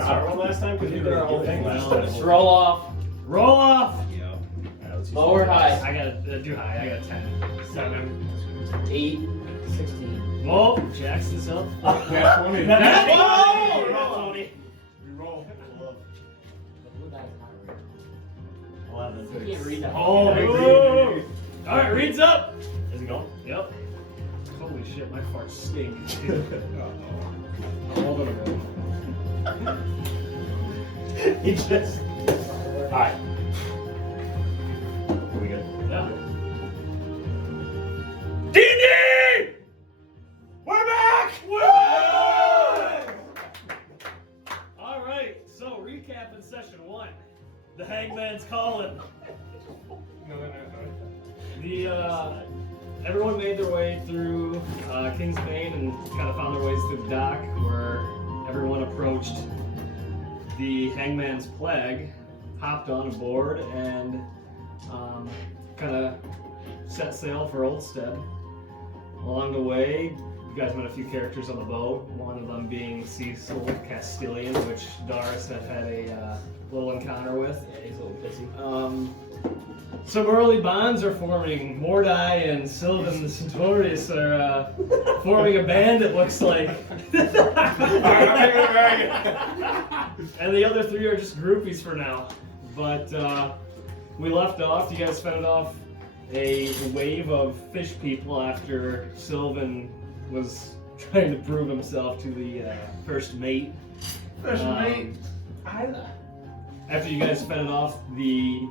our auto one last time? Because we did our whole thing last time. Let's roll off. Roll off! Yeah. Low or high? I gotta do high. I got 10. 7. 8. 16. Whoa! Jacks this up. Nat 20. Nat 20! Whoa! Nat 20. We roll. 11. You can't read that. Oh, big read. Alright, reads up! Is it going? Yep. Holy shit, my farts stink. Hold on a minute. He just. Alright. Are we good? Yeah. D&D! We're back! We're back! Alright, so recap in session 1. The Hangman's calling. Everyone made their way through King's Main and kind of found their ways to the dock, where everyone approached the Hangman's Plague, hopped on board, and kind of set sail for Oldstead. Along the way, you guys met a few characters on the boat, one of them being Cecil Castilian, which Doris had a little encounter with. Yeah, he's a little pissy. Some early bonds are forming. Mordai and Sylvin the Centaurius are forming a band, it looks like. And the other 3 are just groupies for now. But we left off, you guys fended off a wave of fish people after Sylvin was trying to prove himself to the first mate. First mate. After you guys fended off the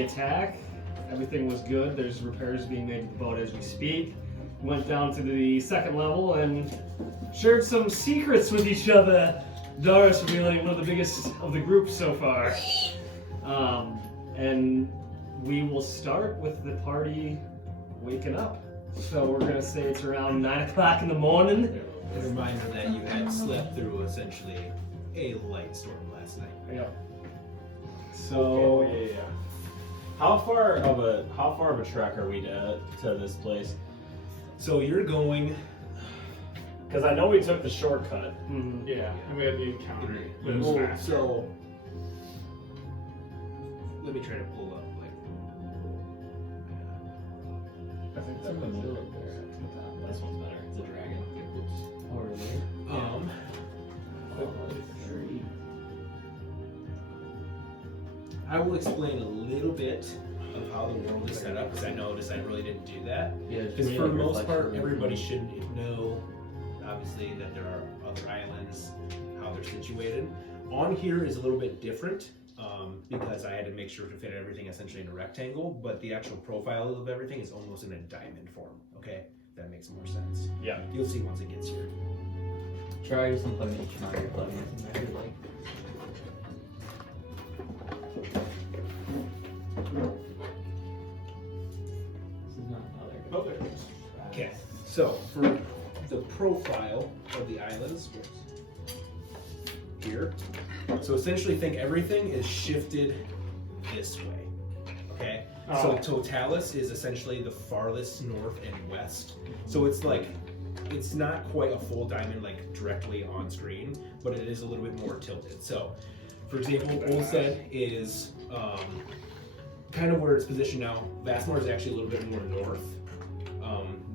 attack, everything was good. There's repairs being made to the boat as we speak. Went down to the 2nd level and shared some secrets with each other. Doris revealing one of the biggest of the group so far. And we will start with the party waking up. So we're gonna say it's around 9 o'clock in the morning. A reminder that you had slept through essentially a light storm last night. Yep. So Okay, yeah. How far of a trek are we to this place? So you're going. Because I know we took the shortcut. mhm. Yeah, and we had the encounter. But it was Well, fast. so let me try to pull up like. I think that one's there at the top. This one's better. It's a dragon. Oh, really? I will explain a little bit of how the world is set up because I noticed I really didn't do that. Yeah, Because for the most part, everybody should know, obviously, that there are other islands, how they're situated. On here is a little bit different because I had to make sure to fit everything essentially in a rectangle, but the actual profile of everything is almost in a diamond form. Okay, that makes more sense. Yeah. You'll see once it gets here. Try some plugins on your plugins and maybe like. This is not another. Oh, there it is. Okay, so for the profile of the islands here, so essentially think everything is shifted this way, okay? So Totalis is essentially the farthest north and west. So it's like, it's not quite a full diamond like directly on screen, but it is a little bit more tilted. So, for example, Oldstead is kind of where it's positioned now. Vastmar is actually a little bit more north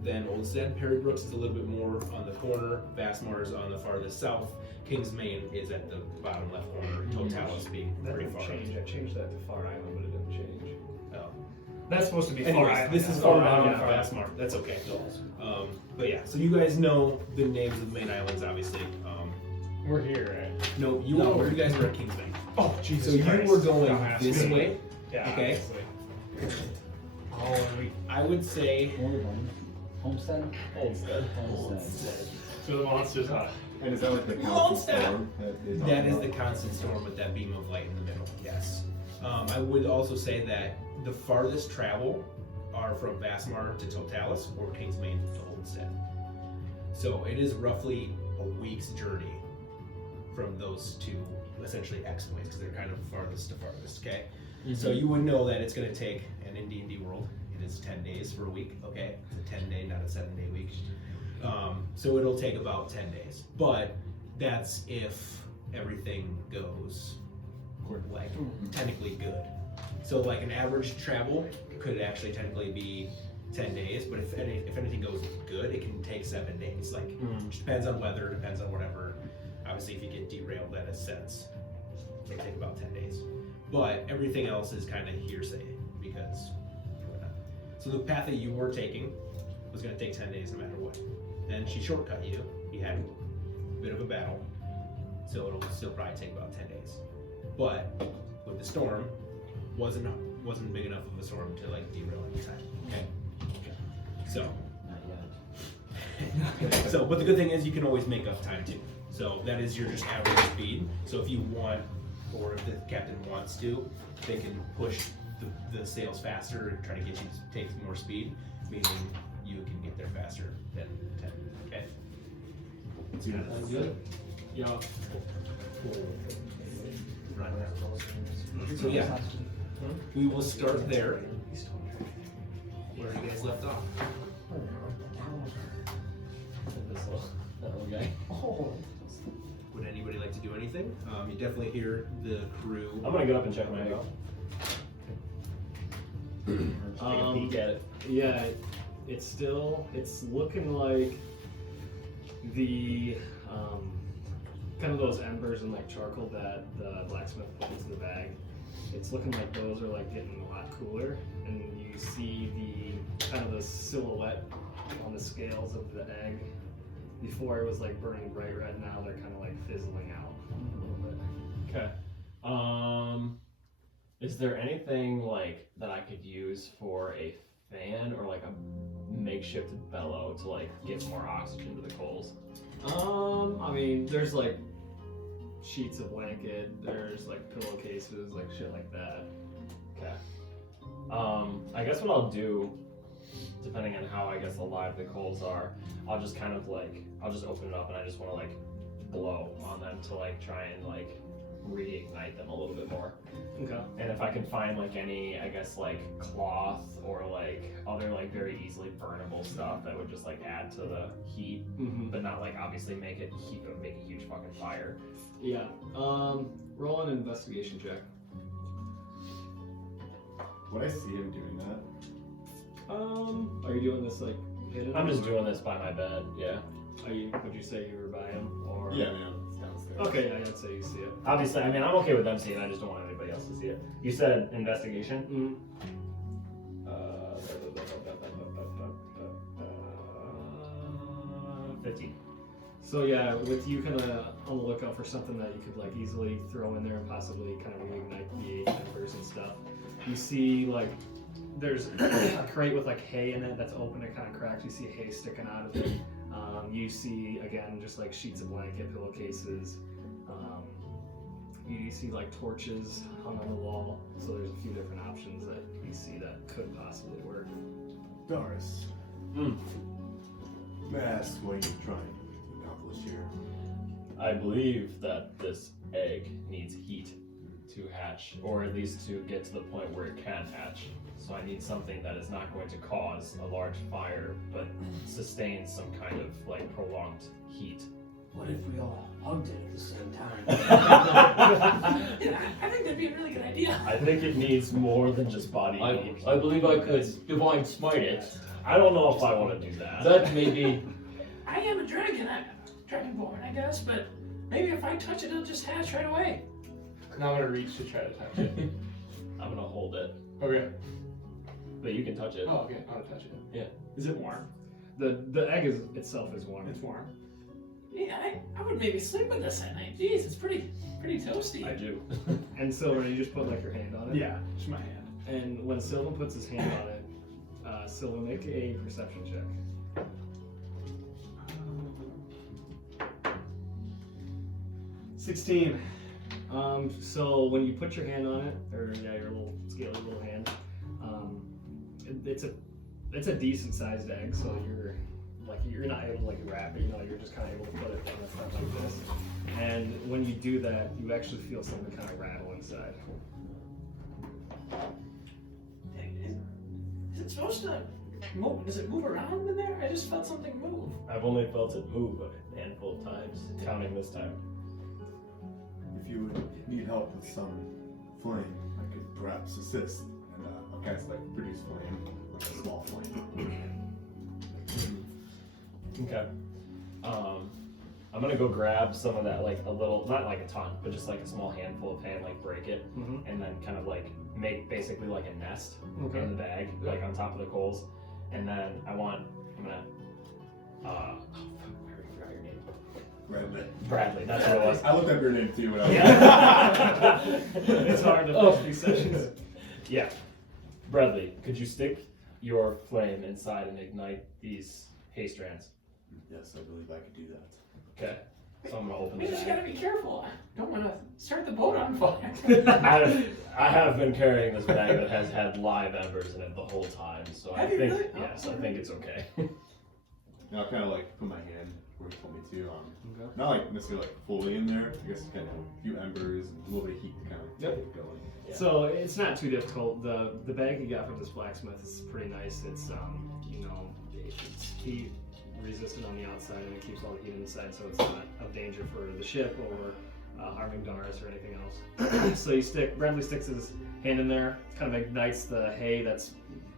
than Oldstead. Perry Brooks is a little bit more on the corner. Vastmar is on the farthest south. King's Main is at the bottom left corner. Totalis being That pretty didn't far. change. I changed that to Far Island, but it didn't change. Oh. That's supposed to be Far Anyways, Island. this is Far Far Island, Island. Vastmar. That's okay. But yeah, so you guys know the names of the main islands, obviously. We're here, right? No, you guys were at King's Main. Oh, Jesus So Christ. you were going Dumbass this me. way. Yeah, Okay. obviously. Oh, are we... I would say Homestead? Oldstead. So the monster's hot. And is that like the constant storm? that is the constant storm with that beam of light in the middle. Yes. I would also say that the farthest travel are from Vastmar to Totalis or King's Main to Oldstead. So it is roughly a week's journey from those two essentially exploits because they're kind of farthest to farthest. Okay. So you would know that it's going to take, and in D&D world, it is 10 days for a week, okay? It's a 10-day, not a 7-day week. So it'll take about 10 days. But that's if everything goes like technically good. So like an average travel could actually technically be 10 days, but if anything goes good, it can take 7 days. Like, just depends on weather, depends on whatever. Obviously, if you get derailed, that has sense. It can take about 10 days. But everything else is kind of hearsay because whatnot. So the path that you were taking was going to take 10 days no matter what. Then she shortcut you. You had a bit of a battle, so it'll still probably take about 10 days. But with the storm, wasn't big enough of a storm to like derail any time. Okay. So. Not yet. So, but the good thing is you can always make up time too. So that is your just average speed. So if you want, or if the captain wants to, they can push the sails faster and try to get you to take more speed, meaning you can get there faster than 10. Okay. Sounds good. Yeah. Right. So yeah, we will start there. Where you guys left off. That little guy. Would anybody like to do anything? You definitely hear the crew. I'm gonna get up and check my ego. Take a peek at it. Yeah, it's looking like the kind of those embers and like charcoal that the blacksmith put into the bag. It's looking like those are like getting a lot cooler, and you see the kind of the silhouette on the scales of the egg. Before it was like burning bright red, now they're kind of like fizzling out a little bit. Okay. Is there anything like that I could use for a fan or like a makeshift bellow to like give more oxygen to the coals? I mean, there's like sheets of blanket, there's like pillowcases, like shit like that. Okay. I guess what I'll do, depending on how I guess alive the coals are, I'll just kind of like, I'll just open it up and I just want to like blow on them to like try and like reignite them a little bit more. Okay. And if I can find like any, I guess like cloth or like other like very easily burnable stuff that would just like add to the heat, but not like obviously make a huge fucking fire. Yeah. Roll an investigation check. Would I see him doing that? Are you doing this like hidden? I'm just doing this by my bed, yeah. Would you say you were by him or? Yeah, I mean, it's downstairs. Okay, yeah, I'd say you see it. Obviously, I mean, I'm okay with them seeing it, I just don't want anybody else to see it. You said investigation? 15. So yeah, with you kind of on the lookout for something that you could like easily throw in there and possibly kind of reignite the embers and stuff, you see like there's a crate with like hay in it that's open and kind of cracked. You see hay sticking out of it. You see again just like sheets of blanket, pillowcases. You see like torches hung on the wall. So there's a few different options that you see that could possibly work. Doris. May I ask what are you trying to accomplish here? I believe that this egg needs heat to hatch, or at least to get to the point where it can hatch. So I need something that is not going to cause a large fire, but sustains some kind of like prolonged heat. What if we all hugged it at the same time? Yeah, I think that'd be a really good idea. I think it needs more than just body heat. I believe I could divine smite it. I don't know if I want to do that. That may be. I am a dragon, I'm dragonborn, I guess, but maybe if I touch it, it'll just hatch right away. Now I'm gonna reach to try to touch it. I'm gonna hold it, Okay. but you can touch it. Oh, okay. I'll touch it. Is it warm? The egg itself is warm. It's warm. Yeah, I would maybe sleep with this at night. Jeez, it's pretty toasty. I do. And Sylvin, you just put like your hand on it. Yeah, just my hand. And when Sylvin puts his hand on it, Sylvin, make a perception check. 16. So when you put your hand on it, or yeah, your little scaly little hand, it's a decent sized egg. So you're not able to like wrap it. You know, you're just kind of able to put it in the front like this. And when you do that, you actually feel something kind of rattle inside. Is it supposed to move? Does it move around in there? I just felt something move. I've only felt it move a handful of times, counting this time. if you would need help with some flame, I could perhaps assist. And I'll cast like produce flame, like a small flame. Okay. I'm gonna go grab some of that, like a little, not like a ton, but just like a small handful of hay and like break it, and then kind of like make basically like a nest in the bag, like on top of the coals. And then I'm gonna, I already forgot your name. Bradley, that's what it was. I looked up your name too when I was It's hard to finish these sessions. Yeah. Bradley, could you stick your flame inside and ignite these hay strands? Yes, I believe I could do that. Okay. So I'm gonna open We the just bag. gotta be careful. I don't want to start the boat on fire. I have been carrying this bag that has had live embers in it the whole time, so I Have you think really? yes, I think it's okay. And I'll kind of like put my hand where he told me to. Not like necessarily like fully in there. I guess kind of a few embers and a little bit of heat to kind of get it going. Yeah. So it's not too difficult. The bag you got from this blacksmith is pretty nice. It's it's heat resistant on the outside and it keeps all the heat inside, so it's not of danger for the ship or harming Doris or anything else. So Bradley sticks his hand in there, kind of ignites the hay that's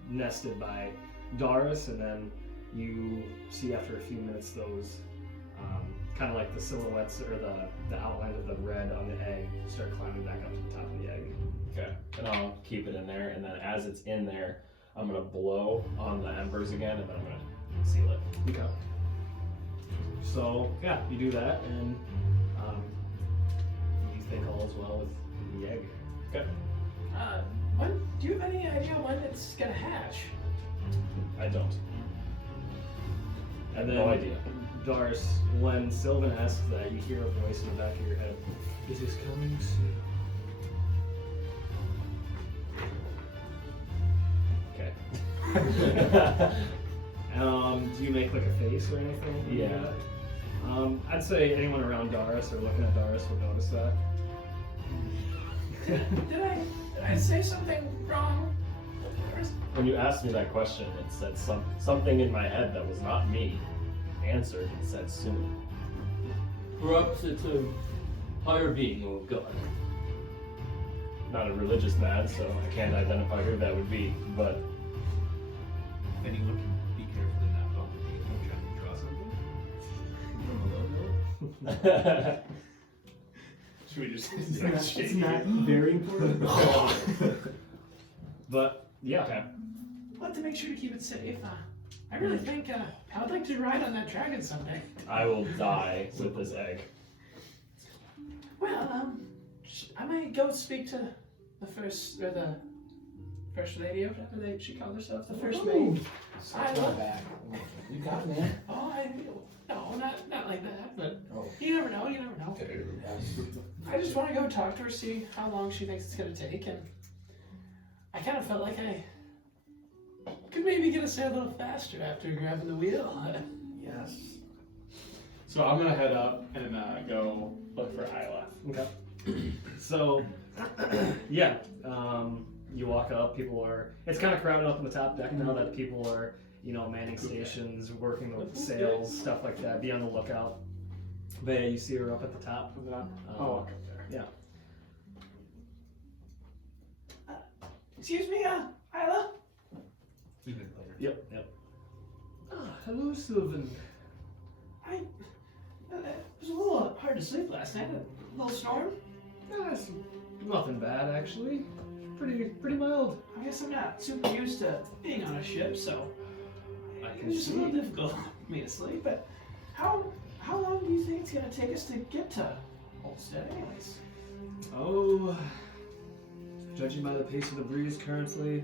nested by Doris, and then you see after a few minutes those kind of like the silhouettes or the outline of the red on the egg start climbing back up to the top of the egg. Okay. And I'll keep it in there, and then as it's in there, I'm gonna blow on the embers again, and then I'm gonna seal it. Okay. So yeah, you do that, and you think all is well with the egg. Okay. Do you have any idea when it's gonna hatch? I don't. And then No idea. Doris, when Sylvan asks that, you hear a voice in the back of your head. It is coming soon. Okay. Do you make like a face or anything? when you do Yeah. that? I'd say anyone around Doris or looking at Doris would notice that. Did I say something wrong? When you asked me that question, it said something in my head that was not me answered and said soon. Perhaps it's a higher being or god. Not a religious man, so I can't identify who that would be, but If anyone can be careful in that boat, I'm trying to draw something. Should we just It's not very important. But yeah, okay. I'll have to make sure to keep it safe. I really think I would like to ride on that dragon someday. I will die with this egg. Well, I might go speak to the first lady, or whatever she called herself, the first maid. You got it, man. No, not like that, but you never know, I just want to go talk to her, see how long she thinks it's going to take, and I kind of felt like I could maybe get us there a little faster after grabbing the wheel. Yes. So I'm gonna head up and go look for Isla. okay. So yeah, you walk up. It's kind of crowded up on the top deck now that people are, manning stations, working the sails, stuff like that. Be on the lookout. But yeah, you see her up at the top. I'll walk up there. Yeah. Excuse me, Isla? Yep. Hello, Sylvin. It was a little hard to sleep last night. A little storm. It's nothing bad actually. Pretty mild. I guess I'm not super used to being on a ship, so I it can was just a little see. difficult for me to sleep. But how long do you think it's gonna take us to get to Oldstead, anyways? Oh, judging by the pace of the breeze currently,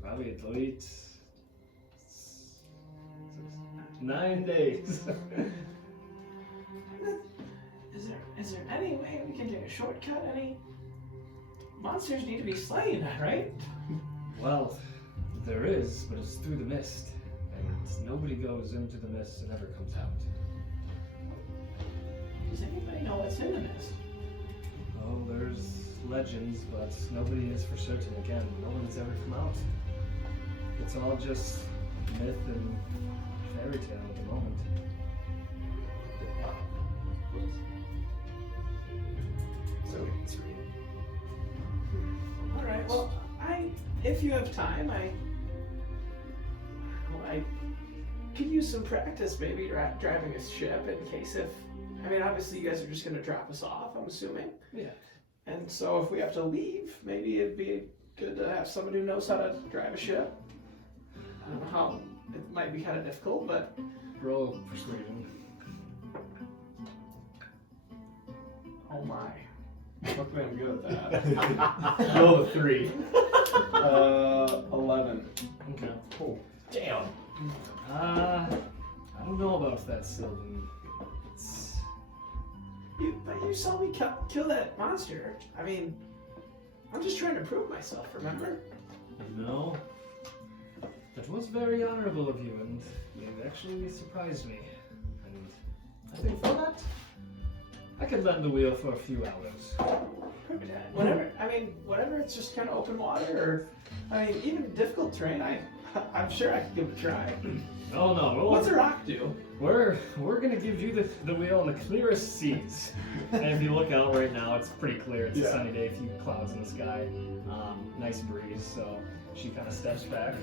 probably at least 9 days. Is there any way we can take a shortcut? Any monsters need to be slain, right? Well, there is, but it's through the mist, and nobody goes into the mist and ever comes out. Does anybody know what's in the mist? Oh, there's legends, but nobody is for certain. Again, no one's ever come out. It's all just myth and fairy tale at the moment. if you have time, I could use some practice, maybe driving a ship in case obviously you guys are just going to drop us off, I'm assuming. Yeah. And so if we have to leave, maybe it'd be good to have someone who knows how to drive a ship. I don't know how, it might be kind of difficult, but... Roll persuasion. Oh my. Luckily I'm good at that. Roll a 3. 11. Okay. Oh, damn. I don't know about that, Sylvin. But you saw me kill that monster. I mean, I'm just trying to prove myself, remember? No. That was very honorable of you, and you actually surprised me. And I think for that, I could lend the wheel for a few hours. Whenever it's just kind of open water, or, even difficult terrain, I'm sure I could give it a try. No. What's a rock do? We're gonna give you the wheel on the clearest seas. And if you look out right now, it's pretty clear. It's a sunny day, a few clouds in the sky, nice breeze. So she kind of steps back.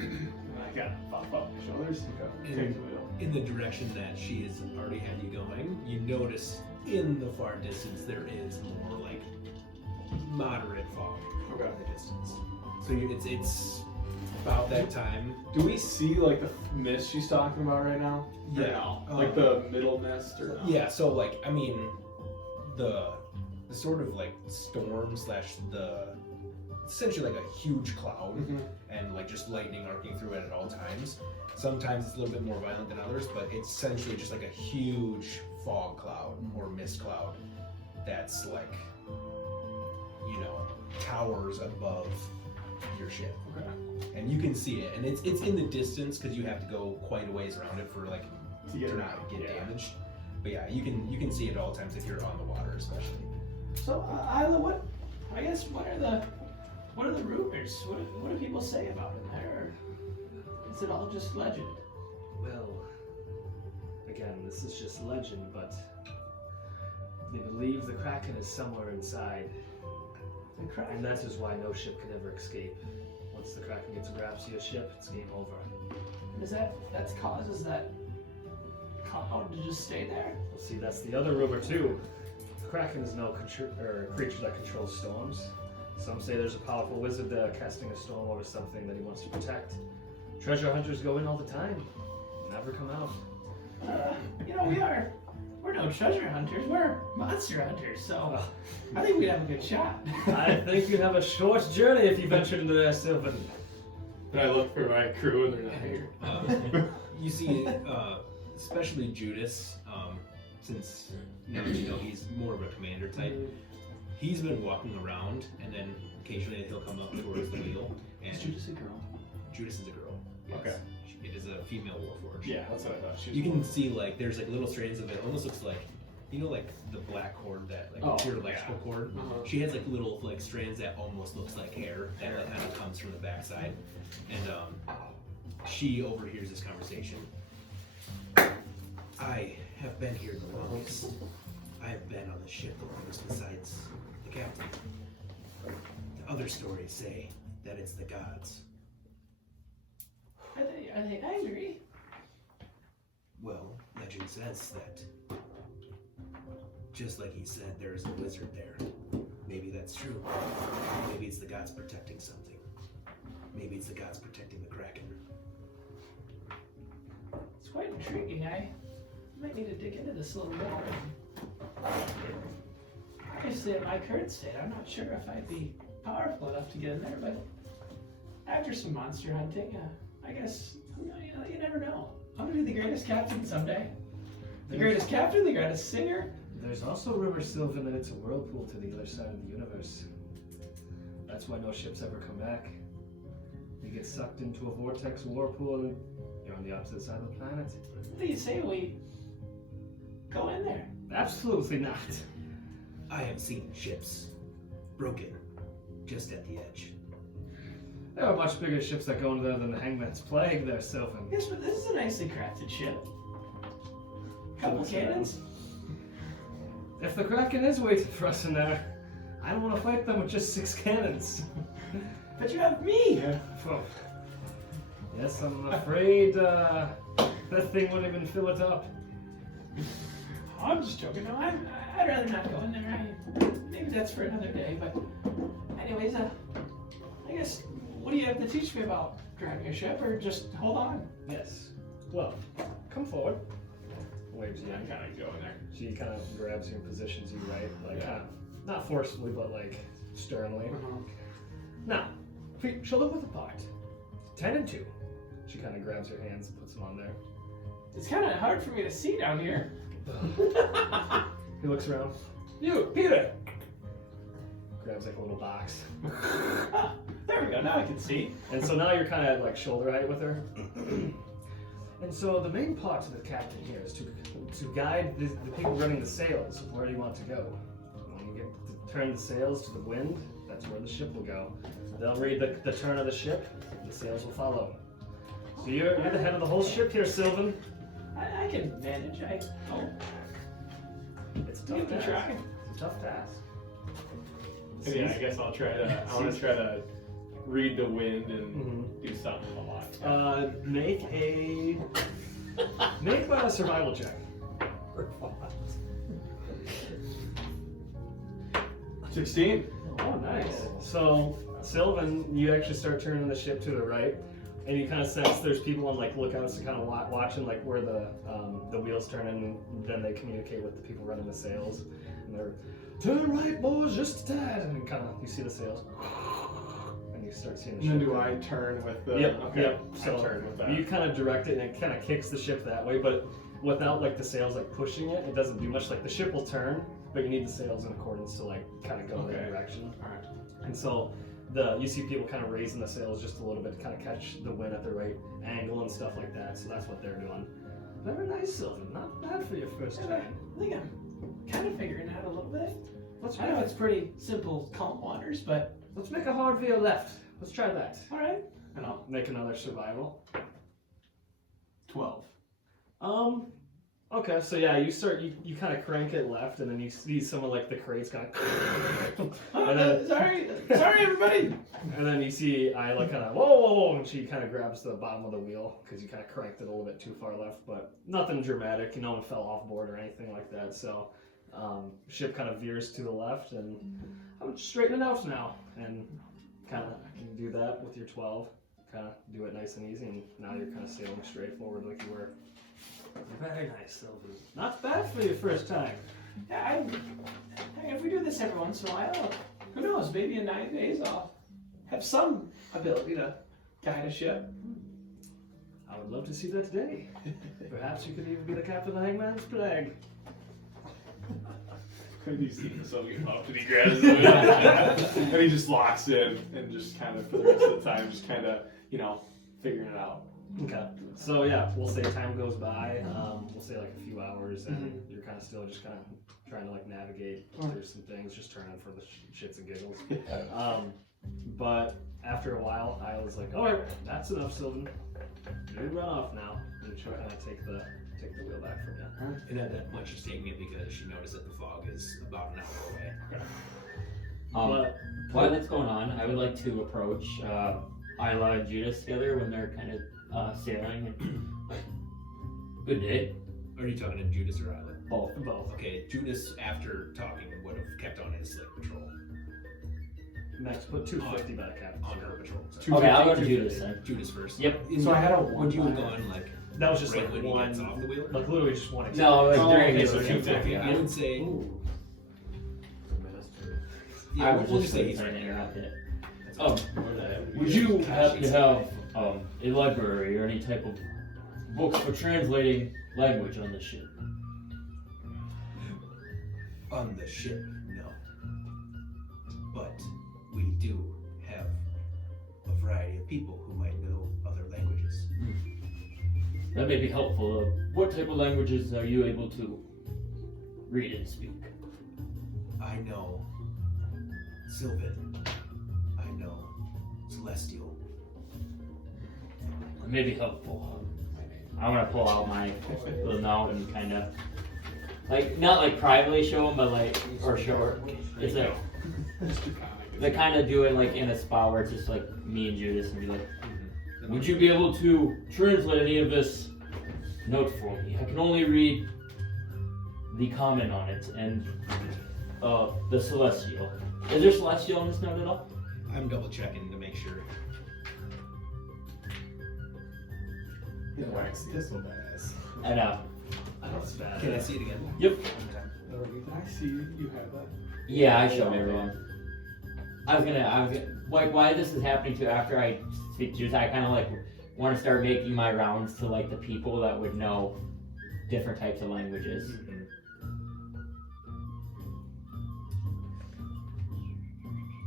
I got pop up my shoulders. Take the wheel. In the direction that she has already had you going, you notice in the far distance there is more like moderate fog in the distance. So it's about that time. Do we see like the mist she's talking about right now? Or Yeah. no? Like the middle mist or no? Yeah, so like the sort of like storm slash the essentially like a huge cloud and like just lightning arcing through it at all times. Sometimes it's a little bit more violent than others, but it's essentially just like a huge fog cloud or mist cloud that's like, towers above your ship. Okay. And you can see it, and it's in the distance because you have to go quite a ways around it for like to not get damaged. But yeah, you can see it at all times if you're on the water, especially. So, Isla, what are the rumors? What do people say about it there? Or is it all just legend? Well, again, this is just legend, but they believe the Kraken is somewhere inside. The Kraken? And that is why no ship can ever escape. Once the Kraken gets grabs to your ship, it's game over. Is that causes that cloud to just stay there? Well, see, that's the other rumor too. The Kraken is no creature that controls storms. Some say there's a powerful wizard there casting a storm over something that he wants to protect. Treasure hunters go in all the time, never come out. We're no treasure hunters, we're monster hunters, so I think we'd have a good shot. I think you have a short journey if you ventured into there, Sylvin. And I look for my crew and they're not here. You see, especially Judas, since he's more of a commander type. He's been walking around, and then occasionally he'll come up towards the wheel. And Is Judas a girl? Judas is a girl. Yes. Okay. It is a female warforged. Yeah, that's what I thought. She's You can see like there's like little strands of it. Almost looks like, like the black cord that pure electrical cord. She has like little like strands that almost looks like hair that like kind of comes from the backside. And she overhears this conversation. I have been here the longest. I have been on the ship the longest besides the captain. The other stories say that it's the gods. Are they angry? Well, legend says that, just like he said, there is a wizard there. Maybe that's true. Maybe it's the gods protecting something. Maybe it's the gods protecting the Kraken. It's quite intriguing. I might need to dig into this a little more. Obviously, at my current state, I'm not sure if I'd be powerful enough to get in there, but after some monster hunting, I guess, you never know. I'm gonna be the greatest captain someday. The greatest captain, the greatest singer. There's also rumors, Sylvan, that it's a whirlpool to the other side of the universe. That's why no ships ever come back. You get sucked into a vortex whirlpool and you're on the opposite side of the planet. What do you say we go in there? Absolutely not. I have seen ships broken just at the edge. There are much bigger ships that go in there than the Hangman's Plague there, Sylvan. Yes, but this is a nicely crafted ship. Couple cannons. If the Kraken is waiting for us in there, I don't want to fight them with just 6 cannons. But you have me. Oh. Yes, I'm afraid that thing wouldn't even fill it up. Oh, I'm just joking. No, I'd rather not go in there. Maybe that's for another day. But anyways, I guess, what do you have to teach me about driving a ship, or just hold on? Yes. Well, come forward. Waves you in, kind of go in there. She kind of grabs you and positions you right, like kind of, not forcefully, but like sternly. Now, feet shoulder width apart. 10 and 2. She kind of grabs your hands and puts them on there. It's kind of hard for me to see down here. He looks around. You, Peter! Grabs like a little box. Ah, there we go. Now I can see. And so now you're kind of at like shoulder height with her. And so the main part of the captain here is to guide the people running the sails of where you want to go. When you get to turn the sails to the wind, that's where the ship will go. They'll read the turn of the ship, and the sails will follow. So you're the head of the whole ship here, Sylvin. I can manage. It's a tough Give it a task. try. It's a tough task. And yeah, I guess I'll try to. I want to try to read the wind and do something a lot. Make a survival check. 16. Oh, nice. So, Sylvan, you actually start turning the ship to the right, and you kind of sense there's people on like lookouts to kind of watching like where the wheels turn, and then they communicate with the people running the sails, and they're turn right, boys, just a tad, and kind of you see the sails, and you start seeing the ship. And then do I turn with the? Yep. Okay. Yep. I So turn with that. you kind of direct it, and it kind of kicks the ship that way, but without like the sails like pushing it, it doesn't do much. Like the ship will turn, but you need the sails in accordance to like kind of go that direction. All right. And so you see people kind of raising the sails just a little bit to kind of catch the wind at the right angle and stuff like that. So that's what they're doing. Very nice, Sylvan. Not bad for your first I time. think I'm kind of figuring out a little bit. Let's I know it's pretty simple, calm waters, but let's make a hard veer left. Let's try that. all right. And I'll make another survival. 12. Okay, so yeah, you kind of crank it left, and then you see some of like the crates kind of, and then Sorry, everybody. and then you see Isla kind of whoa, and she kind of grabs the bottom of the wheel because you kind of cranked it a little bit too far left, but nothing dramatic. No one fell off board or anything like that. So ship kind of veers to the left, and I'm straightening it out now, and kind of do that with your 12. Kind of do it nice and easy, and now you're kind of sailing straight forward like you were. Very nice, Sylvie. Not bad for your first time. Yeah, if we do this every once in a while, who knows? Maybe in 9 days I'll have some ability to guide a ship. I would love to see that today. Perhaps you could even be the captain of Hangman's flag. Could you see himself get up and he grabs the wheel and he just locks in and just kind of for the rest of the time just kind of figuring it out. Okay. So yeah, we'll say time goes by. We'll say like a few hours, and you're kind of still just kind of trying to like navigate through some things, just turning for the shits and giggles. But after a while, I was like, "All right, that's enough, Sylvan. You run off now." And she'll kind of take the wheel back from you. And at that point, she's taking it because she noticed that the fog is about an hour away. But While that's going on, I would like to approach Isla and Judas together when they're kind of sailing. And, good day. Are you talking to Judas or Isla? Both. Okay, Judas, after talking, would have kept on his patrol. Max put 250 back at On her patrol. Okay, I'll go to Judas then. Judas first. Yep. So I had a would you have gone like That was just right like when he gets off one, the wheel? like literally just one. No, like during okay, his so shift. 250. Yeah. I would say. I Yeah, would we'll just just say say he's right there. interrupt it. That's Would you happen to have a library or any type of books for translating language on the ship? On the ship, no. But we do have a variety of people who might know other languages. That may be helpful. What type of languages are you able to read and speak? I know Sylvin. I know Celestial. That may be helpful. I'm gonna pull out my little note and kind of, like, not like privately show him, but like, or show her. It's like, They kind of do it like in a spot where it's just like me and Judas and be like, would you be able to translate any of this note for me? I can only read the comment on it and the celestial. Is there celestial on this note at all? I'm double checking to make sure. Wax this one badass. I know. That's bad. Can I see it again? Yep. I see you have that. Yeah, I showed everyone. I was gonna, like, why this is happening too, after I speak to Judas, I kind of like want to start making my rounds to like the people that would know different types of languages.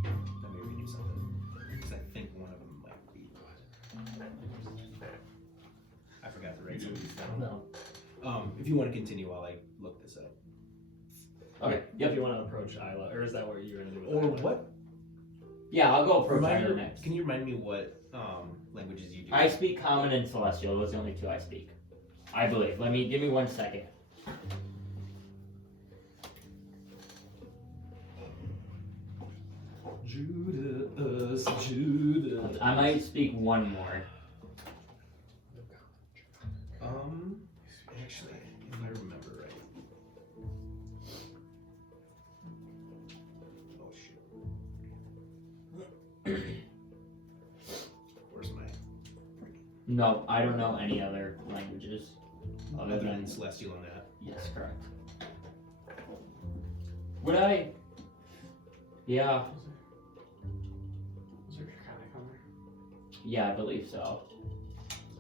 Let me read you something. Because I think one of them might be. I forgot to write something down. If you want to continue while I look this up. Okay. If you want to approach Isla, or is that what you're gonna do? With Or Isla? what? Yeah, I'll go approach Remind Iron me- next. Can you remind me what languages you do? I speak Common and Celestial. Those are the only two I speak. I believe. Give me 1 second. Judas, Judas. I might speak one more. Actually, if I remember right. Oh shit. Where's my No, I don't know any other languages other than Celestial on that? yes, correct. Would I? Yeah, Was there Draconic on there? yeah, I believe so.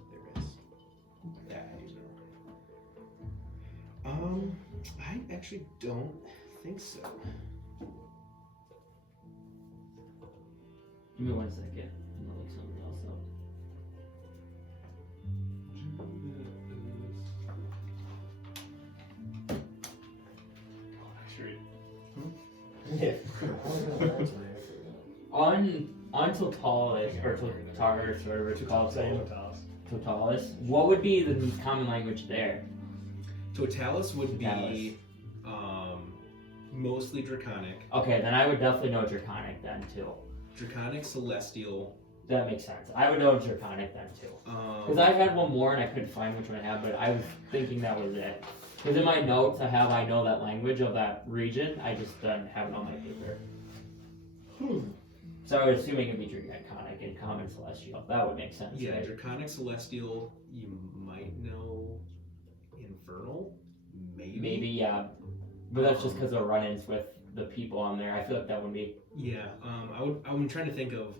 There is. That I do know. I actually don't think so. Give me 1 second. I'm gonna look something else up. On Totalis, or Totalis, or whatever it's called, Totalis, what would be the common language there? Totalis would Totalis. be mostly Draconic. Okay, then I would definitely know Draconic then too. Draconic, Celestial. That makes sense. I would know Draconic then too. Because I had one more and I couldn't find which one I had, but I was thinking that was it. Because in my notes I know that language of that region, I just don't have it on my paper. So I was assuming it'd be Draconic and Common Celestial. That would make sense. Yeah, right? Draconic, Celestial, you might know Infernal, maybe. Maybe, yeah. But that's just because of run-ins with the people on there. I feel like that would be. Yeah, I'm trying to think of.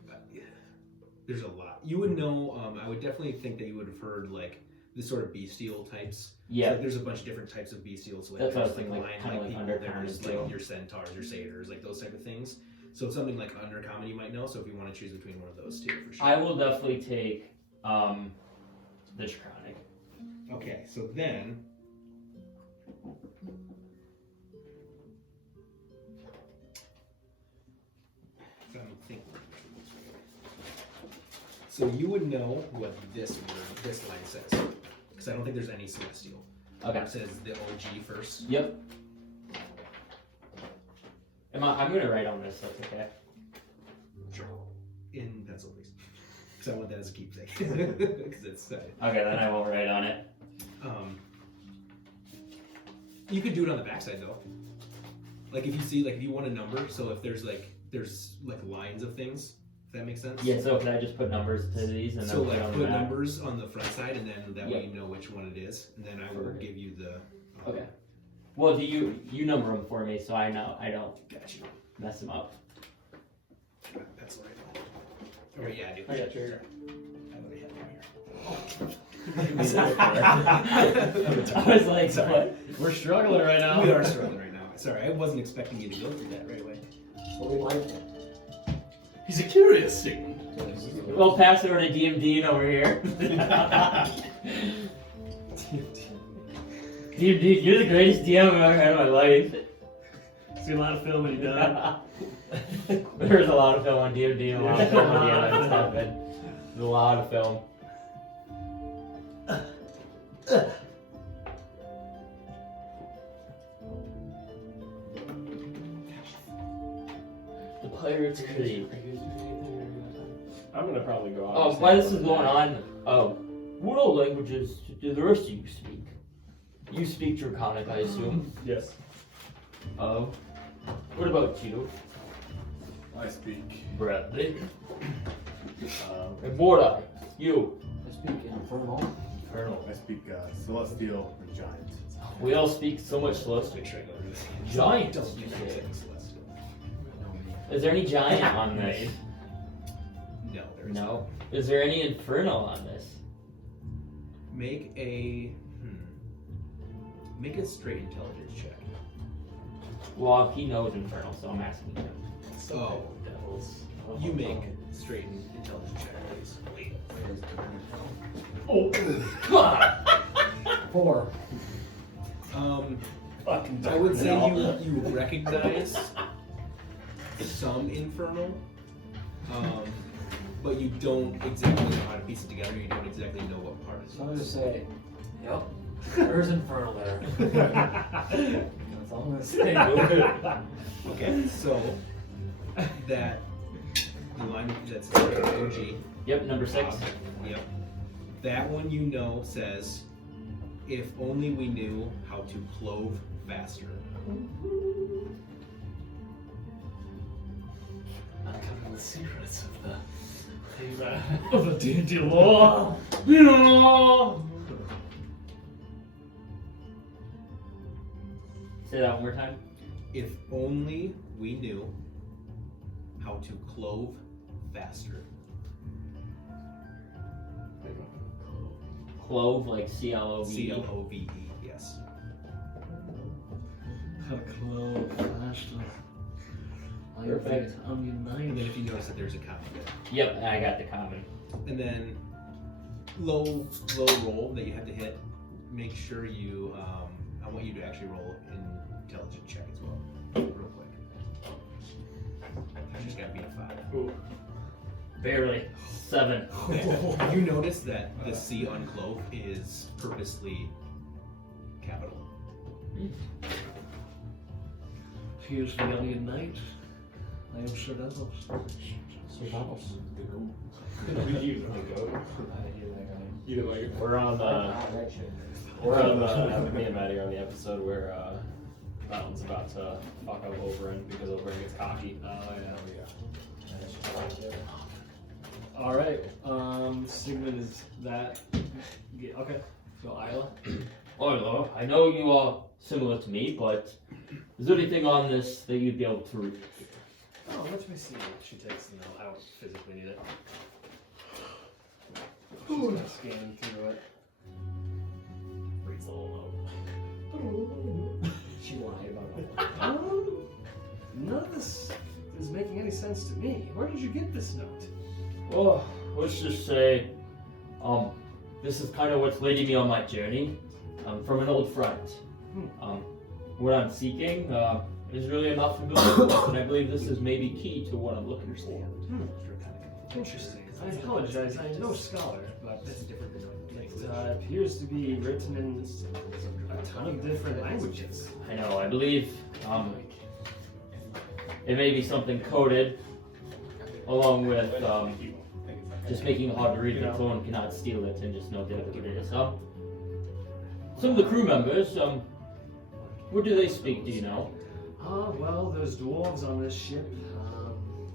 There's a lot. You would know. I would definitely think that you would have heard like the sort of bestial types. Yeah. So, like, there's a bunch of different types of bestials. Like, That's what I was there's, thinking, like, kinda like people, undercommon there's too. like your centaurs, your satyrs, like those type of things. So it's something like undercommon you might know. So if you want to choose between one of those two, for sure. I will definitely take the Draconic. Okay, so then. I'm thinking. So you would know what this line says, because I don't think there's any celestial. Okay. It says the OG first. Yep. I'm gonna write on this. That's okay. Sure. In pencil, please. Because I want that as a keepsake. Because it's. Okay, then I won't write on it. You could do it on the backside though. Like if you see, like if you want a number, so if there's lines of things, if that makes sense. Yeah. So can I just put numbers to these and then So put like on the put back? numbers on the front side, and then that way Yeah. you know which one it is, and then I will Perfect. give you the. Okay. Well, do you number them for me so I know I don't Got you. mess them up? That's right. Oh yeah, I do. I got yours. I already have I was like, Sorry. what? We're struggling right now. We are struggling right now. Sorry, I wasn't expecting you to go through that right away. He's a curious Sigmond. We'll pass it over to DMD over here. DMD, you're the greatest DM I've ever had in my life. See a lot of film when you're done. There's a lot of film on DMD and a lot of film on the end of happened. There's a lot of film. The Pirates Creek. I'm gonna probably go out. Oh, while this is going on, what all languages do the rest of you speak? You speak Draconic, I assume. Yes. What about you, I speak. Bradley? And Mordai, you? I speak infernal. Colonel. I speak celestial and giant. We all speak so much celestial. Make sure I go to this. Giant. Don't you do say. anything celestial. Is there any giant on this? No, there is No. Is there any infernal on this? Make a straight intelligence check. Well, he knows infernal, so I'm asking him. Oh, Devils. you make straight intelligence check, please. Wait. Oh, God! 4. Fucking I would say devil. you recognize some infernal, but you don't exactly know how to piece it together. You don't exactly know what part So I'm it gonna is. say, yep, there's infernal there. That's all I'm gonna say. Okay, so that the line that's OG. Yep, number 6. Yep. That one you know says, if only we knew how to clove faster. Uncovering the secrets of the D&D law. You know. Say that one more time. If only we knew how to clove faster. Clove, like C-L-O-V. C-L-O-V-E, yes. How to clove faster. Perfect. And then if you notice that there's a copy of it. Yep, I got the comment. And then low roll that you have to hit. Make sure you, I want you to actually roll an intelligence check as well, real quick. I just gotta beat a 5. Ooh. Barely. 7. Okay. You notice that the C on clove is purposely capital. Here's the Onion Knight. I am Sir Devils. Sir Devils. You didn't like it? We're on me and Maddie are on the episode where Mountain's about to fuck up Oberon because Oberon gets cocky. Oh yeah. Alright, Sigmond is that. Yeah, okay, so Isla. Oh, I know you are similar to me, but is there anything on this that you'd be able to read? Oh, let me see. She takes the note. I don't physically need it. She's gonna scan through it. Reads the little note. She lied about it. None of this is making any sense to me. Where did you get this note? Well, let's just say, this is kind of what's leading me on my journey, from an old friend. What I'm seeking, is really enough for building, and I believe this is maybe key to what I'm looking for. Interesting. I apologize. I'm no scholar, but it appears to be written in a ton of different languages. I know, I believe, it may be something coded, along with, just making it hard to read that someone cannot steal it and just know exactly what it is. Some of the crew members, what do they speak, do you know? Well, there's dwarves on this ship.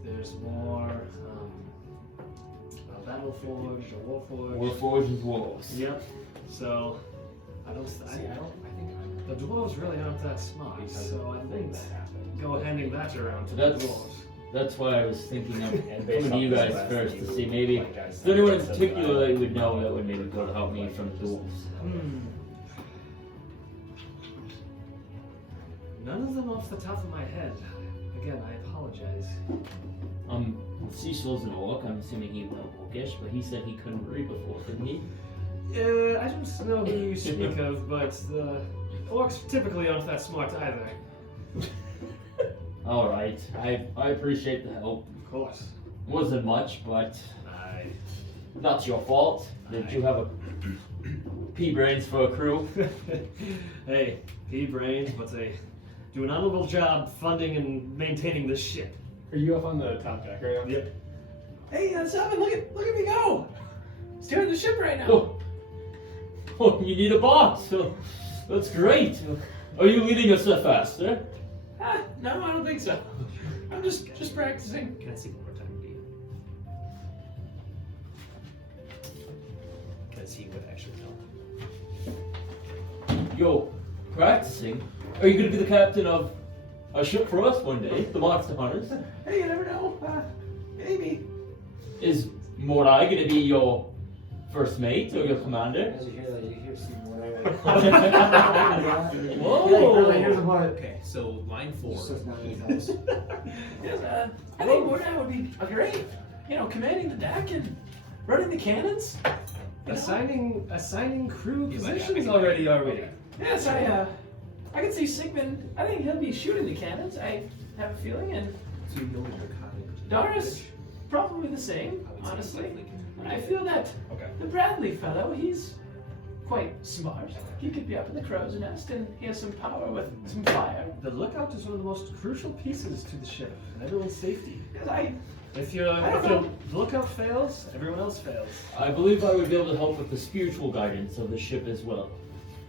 There's more, a battle forge, a war forge. Warforged and dwarves. Yep. So, I think the dwarves really aren't that smart. So I think go handing that around to the dwarves. That's why I was thinking of coming to you guys first to see maybe is there anyone in particular that you would know that would maybe be able to help me from the dwarves. None of them off the top of my head. Again, I apologize. Cecil's an orc. I'm assuming he was orcish, but he said he couldn't read before, couldn't he? I don't know who you speak of, but the orcs typically aren't that smart either. All right, I appreciate the help. Of course. Wasn't much, but not your fault. Did you have a pea brains for a crew? Hey, pea brains, but they do an honorable job funding and maintaining this ship. Are you up on the top deck right now? Yep. Hey, Sylvin, look at me go! Steering the ship right now. Oh, you need a box. Oh, that's great. Are you leading us that faster? No, I don't think so. I'm just practicing. Can I see one more time, please? Can I see what actually fell? Yo, practicing? Are you going to be the captain of a ship for us one day, the Monster Hunters? Hey, you never know. Maybe. Is Mordai going to be your first mate or your commander? As you hear that, you hear some more. Whoa. Here's what. Okay, so line 4. Just says not he his has- Yes, I think Mordai would be great. Commanding the deck and running the cannons. Assigning crew Yeah, but positions I- already, are we? Yes, I can see Sigmond. I think he'll be shooting the cannons. I have a feeling, and So you know narcotic. Doris probably the same. Honestly, and I feel that Okay. the Bradley fellow, he's quite smart. He could be up in the crow's nest, and he has some power with some fire. The lookout is one of the most crucial pieces to the ship and everyone's safety. Because If your lookout fails, everyone else fails. I believe I would be able to help with the spiritual guidance of the ship as well.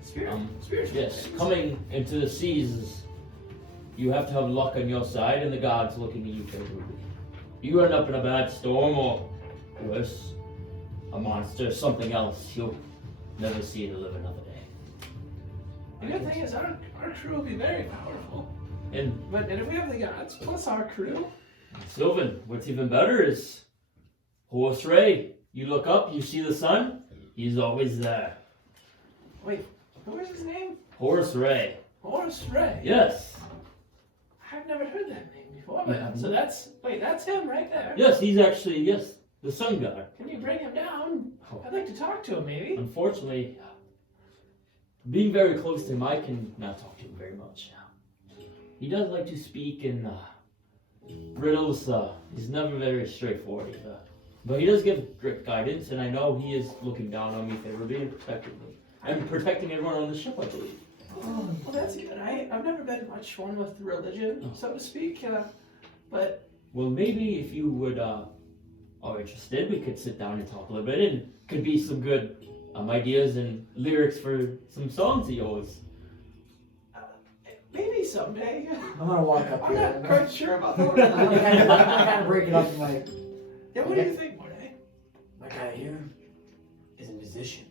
spiritual. Yes, things. coming into the seas, you have to have luck on your side and the gods looking at you favorably. You end up in a bad storm or worse, a monster, something else, you'll never see it live another day. The good thing is our crew will be very powerful. And And if we have the gods plus our crew, Sylvin, what's even better is Horse Ray. You look up, you see the sun, he's always there. wait, who is his name? Horse Ray. Horace Ray. Yes. I've never heard that name before. Yeah. So that's him right there. Yes, he's actually, the sun god. Can you bring him down? I'd like to talk to him, maybe. Unfortunately, being very close to him, I can not talk to him very much. He does like to speak in riddles. He's never very straightforward. But he does give great guidance, and I know he is looking down on me favorably and protecting me. And protecting everyone on the ship, I believe. Well, that's good. I've never been much one with religion, so to speak. But Well, maybe if you would are interested, we could sit down and talk a little bit, and could be some good ideas and lyrics for some songs of yours. maybe someday. I'm gonna walk up I'm here. not quite sure about the I'm gonna kind of break it up and like, Yeah, what do you think, Mordai? my guy here is a musician.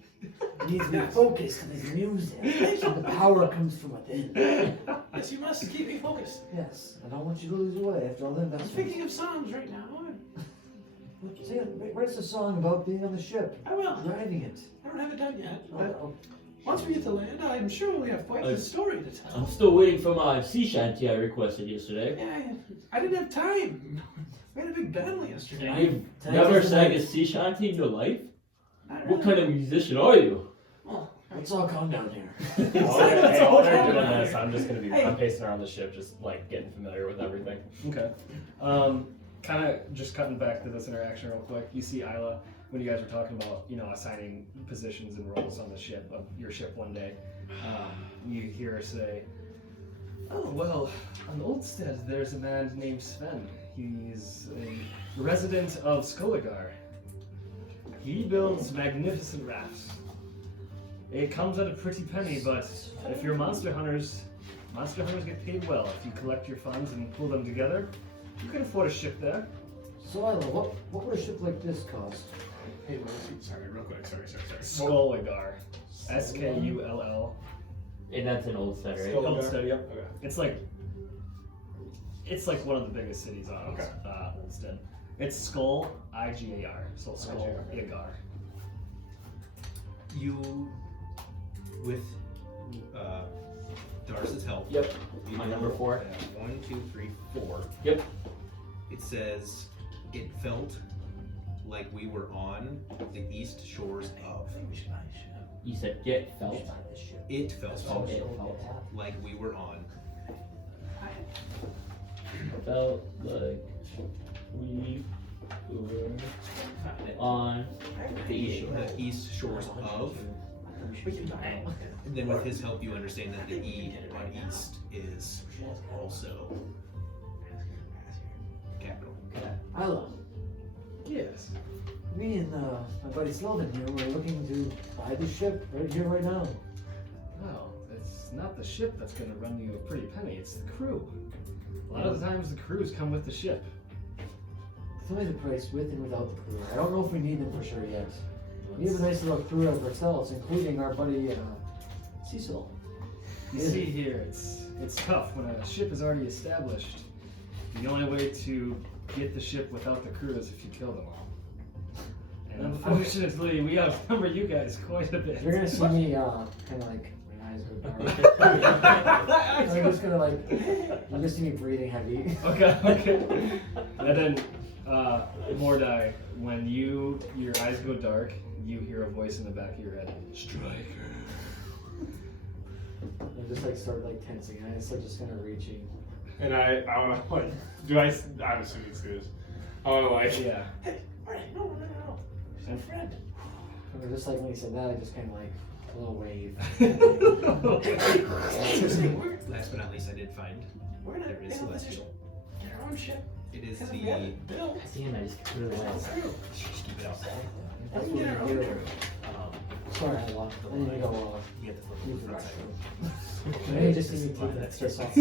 He needs to be focused because his music. So the power comes from within. Yes, you must keep me focused. Yes, I don't want you to lose your way after all the I'm investments. thinking of songs right now. See, where's the song about being on the ship? I will. Driving it. I don't have it done yet, but Oh, once we get to land, I'm sure we have quite the story to tell. I'm still waiting for my sea shanty I requested yesterday. Yeah, I didn't have time. We had a big battle yesterday. You've never sang a sea shanty in your life? Not What really. kind of musician are you? Well, let's all calm down here. While they're doing this, I'm just gonna be Hey. I'm pacing around the ship, just like getting familiar with everything. Okay. Kind of just cutting back to this interaction real quick. You see Isla when you guys were talking about, assigning positions and roles on the ship, of your ship one day. You hear her say, "Oh well, on Oldstead there's a man named Sven. He's a resident of Skoligar. He builds magnificent rafts. It comes at a pretty penny, but if you're monster hunters get paid well. If you collect your funds and pull them together, you can afford a ship there." So, Isla, what would a ship like this cost? Hey, sorry, real quick. Sorry. Skoligar. Skull. And that's an old set, right? Oldstead, yep. Okay. It's like one of the biggest cities on Oldstead. It's Skull, Igar. So Skull, Igar. You, with Darce's help. Yep. You My know, number 4. 1, 2, 3, 4. Yep. It says it felt like we were on the east shores of. You said get felt. It felt Oh, it felt. like we were on. Felt like we were on the east shore. The east shores of. And then with his help, you understand that the E on east is also. Isla, Yes. me and my buddy Sylvin here, we're looking to buy the ship right here, right now. Well, it's not the ship that's going to run you a pretty penny, it's the crew. A lot of the times the crews come with the ship. Tell me the price with and without the crew. I don't know if we need them for sure yet. We have a nice little crew of ourselves, including our buddy Cecil. You see here, it's tough when a ship is already established. The only way to get the ship without the crew is if you kill them all. And unfortunately, we outnumber you guys quite a bit. You're gonna see me kind of like my eyes go dark. I'm just gonna like, you're gonna see me breathing heavy. Okay. And then, Mordai, when your eyes go dark, you hear a voice in the back of your head. Striker. I just like start like tensing, and I start just kind of reaching. And I want to like, I'm assuming it's good. I want to like, Yeah. Hey, alright, no. She's my friend. And just like when he said that, I just kind of like a little wave. Last but not least, I did find We're not there is celestial. Get our own ship. It is Because the. we have it built. Damn, I just put it away. Just keep it outside. That's We what get our we own do. crew. Sorry, I lost. I need to go You get the use flip the outside. restroom. Maybe just need to take that stress off.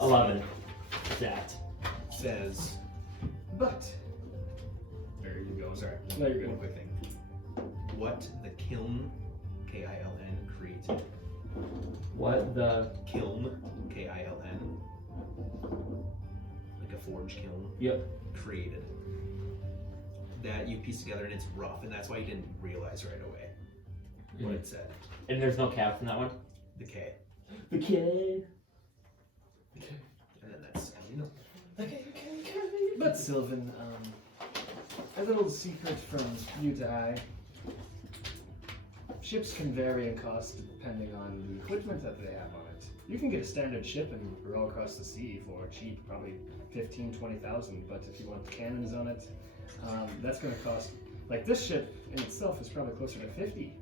11. That. Says, But. There you go. Sorry. No, you're one good. quick thing. What the kiln, K-I-L-N, created. What the? Kiln, K-I-L-N. Like a forge kiln. Yep. Created. That you piece together and it's rough, and that's why you didn't realize right away what it said. And there's no cap in that one? The K. The kid. And then that's how you know. But Sylvan, a little secret from you to I. Ships can vary in cost depending on the equipment that they have on it. You can get a standard ship and row across the sea for cheap, probably 15,000-20,000. But if you want cannons on it, that's going to cost. Like this ship in itself is probably closer to 50.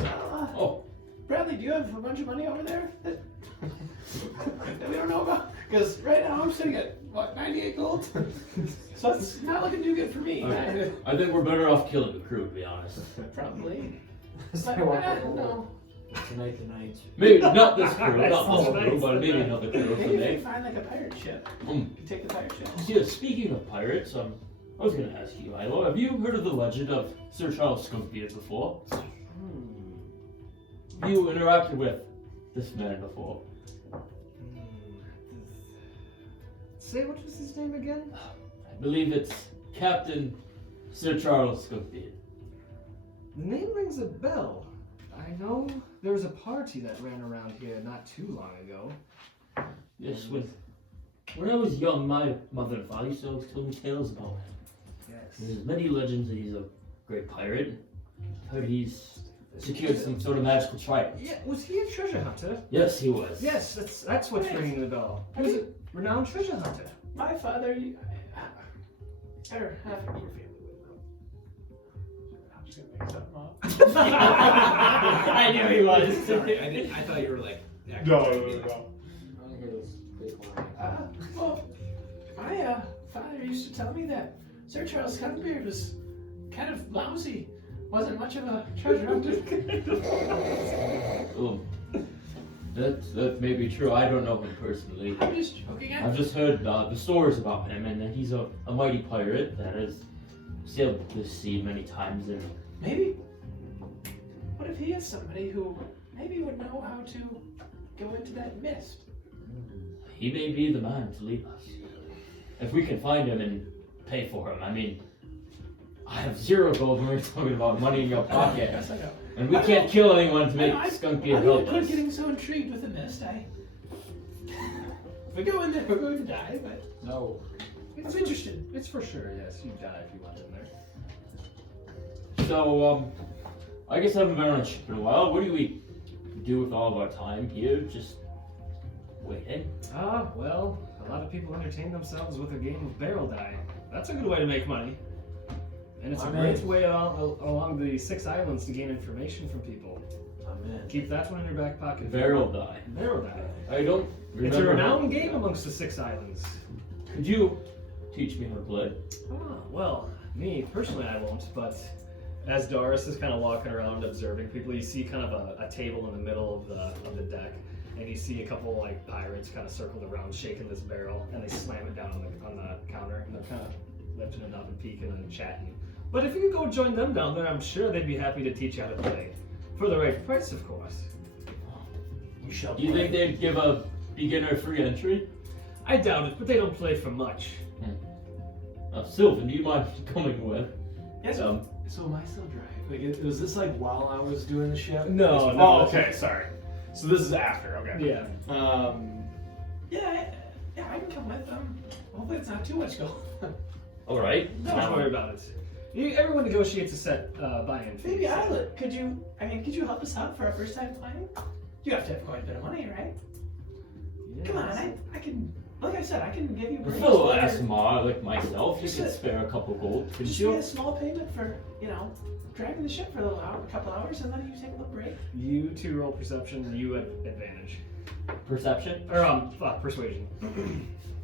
Oh. Bradley, do you have a bunch of money over there that we don't know about? Because right now I'm sitting at, what, 98 gold? So it's not looking too good for me. I think we're better off killing the crew, to be honest. Probably. So I But, walk over. no. Tonight. Maybe not this crew, not That's this crew, nice. but maybe another crew Maybe if you someday. find like a pirate ship, Hmm. you take the pirate ship. Yeah, speaking of pirates, I was gonna ask you, Ilo, have you heard of the legend of Sir Charles Skunkbeard before? Have you interacted with this man before? Say what was his name again? I believe it's Captain Sir Charles Skunkbeard. The name rings a bell. I know there was a party that ran around here not too long ago. Yes, when I was young, my mother and father used to always tell me tales about him. Yes. There's many legends that he's a great pirate. Heard he's secured some sort of magical trident. Yeah, was he a treasure hunter? Yes, he was. Yes, that's what's ringing the bell. He was a renowned treasure hunter. My father, or half of your family would know. I'm just gonna make something up. I knew he was. Sorry, I thought you were like. No. I want to hear this big line. Well, my father used to tell me that Sir Charles Skunkbeard was kind of lousy. Wasn't much of a treasure hunter. Oh, that may be true. I don't know him personally. I'm just joking. I've just heard the stories about him, and that he's a mighty pirate that has sailed the sea many times. And Maybe. What if he is somebody who maybe would know how to go into that mist? he may be the man to lead us. If we can find him and pay for him. I mean, I have 0 gold when we're talking about money in your pocket. Yes, I know. And we can't kill anyone to make Skunkbeard I'm help not us. getting so intrigued with the mist. If we go in there, we're going to die, but No. I'm interested. It's for sure, yes. You'd die if you went in there. So, I guess I haven't been on a ship in a while. What do we do with all of our time here? Just waiting? Well, a lot of people entertain themselves with a game of barrel die. That's a good way to make money. And it's a great way along the 6 islands to gain information from people. Amen. Keep that one in your back pocket. Barrel die. Barrel die. I don't remember. It's a renowned game amongst the 6 islands. Could you teach me how to play? Well, me personally, I won't. But as Doris is kind of walking around observing people, you see kind of a table in the middle of the deck, and you see a couple like pirates kind of circled around, shaking this barrel, and they slam it down on the counter, and they're kind of lifting it up and peeking and chatting. But if you could go join them down there, I'm sure they'd be happy to teach you how to play, for the right price, of course. You shall Do you think they'd give a beginner free entry? I doubt it, but they don't play for much. Sylvin, do you mind coming with? Yes. So am I still driving? Like, was this like while I was doing the ship? No. Oh, okay, sorry. So this is after, okay. Yeah. Yeah, I can come with them. Hopefully it's not too much gold. All right. Don't worry about it. Everyone negotiates a set buy-in fee. Maybe Islet, could you help us out for our first time playing? You have to have quite a bit of money, right? Yes. Come on, I can, like I said, I can give you A pretty fellow much Asmar like myself, you Just could a- spare a couple gold, couldn't just you? get a small payment for, driving the ship for a couple hours and then you take a little break. You two roll perception, you at advantage. Perception? Or, persuasion.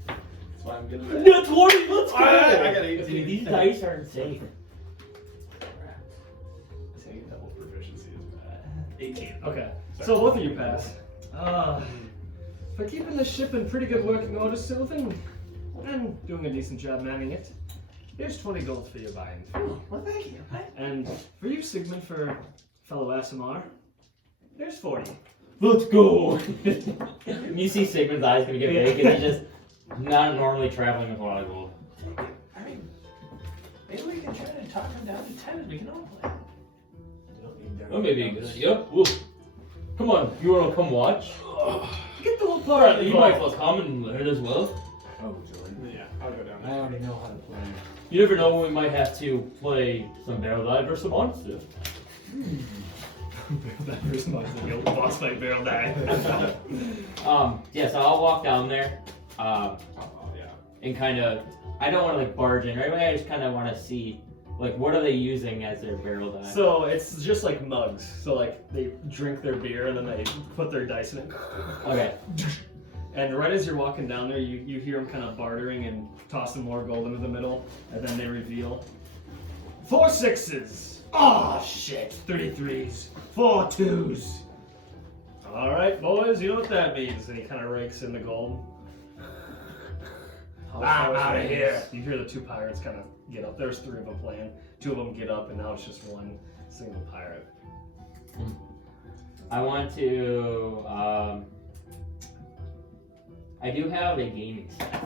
That's why I'm getting that. Net 20, let's go! I got 18. Dude, these dice are insane. Saying double proficiency is bad. 18. Okay, so both of you pass. For keeping the ship in pretty good working order, Sylvin, and doing a decent job manning it, here's 20 gold for your buy-in fee. Oh, well, thank you. And for you, Sigmond, for fellow Asimar, there's 40. Let's go! You see Sigmund's eyes gonna get big, and he's just not normally traveling with a lot of gold. I mean, maybe we can try to talk him down to 10 and we can all play. Oh, maybe a good idea. Whoa. Come on, you wanna come watch? Get the little Alright, you might as well come and learn as well. Oh, join. Yeah, I'll go down I there. already know how to play. You never know when we might have to play some barrel dive or some monster. That first month, the old boss fight barrel die. Yeah, so I'll walk down there, Oh, yeah. and kind of, I don't want to like barge in right away, I just kind of want to see, like, what are they using as their barrel dive? So it's just like mugs. So like they drink their beer and then they put their dice in it. Okay. And right as you're walking down there, you hear them kind of bartering and tossing more gold into the middle, and then they reveal 4 6s. Oh shit! 3 3s. 4 2s. All right, boys, you know what that means. And he kind of rakes in the gold. I'm out of here. You hear the 2 pirates kind of get up. There's 3 of them playing. 2 of them get up, and now it's just 1 single pirate. I want to, I do have a gaming set.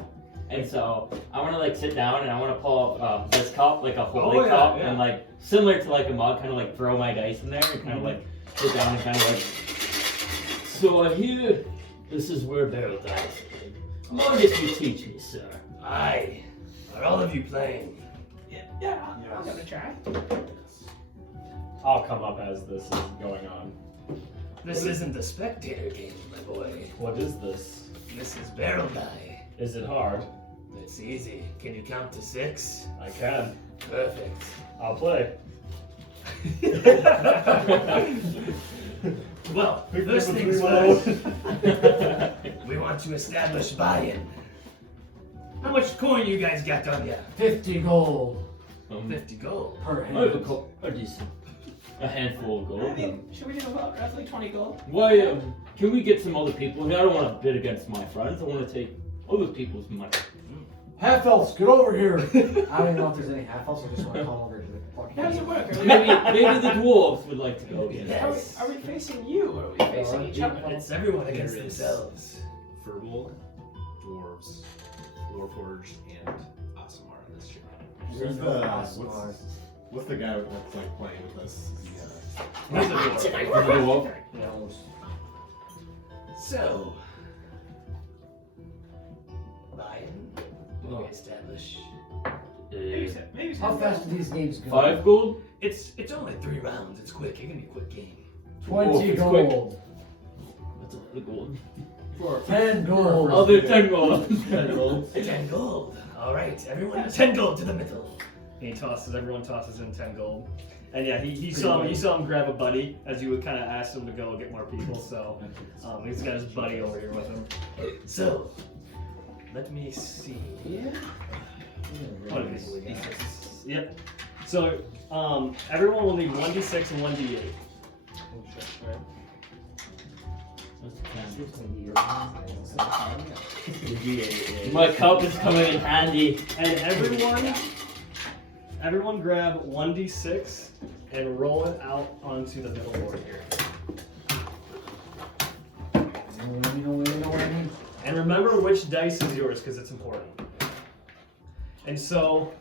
And so I want to like sit down and I want to pull up this cup, like a holy cup, and like similar to like a mug, kind of like throw my dice in there and kind of like sit down and kind of like. So I hear this is where barrel dice is. Mind if you teach me, sir? Aye. Are all of you playing? Yeah, I'll give it a try. I'll come up as this is going on. This isn't the spectator game, my boy. What is this? This is barrel die. Is it hard? It's easy. Can you count to 6? I can. Perfect. I'll play. Well, first things first. We want to establish buy-in. How much coin you guys got on ya? 50 gold 50 gold. per I have a hand. couple, a handful of I gold. mean, should we do about roughly 20 gold? Why, can we get some other people? I mean, I don't want to bid against my friends. I want to take other people's money. Half elves, get over here! I don't even know if there's any half elves, I just want to come over to the fucking. How does it work? Are we, Maybe the dwarves would like to go again. Yes. are we facing you or are we facing each other? It's everyone against There is- themselves. Verbal, dwarves, warforged, and Asimar on this ship. Who's No the Asmar. what's the guy that's like playing with us? Who's the dwarf? Is it the dwarf? Elves. So, buy-in. We establish. Maybe How fast do these games go? 5 gold? It's only 3 rounds. It's quick. It can be a quick game. 20 it's quick. gold. That's a lot of gold. 10 gold. Other 10 gold. 10 gold. 10 gold. All right, everyone, 10 gold to the middle. And everyone tosses in 10 gold. And yeah, you saw him grab a buddy as you would kind of ask him to go get more people. So he's got his buddy over here with him. So Let me see. Yeah. What is it? D6. Yep. So everyone will need 1d6 and 1d8. My cup is coming in handy. And everyone grab 1d6 and roll it out onto the middle board here. And remember which dice is yours because it's important. And so,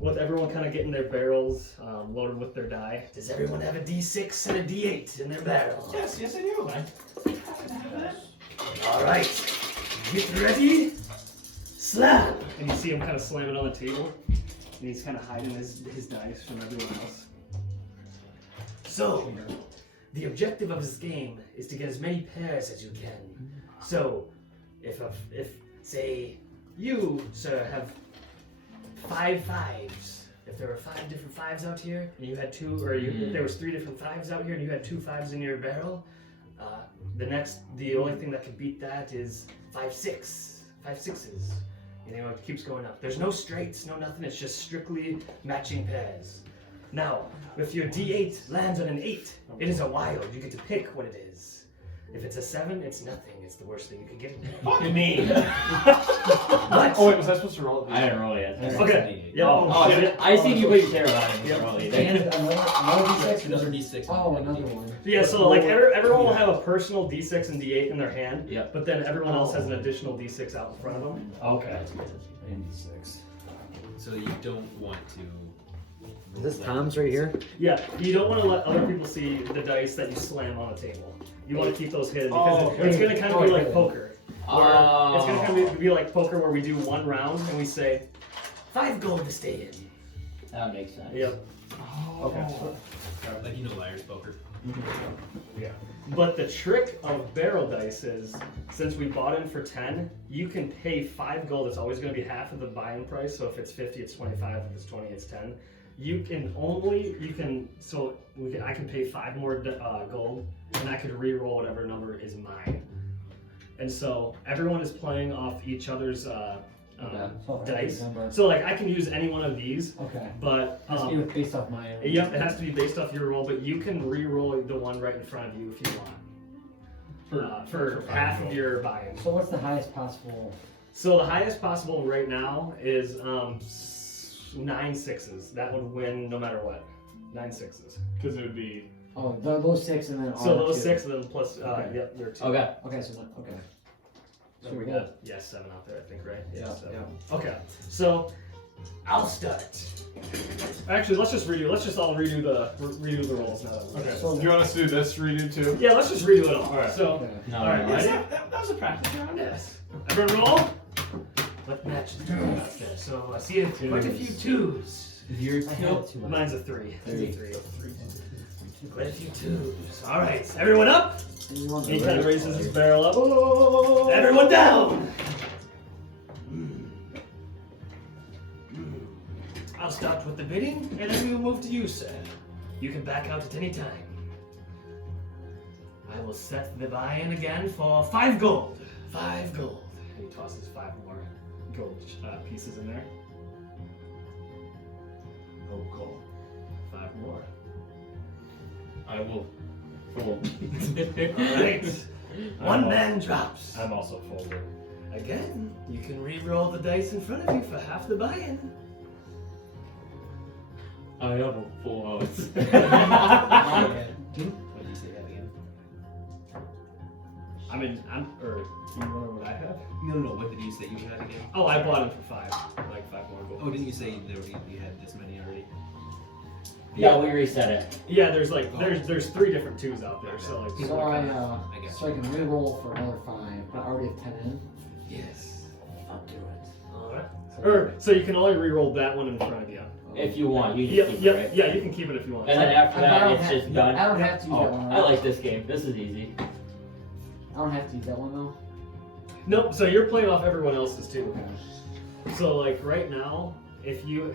with everyone kind of getting their barrels loaded with their die, does everyone have a d6 and a d8 in their barrel? Yes, I do. All right, get ready, slam! And you see him kind of slamming on the table, and he's kind of hiding his dice from everyone else. So, the objective of this game is to get as many pairs as you can. So, if say you, sir, have 5 fives. If there were 5 different 5s out here, and you had 2, or if there was 3 different 5s out here, and you had 2 5s in your barrel, the only thing that could beat that is 5 6, 5 6s. You know, it keeps going up. There's no straights, no nothing. It's just strictly matching pairs. Now, if your D8 lands on an 8, it is a wild. You get to pick what it is. If it's a 7, it's nothing. It's the worst thing you could get. Fuck me. What? Oh wait, was I supposed to roll? I didn't roll yet. Okay. Yeah. Oh, shit. I see you put your tarot on it. Yep. Roll it. And another D6? Another D6. Oh, another one. Yeah, so like everyone will have a personal D6 and D8 in their hand, Yep. but then everyone else has an additional D6 out in front of them. Okay. And D6. So you don't want to. Is this Tom's right here? Yeah, you don't want to let other people see the dice that you slam on the table. You want to keep those hidden because it's going to kind of be like poker. Where it's going to kind of be like poker where we do one round and we say 5 gold to stay in. That makes sense. Yep. Okay. Like liar's poker. Yeah. But the trick of barrel dice is, since we bought in for 10, you can pay 5 gold. It's always going to be half of the buy-in price. So if it's 50, it's 25. If it's 20, it's 10. I can pay 5 more gold, and I could re-roll whatever number is mine. And so everyone is playing off each other's dice. So like I can use any one of these, Okay. but Has to be based off mine. yep, it has to be based off your roll. But you can re-roll the one right in front of you if you want. For half of your buy-in. So what's the highest possible? So the highest possible right now is 9 6s. That would win no matter what. 9 6s. Because it would be. Oh, those 6 and then. So those two. 6 and then plus, Okay. yep, there are 2. Okay. Okay, so then, okay. So So we we got 7 out there, I think, right? Yeah, seven. Okay, so I'll start. Actually, let's just all redo the rolls now. Okay. So- Do you want us to do this redo too? Yeah, let's just redo it all. Alright. So, Okay. No, all right, no, ready? That was a practice round. Yes. Everyone roll. What matches do we got there? So I see quite a few 2s. You're I had two. Mine's a 3. Three. Quite a few 2s. All right, everyone up. You want He the kind of red? raises his barrel up. Everyone down. I'll start with the bidding, and then we'll move to you, sir. You can back out at any time. I will set the buy-in again for 5 gold. 5 gold. And he tosses 5 more gold pieces in there. Oh, gold. 5 more. I will fold. Alright. One man drops. I'm also folded. Again, you can re-roll the dice in front of you for half the buy-in. I have a full house. What did you say that again? Do you remember what I have? No. What did you say you had again? Oh, I bought them for 5. Like 5 more gold. Oh, didn't you say you had this many already? Yeah, we reset it. Yeah, there's 3 different 2s out there, so like people So are I, kinda- I guess. so I can re-roll for another 5, but I already have 10 in. Yes. I'll do it. Alright. So you can only re-roll that one in front of you. If you want, you Yep, just keep yep, it, right? yeah, you can keep it if you want. And then after I that, don't it's have- just done. I don't have to use that Oh, one. I like this game. This is easy. I don't have to use that one though. Nope, so you're playing off everyone else's too. Okay. So like right now, if you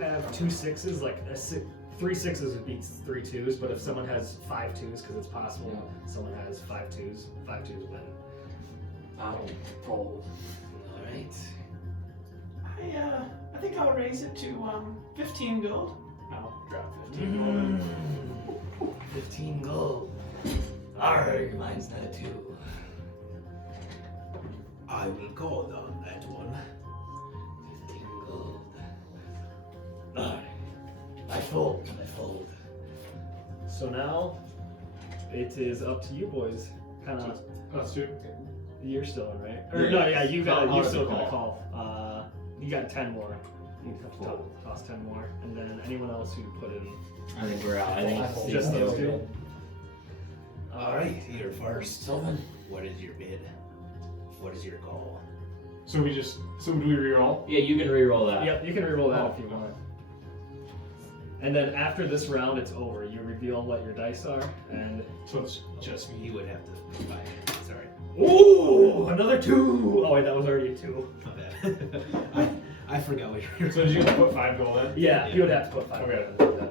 have 2 6s, like 3 6s would beat 3 2s, but if someone has 5 2s, because it's possible, someone has 5 2s win. I'll fold. Alright. I think I'll raise it to 15 gold. I'll drop 15 gold. 15 gold. Arg, mine's not 2. I will call on that one. 15 gold. Alright. I fold. So now, it is up to you boys. Kind of. Us two. You're still in, right? Or Yeah, no, yeah. yeah, you I'll still have got to a call. You got 10 more. You have to toss 10 more, and then anyone else who put in I think we're out. I think just those two. Alright, you're first. Sylvin. What is your bid? What is your call? So do we reroll? Yeah, you can reroll that. Yep, you can reroll that if you want. And then after this round, it's over. You reveal what your dice are, and So it's just me. You would have to buy it. Sorry. ooh, another 2. Oh wait, that was already a 2. My bad. I forgot what you were So did you put 5 gold in? Yeah, you would have to put 5. Okay. Okay.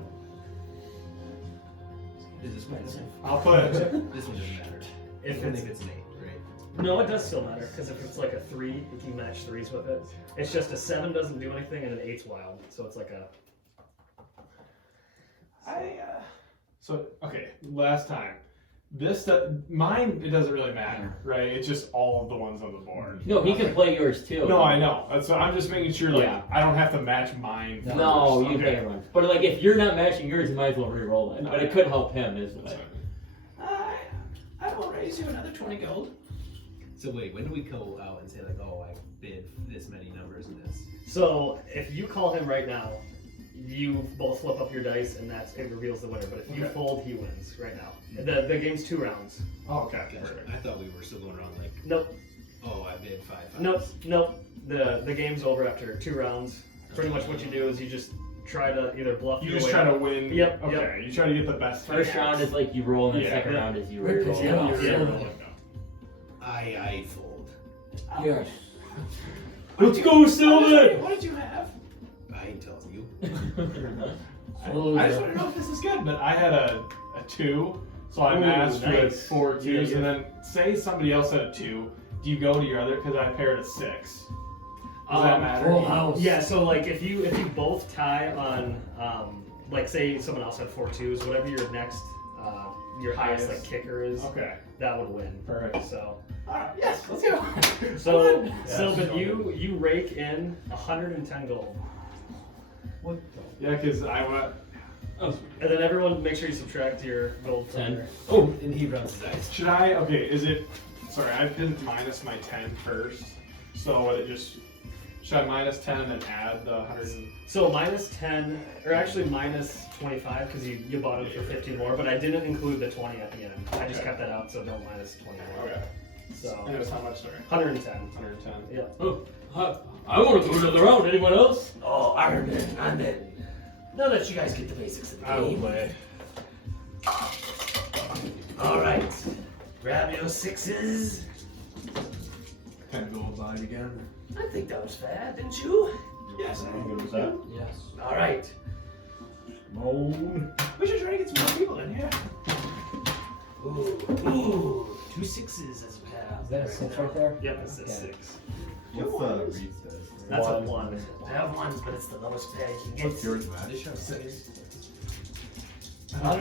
Is this one? I'll put. This one doesn't matter. If I don't it's think it's an 8, right? no, it does still matter because if it's like a 3, if you match 3s with it, it's just a 7 doesn't do anything and an 8's wild, so it's like a. So okay, last time. Mine, it doesn't really matter, right? It's just all of the ones on the board. No, he can play yours too. No, I know. So I'm just making sure, like, Yeah. I don't have to match mine. No, first. you Okay. can run. But like, if you're not matching yours, you might as well re-roll it. But it could help him, isn't it? I will raise you another 20 gold. So wait, when do we go out and say like, oh, I bid this many numbers in this? So if you call him right now, you both flip up your dice and it reveals the winner. But if you Okay. fold, he wins right now. The game's 2 rounds. Oh, okay. Gotcha. Perfect. I thought we were still going around like, Nope, oh, I bid 5. nope. The game's over after 2 rounds. Pretty much what you do is you just try to either bluff You your just way. try to win. Yep, Okay. yep. You try to get the best. First round is like you roll, and the Yeah. second round is you re-roll. Yeah. I fold. Yes. Let's go, Sylvin! What did you have? I ain't telling you. I just want to know if this is good, but I had a 2, so I Ooh, matched with nice. 4 twos, Yeah, and then say somebody else had a 2. Do you go to your other? Because I paired a 6. Does that matter? Full house. Yeah, so like if you both tie on like say someone else had 4 twos, whatever your next your highest like kicker is, Okay. that would win. Perfect. So Alright, yes, let's go. so but you rake in 110 gold. Yeah, because I went. And then everyone make sure you subtract your gold from 10. there. Oh, And he rubs his eyes. should I? Okay, is it? Sorry, I didn't minus my 10 first. So would it just? Should I minus 10 and then add the 100? So minus 10, or actually minus 25 because you bought it for 15 more, but I didn't include the 20 at the end. I just Okay. kept that out, so don't minus 20 more. Okay. So And it was how much? Sorry. 110. 110. Yeah. Oh, I want to go another round. Anyone else? Oh, I'm in. Now that you guys get the basics of the I will game. play. Alright. Grab your 6s. 10 gold vibe again. I think that was fair, didn't you? Yes. I'm good with that. Yes. Alright. Moan. We should try to get some more people in here. Ooh. 2 6s as well. Is that a 6 right there? Yep, it's a Okay. 6. What's Reed's dice? That's a 1. I have 1s, but it's the lowest pair you can get. What's yours, Matt? This shot 6. I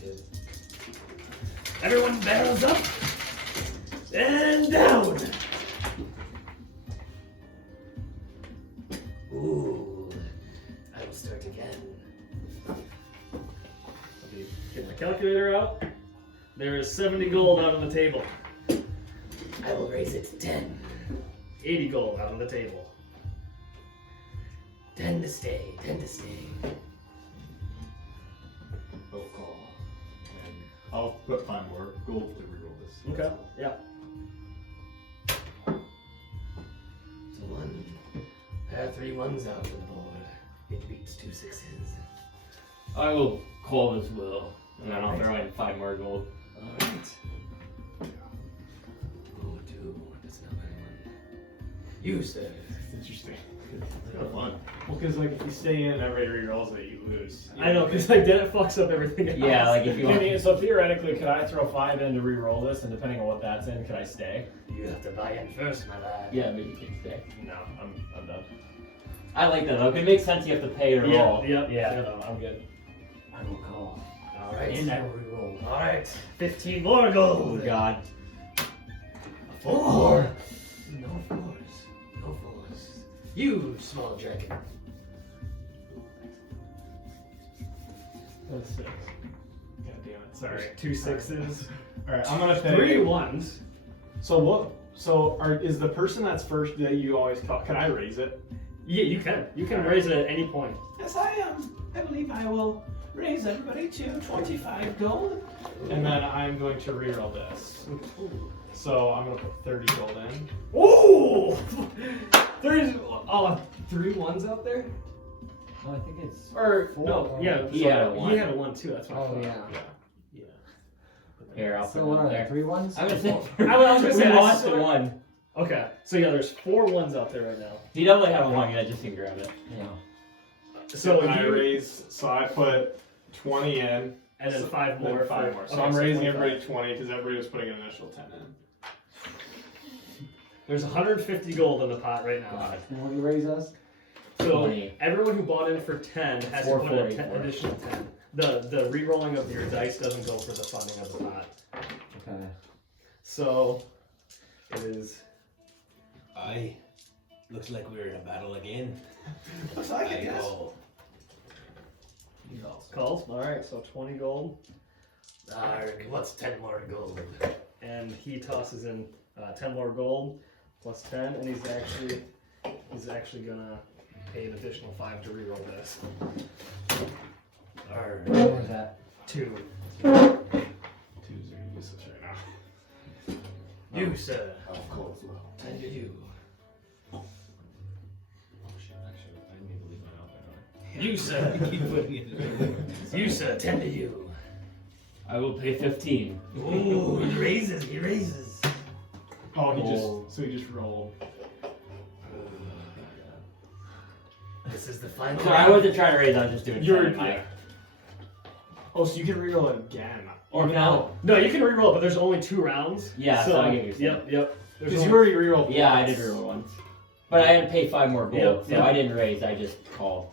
did. Everyone barrels up and down. Ooh. I will start again. Get my calculator out. There is 70 gold out on the table. I will raise it to 10. 80 gold out on the table. 10 to stay. 10 to stay. Oh, call. And I'll put 5 more gold to reroll this. Okay. Yeah. So 1. I have 3 1s out on the board. It beats 2 6s. I will call as well. And then I'll throw in 5 more gold. Alright. Ooh, 2. That's not my one. You, sir. It's interesting. It's kind of fun. Well, because like if you stay in, everybody rerolls it, you lose. I know, because like then it fucks up everything else. Yeah, like if you I want. mean, so theoretically, could I throw 5 in to re-roll this, and depending on what that's in, could I stay? You have to buy in first, my lad. Yeah, but you can stay. No, I'm done. I like that though. It makes sense. You have to pay to roll. Yeah, no, I'm good. I will call. All right. And I will reroll. All right. 15 more gold. Oh God. 4. No 4s. No 4s. You small dragon. That's 6. God damn it. Sorry, Sorry. 2 6s, Alright, I'm gonna pay. 3 1s. So what? So is the person that's first that you always talk? Can I raise it? Yeah, you can. You can raise it at any point. Yes, I am. I believe I will raise everybody to 25 gold. And then I'm going to reroll this. So I'm gonna put 30 gold in. Oh! There's 3 1s out there? No, I think it's. Or, Four. no, yeah. He so had a 1. He had a 1 too, that's what I Oh thought. yeah. Here, I'll So put what it are up there? there. 3 ones? I'm gonna say. I was gonna say, we I lost swear- the 1. Okay, so yeah, there's 4 1s out there right now. He definitely had a 1. Yeah, just can grab it. Yeah. So I you raise. So I put 20 in. and then 5 more. Then 5 more. So Okay, I'm raising 25. everybody 20 because everybody was putting an initial 10 in. There's 150 gold in the pot right now. And what do you raise us? So 20. everyone who bought in for 10 has Four, to put four, an eight, four. additional 10. The re-rolling of your dice doesn't go for the funding of the pot. Okay. So it is. Aye. Looks like we're in a battle again. Looks like it, yes. Called. Alright, so 20 gold. Arg, what's 10 more gold? And he tosses in 10 more gold plus 10, and he's actually gonna pay an additional 5 to reroll this. Arg. What was that? 2. 2s are useless right now. You, sir. I'll call as well. 10 to you. Oh shit, actually, I need to leave my outfit on. You, sir. Keep putting it in. You, sir. 10 to you. I will pay 15. Ooh, he raises. He raises. Oh, Oh. he just rolled. This is the final. So I wasn't trying to raise. I was just doing. You're 10 in my- yeah. Oh, so you can reroll it again. Or no. No, you can reroll, but there's only 2 rounds. Yeah, so I get you. Yep. There's Because only- you already rerolled. Yeah, I once. did reroll once. But I had to pay 5 more gold, Yep, so yep. I didn't raise. I just called.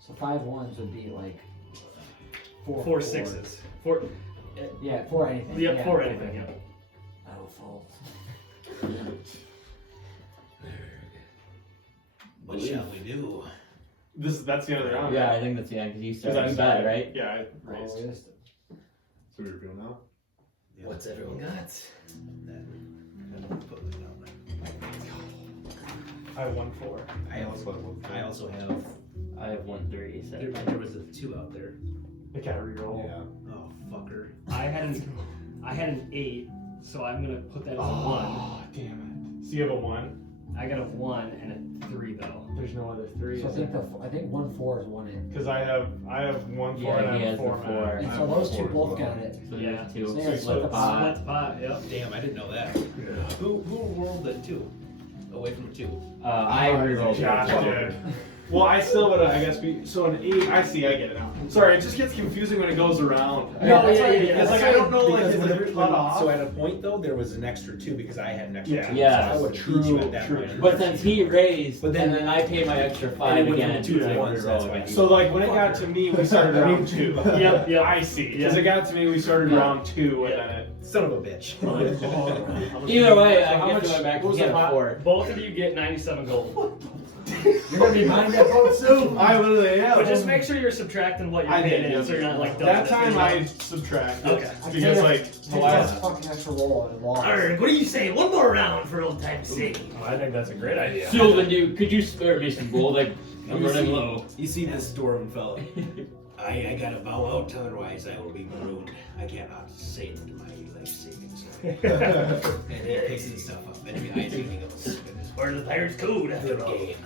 So 5 ones would be like 4 4 6s. 4. Yeah, 4 anything. Yep, yeah, 4 anything. Yep. That'll fall. What shall we do? That's the end of the round. Yeah, I think that's the end because you 'Cause started I you started, bet, right? Yeah, I Oh, raised. yes. So we reveal now? What's everyone got? I have 1-4. I also have. I have 1-3. So. There was a 2 out there. I gotta reroll. Yeah. Oh fucker. I had an 8, so I'm gonna put that as a 1. Oh, damn it. So you have a 1? I got a 1 and a 3 though. There's no other 3. So I think 1 4 is 1 in. Because I have 1-4 Yeah, and I he have has the 4 4. man. And I so have those 1 two 4 both as well. got it. So Yeah. there's 2. So yeah, So split the pot. Split the pot. Yep. Damn, I didn't know that. Who rolled the 2? Away from the 2. I rerolled. Josh it. did. Well, I still would, I guess, be. So an 8, I see, I get it now. Sorry, it just gets confusing when it goes around. No, that's yeah, why- yeah, yeah. It's like, I don't know, like, is it cut off? So at a point though, there was an extra 2 because I had an extra Yeah. 2. Yeah. So I would True, beat you at that true. point. But since he raised, But then- and then I paid my extra 5 And it went again. from 2 to so 1, I so that's rerolled why it. he- So, like, when it got to me, we started round 2. Yep, yep. I see. Because it got to me, we started round 2, and then it. Son of a bitch. Either way, So I how get much- to my back. what was He the had pot? 4. Both of you get 97 gold. You're gonna be behind that boat soon. I literally am. But just make sure you're subtracting what you're I paying did, in, yeah. so you're not like That doubling time it. I subtract. Okay. Because, like, the Take last. that fucking extra roll and lost. Arg, what do you say? One more round for old time's sake. I think that's a great idea. Sylvin, dude, could you spare me some gold? Like, I'm running low. You see this dwarven fella? I gotta bow out, otherwise I will be marooned. I cannot say it to my life savings. And he picks his stuff up. And I think he goes, it's part of the pirate's code after all. Game.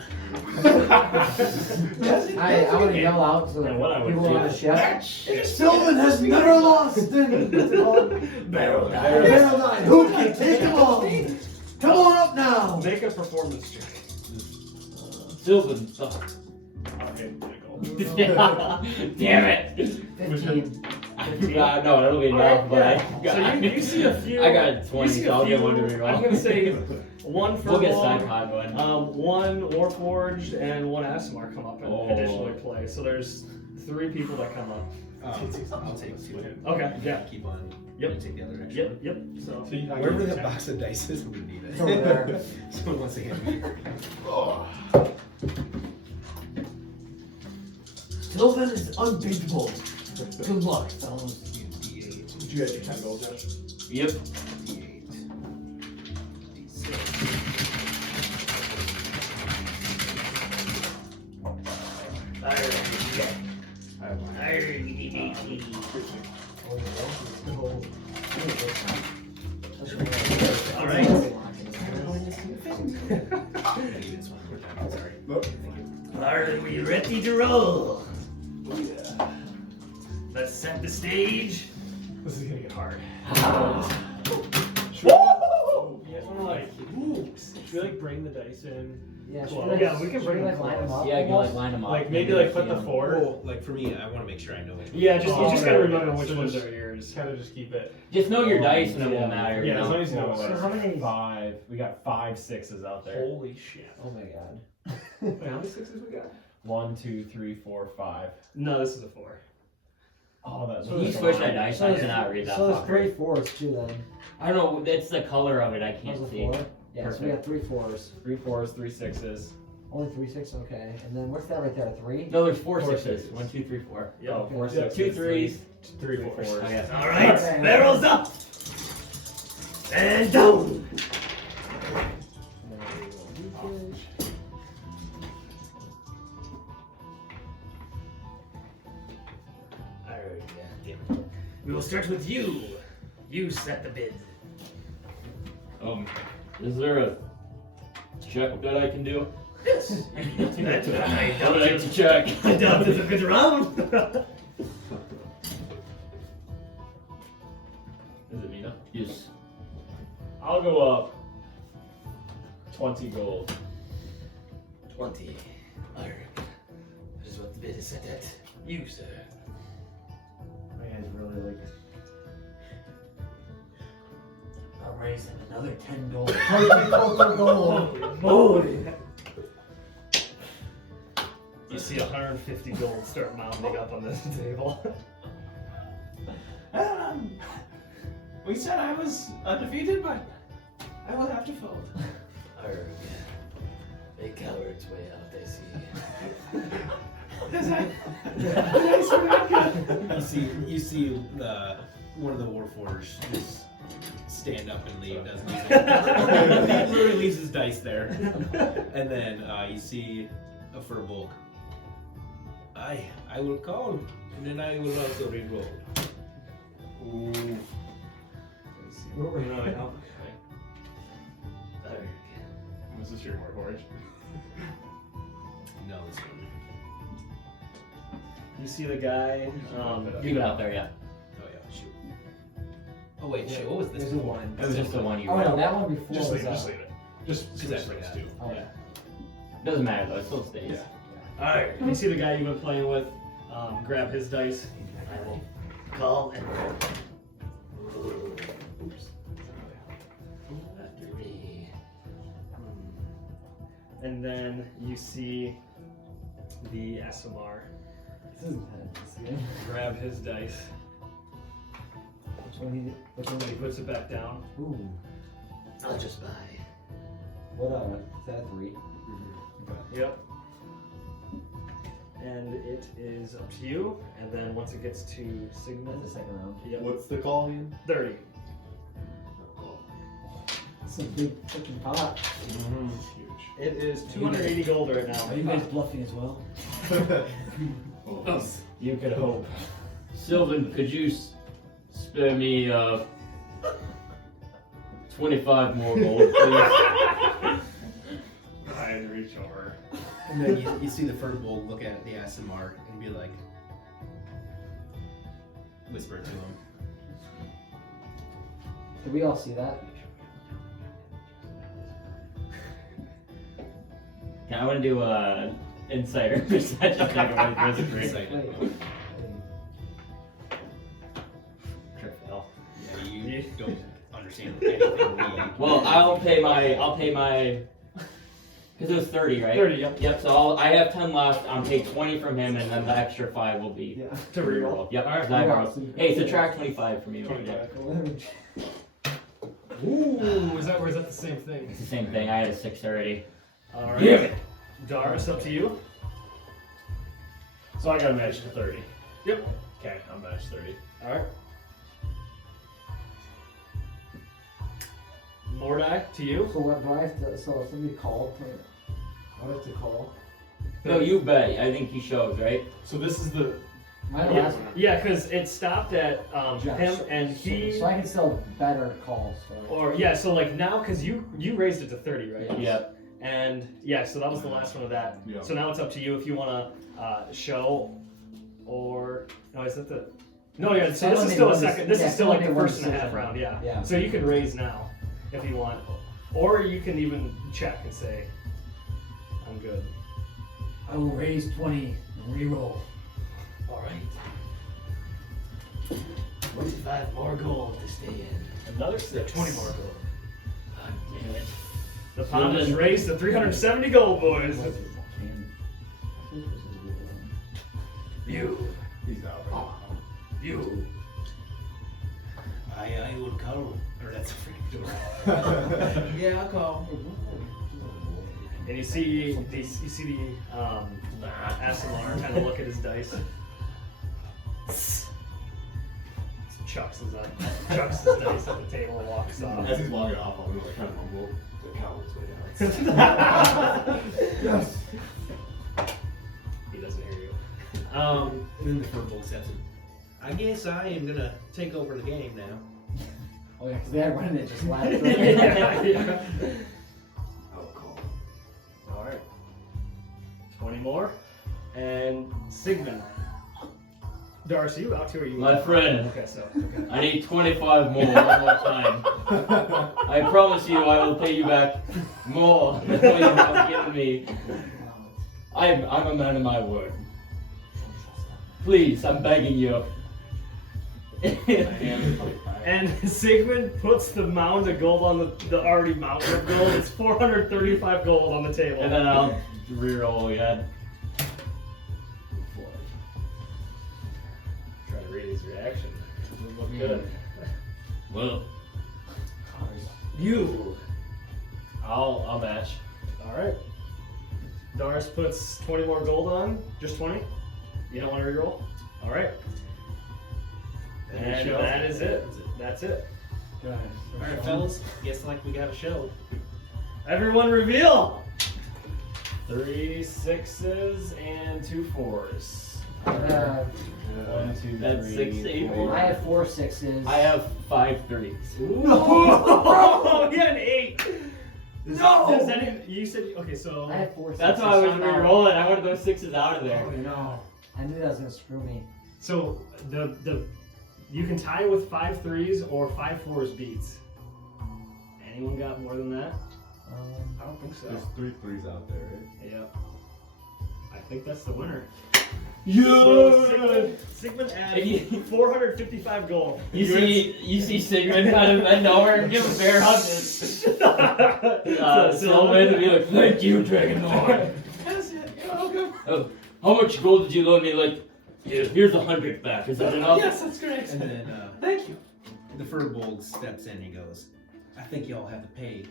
I want to yell out to the And what I would people do- on the ship. Sylvan has never lost in Barrel Barrel Nine. Who can take him on? Come on up now. Make a performance check. Sylvin, suck. Okay, nickel. Damn it! 15. No, that'll be enough, but I So got, you see a few. I got you 20, see so a I'll few, get one to reroll. I'm gonna say one for We'll get one. Psychon going. One Warforged and one Asimar come up and Oh. additionally play. So there's 3 people that come up. I'll take 2. Okay, yeah. Keep on. Yep. You take the other extra. Yep. So Wherever that box of dice is, we need It's over there. it. Someone wants to hand me. Sylvan is unbeatable. Good luck, fellas. D8. Did you guys do 10 gold, Josh? Yep. D8. D6. all right. Are we ready to roll? Oh, yeah. Let's set the stage. This is gonna get hard. You guys wanna like, should we like bring the dice in? Yeah, should Well, we, like, yeah, we can should bring like them line them close. up. Yeah, you can like almost? line them up. Like maybe like put the Yeah. 4. Well, like for me, I want to make sure I know which one. Yeah, just you just gotta Alright, remember which so ones just- are yours. Kind of just keep it. Just know your dice and it Yeah. won't matter. Yeah, you as know? long as you know So what. how many? 5. We got 5 6s out there. Holy shit. Oh my god. Wait, how many 6s we got? 1, 2, 3, 4, 5. No, this is a 4. Oh, that's Can you switch that dice? I cannot read that. So there's fucker. 3 4s too then. I don't know. It's the color of it. I That can't was a see. 4. Yeah, so we got Perfect. 3 4s. 3 4s, 3 6s. Only 3 6, okay. And then what's that right there? 3? No, there's 4 4 sixes. sixes. 1, 2, 3, 4. Yep. Oh, 4 Yeah, 6s. 2 threes. 3 4s. Oh, yeah. All right, Okay. barrels up and down. Alright, yeah. We will start with you. You set the bid. Is there a check that I can do? Yes. That's what I I would like to check. I doubt it's a good round. Is it Mina? Yes. I'll go up 20 gold. 20. Alright. That is what the bid is set at. You, sir. My hands really like. I'm raising another 10 gold. 10 gold. Holy moly! You see 150 gold start mounting up on this table. We said I was undefeated, but I will have to fold. Arrgh. A coward's way out, I see. Because I You see one of the Warforged just stand up and leave, doesn't he? He literally leaves his dice there. And then you see a Furbolg. I will call, and then I will also re-roll. Ooh. Let's see. What were you No, no. Arrgh. Was this your Warforged? No, this one. You see the guy. Keep it out there, yeah. Oh yeah, shoot. Oh wait, shit. What was this? There's a 1. It was just the one you Oh no, rolled. that one before just was leave it. Just leave it. Just Because switch that's those right. two. Oh yeah. Doesn't matter though, it still stays. Yeah. Alright, you see the guy you've been playing with. Grab his dice. I will call and. Oops. 3. And then you see the SMR This is intense. grab his dice. Which one He puts it back down. Ooh. I'll just buy. What is that 3? Yep. And it is up to you. And then once it gets to That's Sigmund, the second round. yep. What's the call again? 30. It's a big freaking pot. Huge. It is 280 gold right now. Are you guys bluffing as well? You could hope. Sylvin, could you spare me 25 more gold, please? I had to reach over. And then you see the Furbolg look at the SMR and be like, whisper to him. Did we all see that? Yeah, I want to do insider perception check on my wizardry. Insight. Prevail. Yeah, you don't understand anything. Well, I'll pay my. Because it was 30, right? 30, yep. Yep, so I have 10 left. I'll take 20 from him, and then the extra 5 will be Yeah. To reroll. Yep. Alright. 'cause I borrowed. Hey, subtract 25 from you. Yeah. Ooh, is that the same thing? It's the same thing. I had a 6 already. Alright. Yeah. Darius, up to you. So I got to match to 30. Yep. Okay, I'll match 30. Alright. Mordai, to you. So what do I have to? So if somebody called, I have to call. No, you bet. I think he shows, right? So this is the. My Yeah, last yeah, because it stopped at Josh. him and he. So I can still better calls. Right? Or yeah, so like now, because you raised it to 30, right? Yep. And yeah, so that was the last one of that. Yeah. So now it's up to you if you want to show, or no, is that the? No, yeah. So this is still a second. This is still like the first and a half round. Yeah. Yeah. So you can raise now, if you want, or you can even check and say, "I'm good." I will raise 20 and reroll. All right. 25 more gold to stay in. Another 6. 20 more gold. God damn it. The pound is raised to 370 gold, boys. You. He's out right now. You. I would call. Or that's a freaking door. Yeah, I'll call. And you see the Asimar kind of look at his dice. Chucks his dice at the table and walks off. As he's walking off, I'm gonna like kind of mumble. The coward's way out. Yes. He doesn't hear you. And then the purple accepts it. I guess I am gonna take over the game now. Oh yeah, because they had running it just last. yeah. I'll call. Alright. 20 more. And Sigmund. Darcy, you out to or you? My friend, Okay, so. Okay. I need 25 more one more time. I promise you I will pay you back more than what you have given me. I'm a man of my word. Please, I'm begging you. And Sigmund puts the mound of gold on the already mountain of gold. It's 435 gold on the table. And then I'll reroll again. Try to read his reaction. Doesn't look good. Well, You. I'll match. Alright. Doris puts 20 more gold on. Just 20? You don't want to reroll? Alright. And that is it. That's it. Alright, fellas. Guess like we got a show. Everyone reveal! 3 6s and 2 4s. Uh, 1, 2, That's 3, 6 to 8. 4. I have 4 6s. I have 5 3s. Oh, you had an 8! No! Does any, you said, okay, so. I have 4 6s. That's why I was I'm out. rerolling. I wanted those 6s out of there. Oh no. I knew that was gonna screw me. So the you can tie with 5 3s or 5 4s beats. Anyone got more than that? I don't think so. There's 3 3s out there, right? Yeah. I think that's the winner. Yeah! So Sigmund adds 455 gold. You see Sigmund kind of bend over and give a bear hug to Sylvin and be like, thank you, Dragonborn. That's it. You're welcome. Oh, how much gold did you loan me? Like, here's 100 back. Is that enough? Yes, that's great. And then Thank you. the Furbolg steps in and he goes, I think y'all have to pay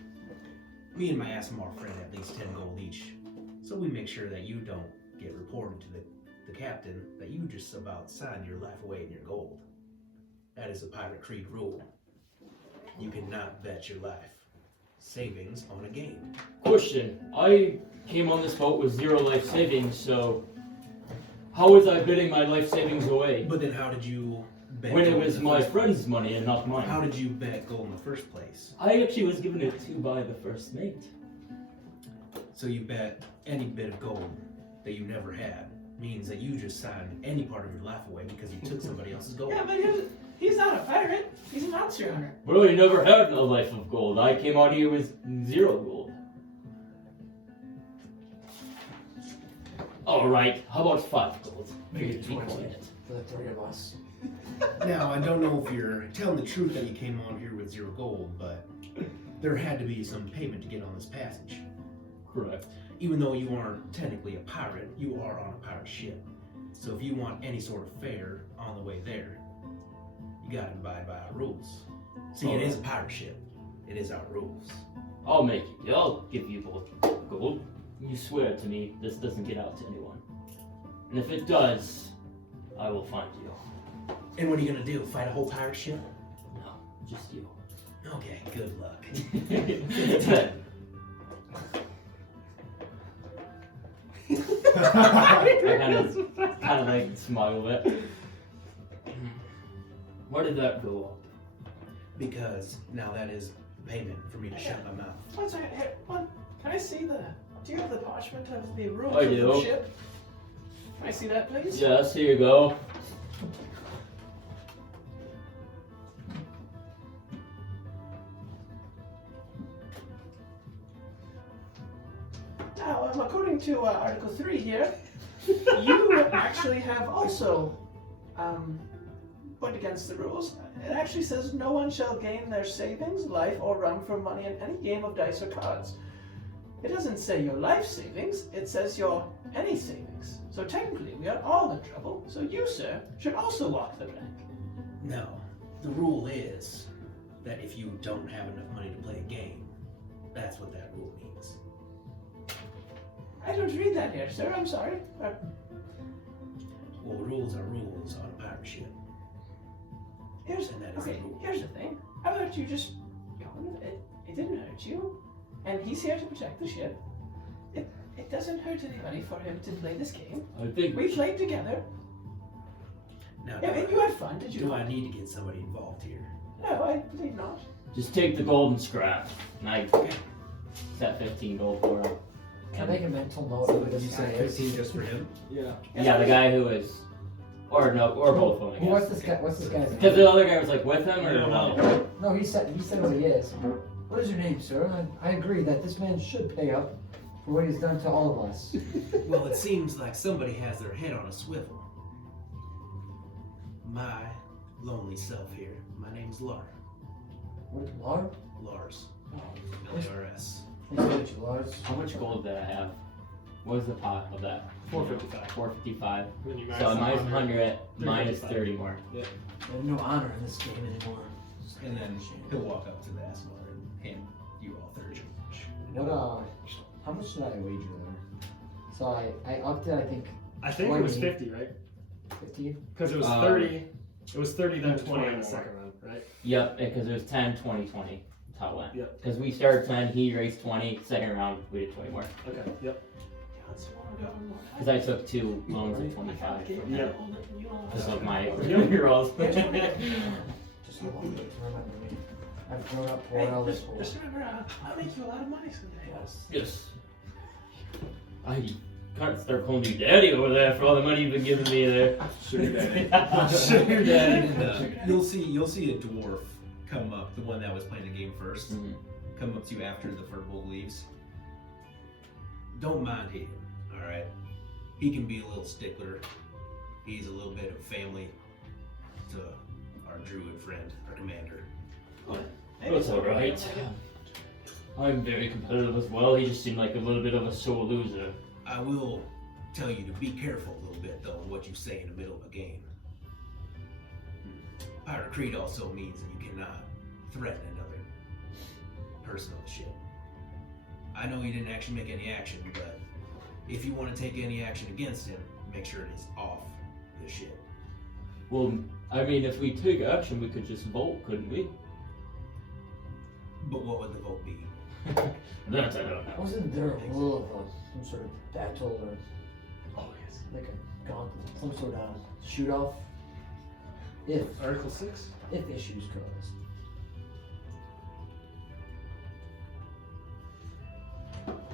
me and my Asimar friend at least 10 gold each. So we make sure that you don't get reported to the captain that you just about signed your life away in your gold. That is a Pirate Creed rule. You cannot bet your life savings on a game. Question. I came on this boat with 0 life savings, so how was I bidding my life savings away? But then how did you bet When it gold was in the my first friend's place? money and not mine. How did you bet gold in the first place? I actually was given it to by the first mate. So you bet any bit of gold that you never had means that you just signed any part of your life away because you took somebody else's gold. Yeah, but he's not a pirate. He's a monster hunter. Bro, you never had a life of gold. I came out here with 0 gold. All right, how about 5 gold? Maybe Be 20 quiet. for the 3 of us. Now, I don't know if you're telling the truth that you came on here with 0 gold, but there had to be some payment to get on this passage. Correct. Even though you aren't technically a pirate, you are on a pirate ship. So if you want any sort of fare on the way there, you gotta abide by our rules. See, it is a pirate ship. It is our rules. I'll make it. I'll give you both gold. You swear to me this doesn't get out to anyone. And if it does, I will find you. And what are you gonna do? Fight a whole pirate ship? No, just you. Okay, good luck. I kind of like smile a bit. Where did that go up? Because now that is payment for me to shut my mouth. 1 second, here, can I see do you have the parchment of the rules I of do. the ship? Can I see that, please? Yes, here you go. Now, according to Article 3 here, you actually have also went against the rules. It actually says no one shall gain their savings, life, or run for money in any game of dice or cards. It doesn't say your life savings, it says your any savings. So technically, we are all in trouble, so you, sir, should also walk the plank. No, the rule is that if you don't have enough money to play a game, that's what that rule means. I don't read that here, sir, I'm sorry. Well, rules are rules on a pirate ship. Here's And that is okay, the rule. here's the thing. How about you just go with it? It didn't hurt you. And he's here to protect the ship. It doesn't hurt anybody for him to play this game. I think We played together. Now, Yeah, and you had fun, did you? do I need to get somebody involved here? No, I believe not. just take the golden scrap. And I set 15 gold for him. Can I make a mental note of what you say is? 15 just for him? Yeah. Yeah, the guy who was, or no, or both of them. I What's guess. this guy? What's this guy's Because name? the other guy was like with him, or I don't no? know. No, he said what he is. What is your name, sir? I agree that this man should pay up for what he's done to all of us. Well, it seems like somebody has their head on a swivel. My lonely self here. My name's Lars. What, Lars? Lars. Oh, L-A-R-S. nice to meet you, Lars. How much gold did I have? What was the pot of that? 455. 455. Then you So minus 100, 355. minus 30 more. I have no honor in this game anymore. And then he'll walk up to the Asmar and hand you all 30. What, how much did I wager there? So I upped it, I think, I think it was 20. 50, right? 15? Because it was 30. It was 30, then 20 on the second run, right? Yep, because it was 10, 20, 20. That's how it went. Yep. Because we started 10, he raced 20, second round we did 20 more. Okay, yep. Because I took 2 loans of 25. Yep. Just like my Yep. rolls. Just a moment to remember me. I've grown up poor elders school. Just remember, I'll make you a lot of money someday. Yes. I can't start calling you daddy over there for all the money you've been giving me there. Sugar daddy. Sugar daddy. And, you'll see a dwarf come up, the one that was playing the game first, come up to you after the Furbolg leaves. Don't mind him, alright? He can be a little stickler. He's a little bit of family to our druid friend, our commander. That's alright. I'm very competitive as well. He just seemed like a little bit of a sore loser. I will tell you to be careful a little bit, though, in what you say in the middle of a game. Pirate Creed also means that you cannot threaten another person on the ship. I know you didn't actually make any action, but if you want to take any action against him, make sure it is off the ship. Well, I mean, if we take action, we could just vote, couldn't we? But what would the vote be? That I don't know. Wasn't there a rule of some sort of battle or like a gauntlet, some sort of shoot off? If Article 6? issues caused.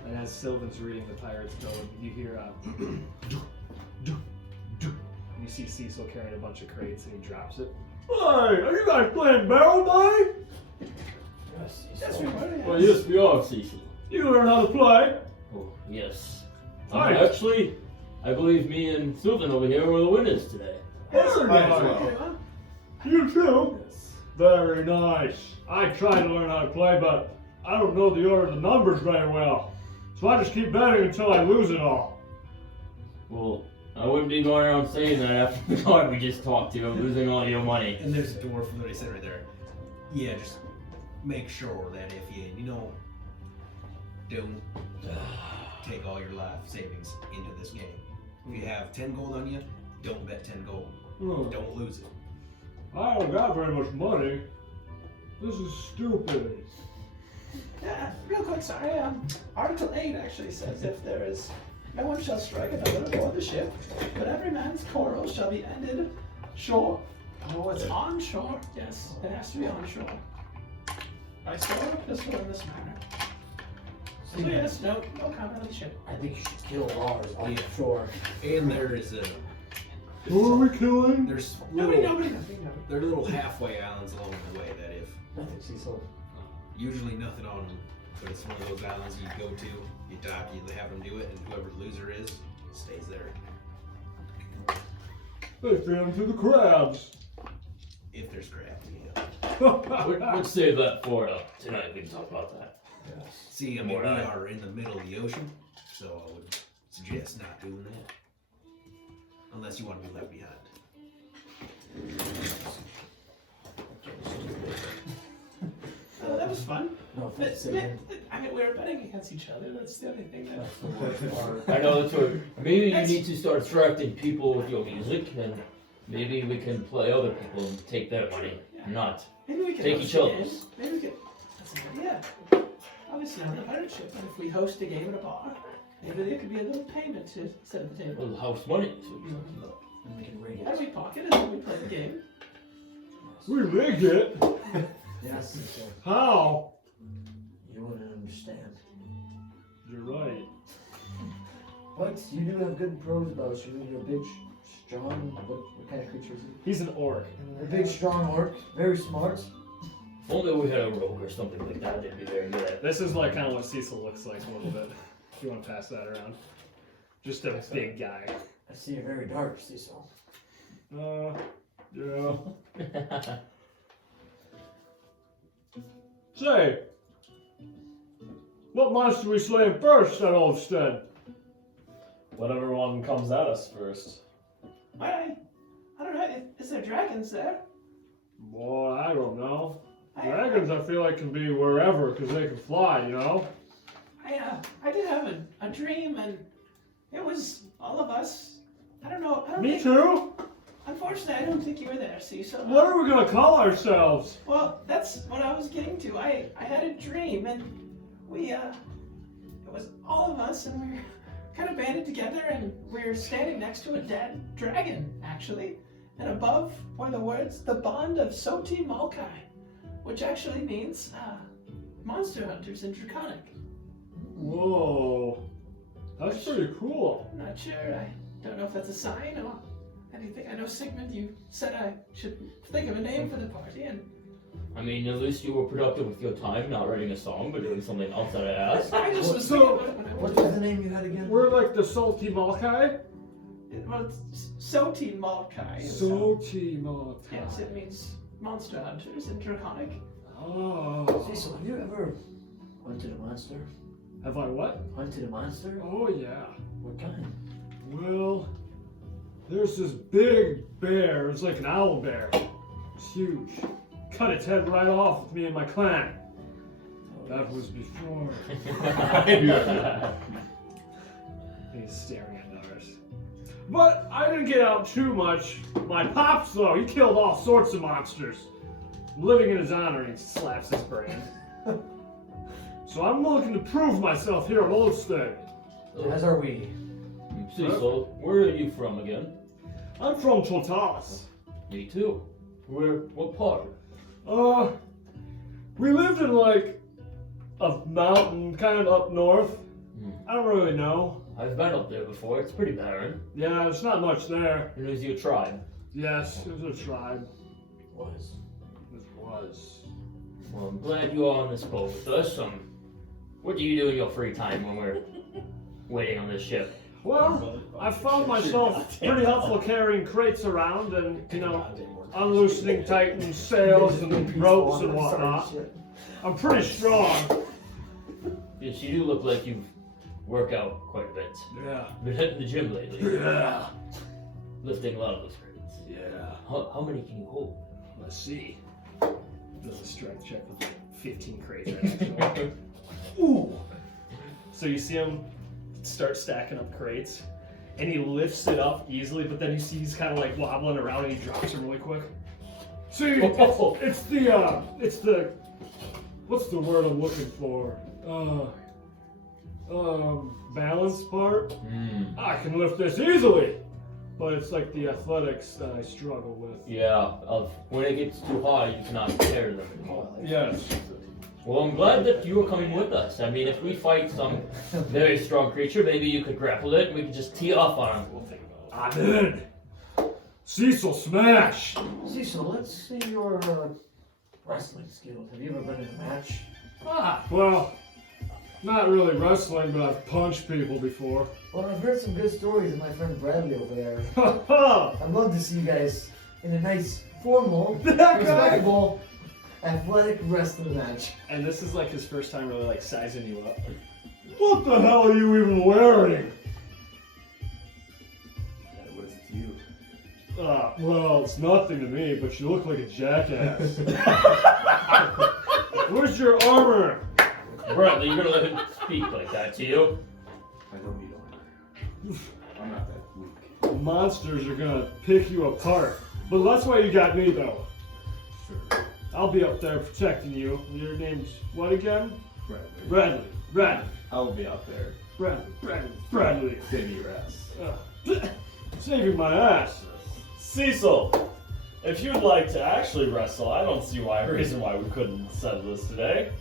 And as Sylvin's reading the Pirate's Code, you hear you see Cecil carrying a bunch of crates and he drops it. Hey, are you guys playing barrel money? Yes, we were, Well, yes, we are, Cecil. You learn how to play. Oh, yes. Alright. Actually, I believe me and Sylvin over here were the winners today. Might as well. You too? Very nice. I try to learn how to play, but I don't know the order of the numbers very well. So I just keep betting until I lose it all. Well, I wouldn't be going around saying that after the card we just talked to, losing all your money. And there's a dwarf that I said right there. Yeah, just make sure that if you don't take all your life savings into this game. If you have 10 gold on you, don't bet 10 gold. Don't lose it. I don't got very much money. This is stupid. Yeah, real quick, sorry. Article 8 actually says if there is no one shall strike another aboard the ship, but every man's quarrel shall be ended shore. Oh, it's on shore. Yes, it has to be on shore. By sword or pistol in this manner. So yes, no combat on the ship. I think you should kill ours on the shore. And there is a. Who are we killing? There's Nobody. there are little halfway islands along the way that if Nothing, Cecil. usually nothing on them, but it's one of those islands you go to, you dock, you have them do it, and whoever the loser is stays there. They feed them to the crabs. If there's crabs, yeah. We'd save that for tonight. We can talk about that. See, I mean, More we right. are in the middle of the ocean, so I would suggest not doing that. Unless you want to be left behind. Oh, that was fun. No But, offense, Sigmund. I mean, we were betting against each other. That's the only thing that. That's the worst part. I know that's what. Maybe you need to start attracting people with your music, and maybe we can play other people and take their money, not Maybe we could take host each a other's. game. Maybe we could. That's an idea. Obviously, on the pirate ship, and if we host a game at a bar, maybe there could be a little payment to set at the table. Well, house money. Is what you're talking about. And we can rig And it. we pocket it and we play the game. We rigged it. Yes, Cecil. How? You wouldn't understand. You're right. But you do have good prose about you. You're a big, strong. What kind of creature is he? He's an orc. A big, strong orc. Very smart. If only we had a rogue or something like that, they'd be very good at. This is like kind of what Cecil looks like a little bit. If you want to pass that around. Just a big guy. I see you're very dark, Cecil. Yeah. Say, what monster we slaying first at Oldstead? Whatever one comes at us first. I don't know. Is there dragons there? Boy, I don't know. Dragons, I feel like, can be wherever because they can fly, you know? I did have a dream, and it was all of us. I don't know. Me too? Unfortunately, I don't think you were there, Cecil. What are we gonna call ourselves? Well, that's what I was getting to. I had a dream, and it was all of us, and we were kind of banded together, and we were standing next to a dead dragon, actually. And above were the words, the bond of Soti Malkai, which actually means monster hunters in Draconic. Whoa. That's pretty cool. I'm not sure. I don't know if that's a sign or anything. I know, Sigmund, you said I should think of a name for the party, and I mean, at least you were productive with your time, not writing a song, but doing something else that I asked. I just was So- thinking about it when I What was. was the name you had again? We're like the Salty Malkai? Well, it's Soti Malkai. Salty Malkai. Yes, it means monster hunters in Draconic. Oh. Cecil, have you ever hunted a monster? Have I what? Hunted a monster? Oh, yeah. What kind? Well, there's this big bear. It's like an owl bear. It's huge. Cut its head right off with me and my clan. That was before. He's staring at ours. But I didn't get out too much. My pops, though, he killed all sorts of monsters. Living in his honor, he slaps his brain. So I'm looking to prove myself here at Oldstead. As are we. Cecil, where are you from again? I'm from Totalis. Me too. Where? What part? We lived in like a mountain kind of up north. I don't really know. I've been up there before. It's pretty barren. Yeah, there's not much there. It was your tribe. Yes, it was a tribe. Was. It was. Well, I'm glad you are on this boat with us. What do you do in your free time when we're waiting on this ship? Well, I found myself pretty helpful carrying crates around and, unloosening tightened sails and ropes and whatnot. I'm pretty strong. Yes, you do look like you work out quite a bit. Yeah. Been hitting the gym lately. Yeah. Lifting a lot of those crates. Yeah. How many can you hold? Let's see. Does a strength check with 15 crates, actually. Ooh. So you see him start stacking up crates, and he lifts it up easily, but then you see he's kind of like wobbling around and he drops them really quick. See, it's the, what's the word I'm looking for? Balance part. I can lift this easily, but it's like the athletics that I struggle with. Yeah, when it gets too high, you cannot carry them anymore. Yes. Well, I'm glad that you are coming with us. I mean, if we fight some very strong creature, maybe you could grapple it and we could just tee off on him. I'm in. Cecil, smash! Cecil, let's see your wrestling skills. Have you ever been in a match? Well, not really wrestling, but I've punched people before. Well, I've heard some good stories of my friend Bradley over there. Ha I'd love to see you guys in a nice, formal, respectable, athletic wrestling match. And this is like his first time really like sizing you up. What the hell are you even wearing? What is it to you? Well, it's nothing to me, but you look like a jackass. Where's your armor? Bradley, you're gonna let him speak like that to you? I don't need armor. I'm not that weak. Monsters are gonna pick you apart. But that's why you got me, though. Sure. I'll be up there protecting you. Your name's what again? Bradley. Bradley. I'll be out there. Bradley. Saving your ass. Saving my ass. Cecil, if you'd like to actually wrestle, I don't see reason why we couldn't settle this today.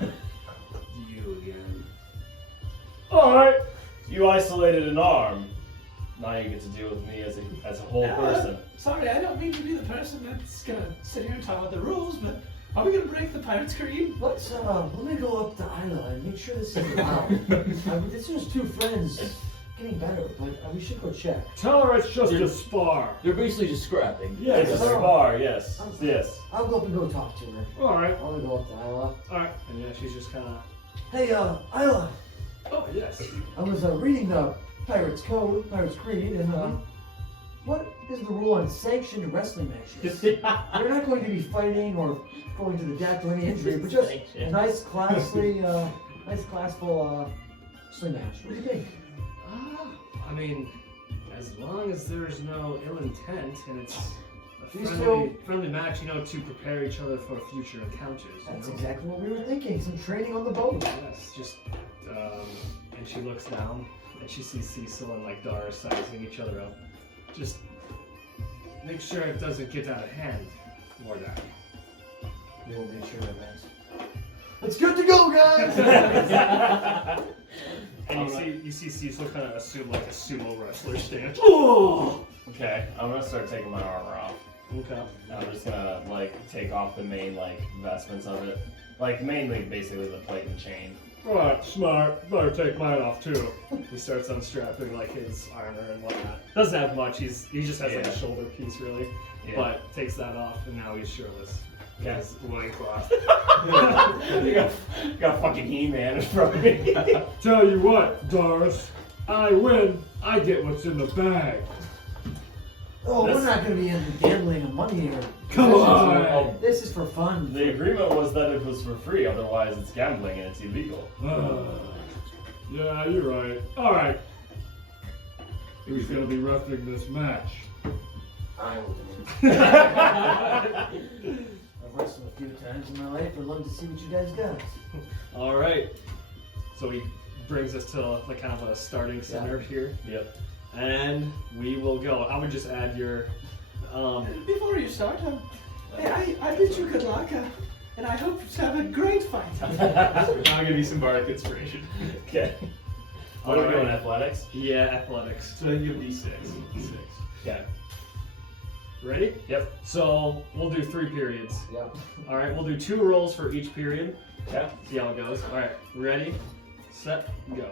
You again. Alright. You isolated an arm. Now you get to deal with me as a whole person. Sorry, I don't mean to be the person that's gonna sit here and talk about the rules, but are we gonna break the Pirate's Creed? Let's let me go up to Isla and make sure this is allowed. This is two friends getting better, but we should go check. Tell her it's just a spar. They're basically just scrapping. Yes. It's a spar, yes. Yes. I'll go up and go talk to her. Alright. I'll go up to Isla. Alright. And yeah, she's just kind of. Hey, Isla. Oh, yes. I was reading the Pirate's Code, Pirate's Creed, and what is the rule on sanctioned wrestling matches? You're not going to be fighting or going to the death or any injury, but just a nice, classful wrestling match. What do you think? I mean, as long as there's no ill intent and it's a We friendly match, to prepare each other for future encounters. That's exactly what we were thinking. Some training on the boat. Yes, just, and she looks down and she sees Cecil and like Dara sizing each other up. Just make sure it doesn't get out of hand, Mordak. We will make sure of that. It's good to go, guys! And you see Cecil kind of assume like a sumo wrestler stance. Okay, I'm gonna start taking my armor off. Okay. I'm just gonna take off the main vestments of it. Mainly basically the plate and chain. Alright, smart. Better take mine off too. He starts unstrapping his armor and whatnot. Doesn't have much, he just has a shoulder piece really. Yeah. But takes that off and now he's shirtless. Okay. His loincloth. you got fucking He-Man in front of me. Tell you what, Doris. I win, I get what's in the bag. Oh, we're not going to be into gambling and money here. Come on! This is for fun. The agreement was that it was for free, otherwise it's gambling and it's illegal. Yeah, you're right. Alright. Who's going to be roughing this match? I will do it. I've wrestled a few times in my life. I'd love to see what you guys got. Alright. So he brings us to kind of a starting center here. Yep. And we will go. I would just add your Before you start, hey, I bid you good luck, and I hope to have a great fight. I'll give you some bardic inspiration. Okay. What are we doing, athletics? Yeah, athletics. So then you have D6. Okay. Ready? Yep. So we'll do 3 periods. Yeah. Alright, we'll do 2 rolls for each period. Okay. See how it goes. Alright, ready, set, go.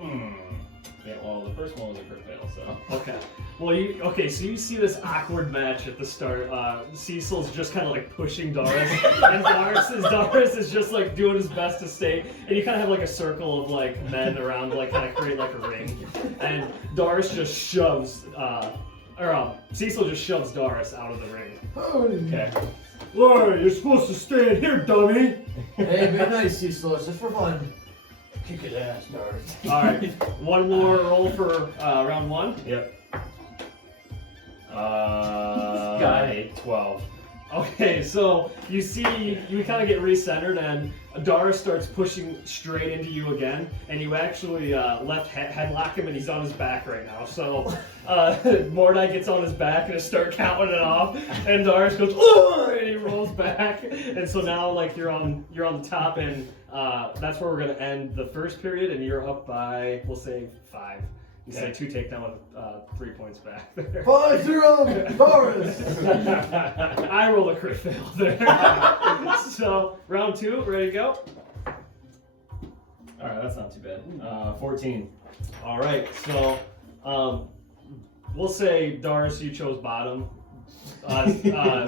Yeah, well, the first one was a crit fail, so. Okay. Well, so you see this awkward match at the start. Cecil's just kind of like pushing Doris, and Doris is just like doing his best to stay. And you kind of have like a circle of like men around, like kind of create like a ring. And Doris just shoves, Cecil just shoves Doris out of the ring. Okay. Whoa, you're supposed to stay in here, dummy. Hey, be nice, Cecil. It's just for fun. Kick his ass, Doris. All right, one more roll for round one. Yep. Guy. 12. Okay, so you see, you kind of get recentered, and Doris starts pushing straight into you again, and you actually left headlock him, and he's on his back right now. So Mordai gets on his back and just start counting it off, and Doris goes, "Ugh!" and he rolls back, and so now like you're on the top, and that's where we're gonna end the first period, and you're up by, we'll say 5. You say 2 takedown with 3 points back there. 5-0, Doris. I roll a crit fail there. So round 2, ready to go? Alright, that's not too bad. 14. All right, so we'll say Doris, you chose bottom.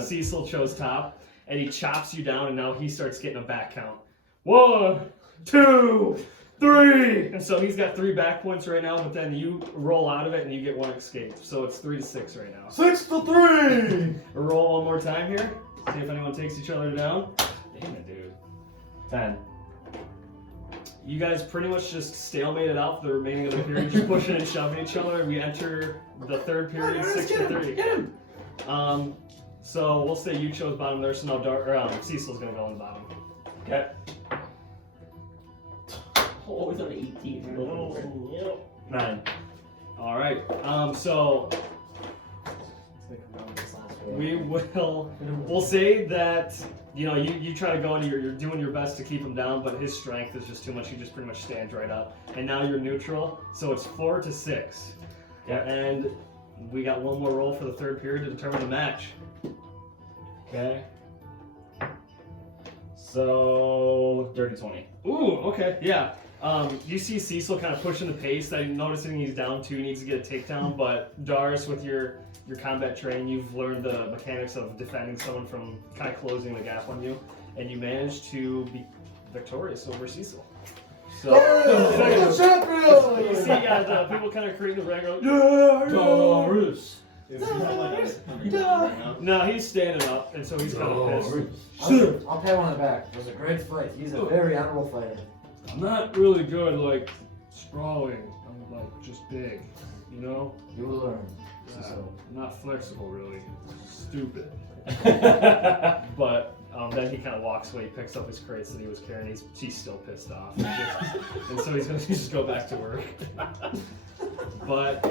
Cecil chose top, and he chops you down, and now he starts getting a back count. 1, 2, 3, and so he's got 3 back points right now. But then you roll out of it, and you get 1 escape. So it's 3 to 6 right now. 6-3. Roll one more time here. See if anyone takes each other down. Damn it, dude. 10. You guys pretty much just stalemated out for the remaining of the period. You're pushing and shoving each other. We enter the third period, 6-3. Get him. So we'll say you chose bottom there, so now Cecil's gonna go on the bottom. Okay. Oh, it's on 18. 9. All right. So we'll say that you try to go and you're doing your best to keep him down, but his strength is just too much. He just pretty much stands right up, and now you're neutral. So it's 4 to 6. Yeah. And we got one more roll for the third period to determine the match. Okay. So, dirty 20. Ooh, okay, yeah. You see Cecil kind of pushing the pace. I'm noticing he's down 2, needs to get a takedown, but Doris, with your combat training, you've learned the mechanics of defending someone from kind of closing the gap on you, and you managed to be victorious over Cecil. So, Doris, the champion! you see the people kind of creating the ring. Doris! Is he like No, he's standing up, and so he's kind of pissed. I'll pat him on the back. It was a great fight. He's a very honorable fighter. I'm not really good, like, sprawling. I'm, like, just big, you know? You will learn. I'm not flexible, really. Stupid. But then he kind of walks away, he picks up his crates that he was carrying, he's still pissed off. And so he's going to just go back to work. But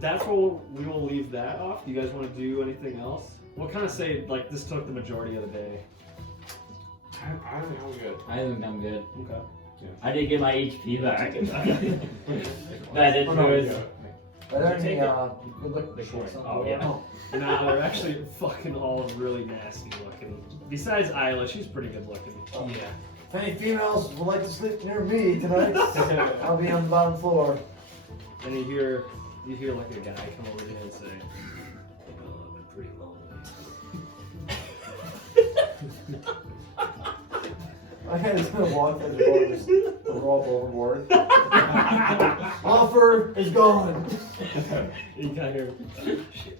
that's where we will leave that off. Do you guys want to do anything else? We'll kind of say, like, this took the majority of the day. I think I'm good. I think I'm good. Okay. I did get my HP back. That is good. Are there any Take good looking shorts on Oh, the yeah. wall? Nah, they're actually fucking all really nasty looking. Besides Isla, she's pretty good looking. Yeah. If any females would like to sleep near me tonight, I'll be on the bottom floor. And you hear like a guy come over to him and say, "Oh, I've been pretty lonely." My head is gonna walk through the door, just roll overboard. Offer is gone. You kind of hear, "Oh, shit."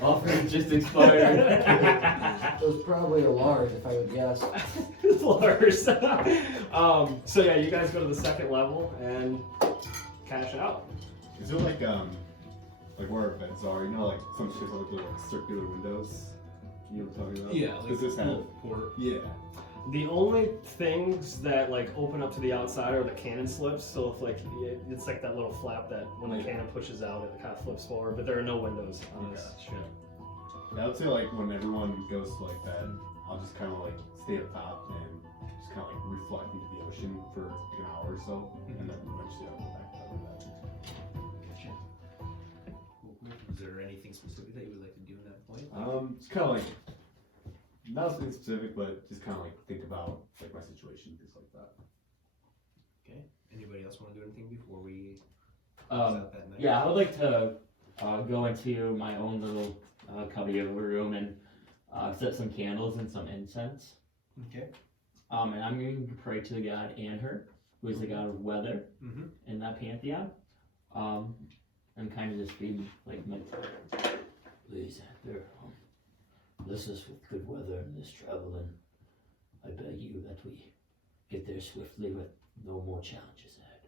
Offer just expired. It was probably a large, if I would guess. Lars. So yeah, you guys go to the second level and cash out. Is there like where our beds are? You know, like some ships have like circular windows. You know what I'm talking about? Yeah, like Does this have? port. Yeah. The only things that like open up to the outside are the cannon slips. So if like it's like that little flap that when the cannon pushes out, it kind of flips forward. But there are no windows on this ship. Yeah, I would say like when everyone goes to like bed, I'll just kind of like stay up top and just kind of like reflect into the ocean for like an hour or so, and then eventually I'll go back to bed. Is there anything specific that you would like to do in that point? Just kind of like not something specific, but just kind of like think about like my situation, things like that. Okay. Anybody else want to do anything before we close out that night? Yeah, I would like to go into my own little cubby of a room and set some candles and some incense. Okay. And I'm going to pray to the god Anher, who is the god of weather in that pantheon. And kind of just be like, please, Anher, bless us with good weather in this travel, and I beg you that we get there swiftly with no more challenges ahead.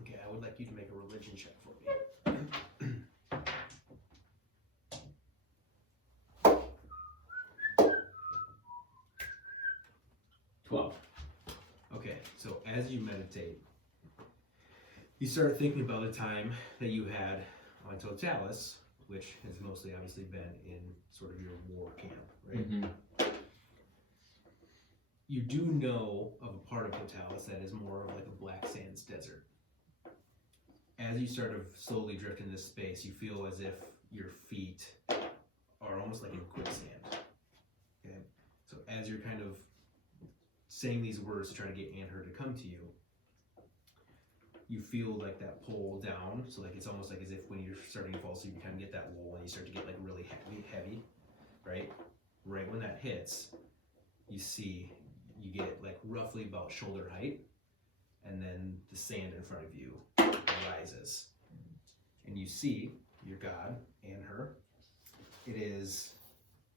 Okay, I would like you to make a religion check for me. 12. Okay, so as you meditate, you start thinking about a time that you had on Totalis, which has mostly obviously been in sort of your war camp, right? Mm-hmm. You do know of a part of Totalis that is more of like a black sands desert. As you sort of slowly drift into this space, you feel as if your feet are almost like in quicksand. Okay, so as you're kind of saying these words to try to get Anher to come to you, you feel like that pull down. So like it's almost like as if when you're starting to fall asleep, you kind of get that lull and you start to get like really heavy, right? Right when that hits, you see you get like roughly about shoulder height, and then the sand in front of you rises, and you see your god Anher. It is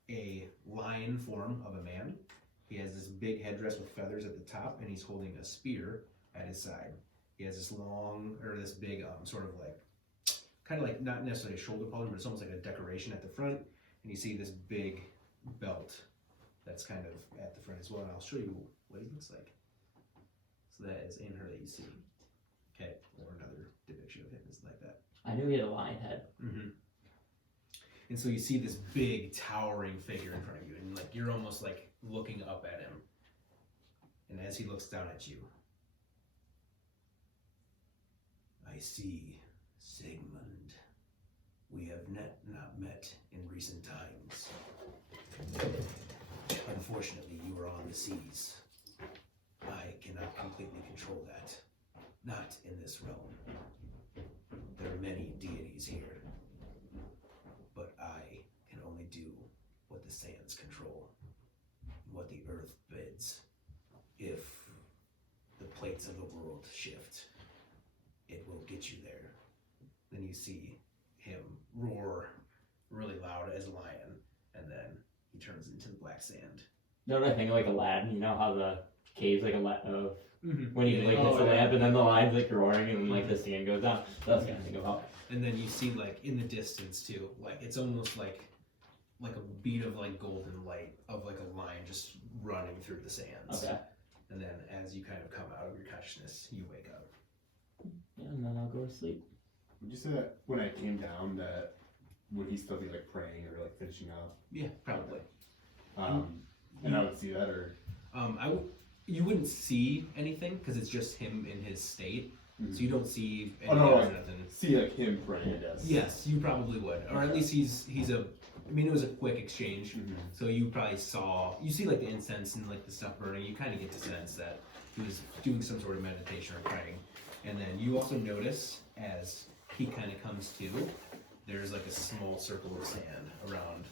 a lion form of a man. He has this big headdress with feathers at the top, and he's holding a spear at his side. He has this long, or this big, sort of like, kind of like, not necessarily a shoulder pauldron, but it's almost like a decoration at the front. And you see this big belt that's kind of at the front as well. And I'll show you what he looks like. So that is Anher that you see. Okay, or another depiction of him is like that. I knew he had a lion head. Mm-hmm. And so you see this big towering figure in front of you, and like you're almost like looking up at him. And as he looks down at you, I see Sigmond. We have not met in recent times. Unfortunately, you are on the seas. I cannot completely control that. Not in this realm. There are many deities here, but I can only do what the sands control, what the earth bids. If the plates of the world shift, it will get you there. Then you see him roar really loud as a lion, and then he turns into the black sand. Don't I think like Aladdin? You know how the cave's like a Mm-hmm. when he like hits the lamp and then the line's like roaring and like the sand goes down. That's what I think about. And then you see like in the distance too, like it's almost like a bead of like golden light of like a line just running through the sands. Okay. And then as you kind of come out of your consciousness, you wake up. Yeah, and then I'll go to sleep. Would you say that when I came down, that would he still be like praying or like finishing up? Yeah, probably. And I would see that, or you wouldn't see anything because it's just him in his state, so you don't see any no, or like, nothing. see like him praying, I guess. Yes, you probably would, or at least he's a. I mean, it was a quick exchange, so you probably you see like the incense and like the stuff burning. You kind of get the sense that he was doing some sort of meditation or praying, and then you also notice as he kind of comes to, there's like a small circle of sand around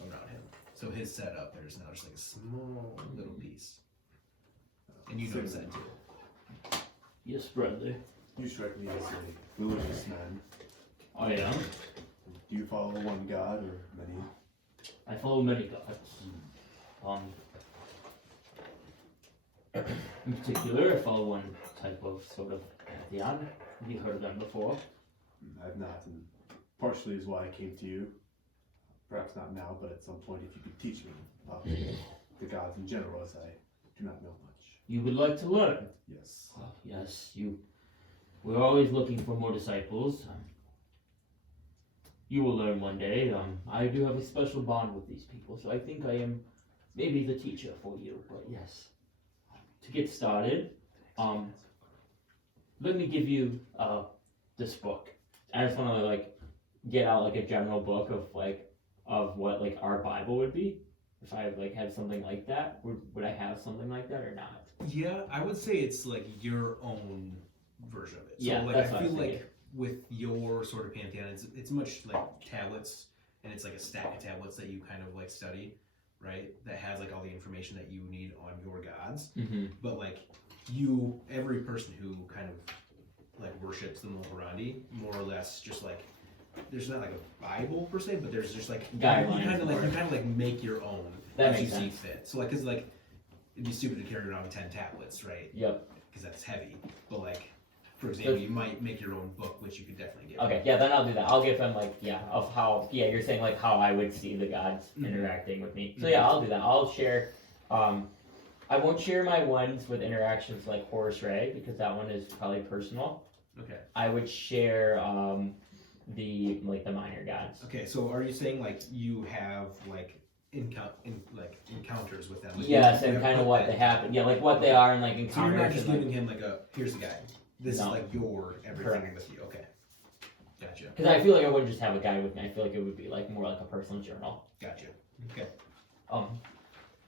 him. So his setup, there's now just like a small little piece. And you notice that too. Yes, brother. You strike me as a religious man. I am. Do you follow one god or many? I follow many gods. In particular, I follow one type of sort of pantheon. Have you heard of them before? I've not, and partially is why I came to you. Perhaps not now, but at some point, if you could teach me about the gods in general, as I do not know much. You would like to learn? Yes. Oh, yes, we're always looking for more disciples. You will learn one day. I do have a special bond with these people, so I think I am maybe the teacher for you. But yes, to get started, let me give you this book. I just want to like get out like a general book of what like our Bible would be. if I like have something like that, would I have something like that or not? Yeah, I would say it's like your own version of it. So Yeah, like that's I what I feel was thinking. like with your sort of pantheon, it's much like tablets, and it's like a stack of tablets that you kind of like study, right? That has like all the information that you need on your gods. Mm-hmm. But like every person who kind of like worships the Mohorandi, more or less, just like there's not like a Bible per se, but there's just like Guidelines you kind of for it. like make your own That as you makes see sense. fit. So like, cause like it'd be stupid to carry around 10 tablets, right? Yep. Because that's heavy. But like, for example, you might make your own book, which you could definitely get. Okay, yeah, then I'll do that. I'll give him like of how you're saying like how I would see the gods Mhm. interacting with me. So yeah, I'll do that. I'll share. I won't share my ones with interactions like Horus Ray because that one is probably personal. Okay. I would share the minor gods. Okay. So are you saying like you have like encounters with them? Like Yes, you and have kind of put what that- they happen. Yeah, like what they are and like So you're encounters. not just and, like, giving him like here's a guy. This No. is like your everything Correct. with you. Okay. Gotcha. Because I feel like I wouldn't just have a guide with me. I feel like it would be like more like a personal journal. Gotcha. Okay.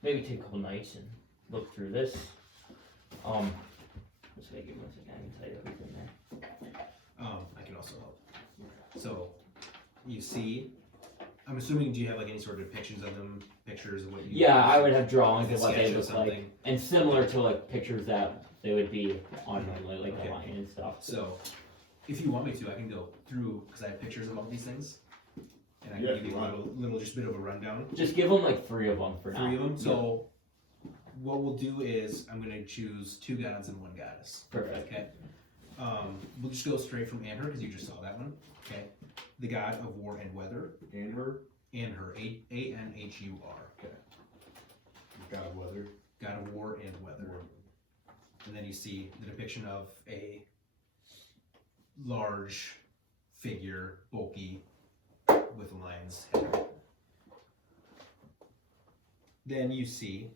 Maybe take a couple nights and look through this. Just make it 1 second. I can tell you everything there. I can also help. So you see, I'm assuming, do you have like any sort of depictions of them, pictures of what you? Yeah, I would have drawings Like a of what sketch they of look like, something. and similar to like pictures that they would be on normally, like Okay. the lion and stuff. So, if you want me to, I can go through because I have pictures of all these things, and I can Yeah, give if you you a want. little, just bit of a rundown. Just give them like 3 of them for now. 3 of them. So, what we'll do is I'm going to choose 2 gods and 1 goddess. Perfect. Okay. We'll just go straight from Anhur because you just saw that one. Okay. The god of war and weather. Anhur, Anhur. Anhur. God of Weather. God of war and weather. And then you see the depiction of a large figure, bulky, with a lion's head. Then you see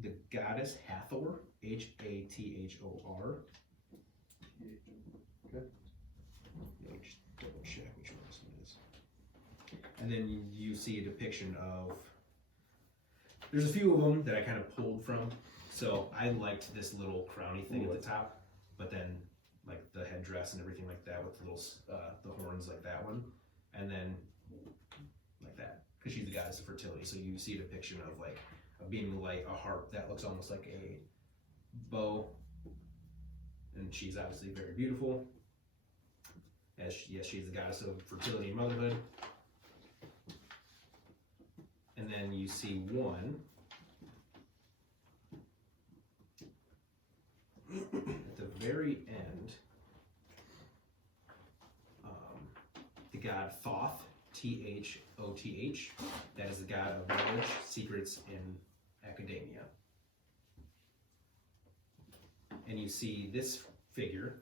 the goddess Hathor, Hathor. Okay. Let me just double check which one this one is. And then you see a depiction of. There's a few of them that I kind of pulled from. So I liked this little crowny thing at the top, but then like the headdress and everything like that with the little the horns like that one, and then like that because she's the goddess of fertility. So you see a depiction of like a beaming light, a harp that looks almost like a bow, and she's obviously very beautiful. As yes, she's the goddess of fertility and motherhood. And then you see one at the very end, the god Thoth, Thoth. That is the god of knowledge, secrets, and academia. And you see this figure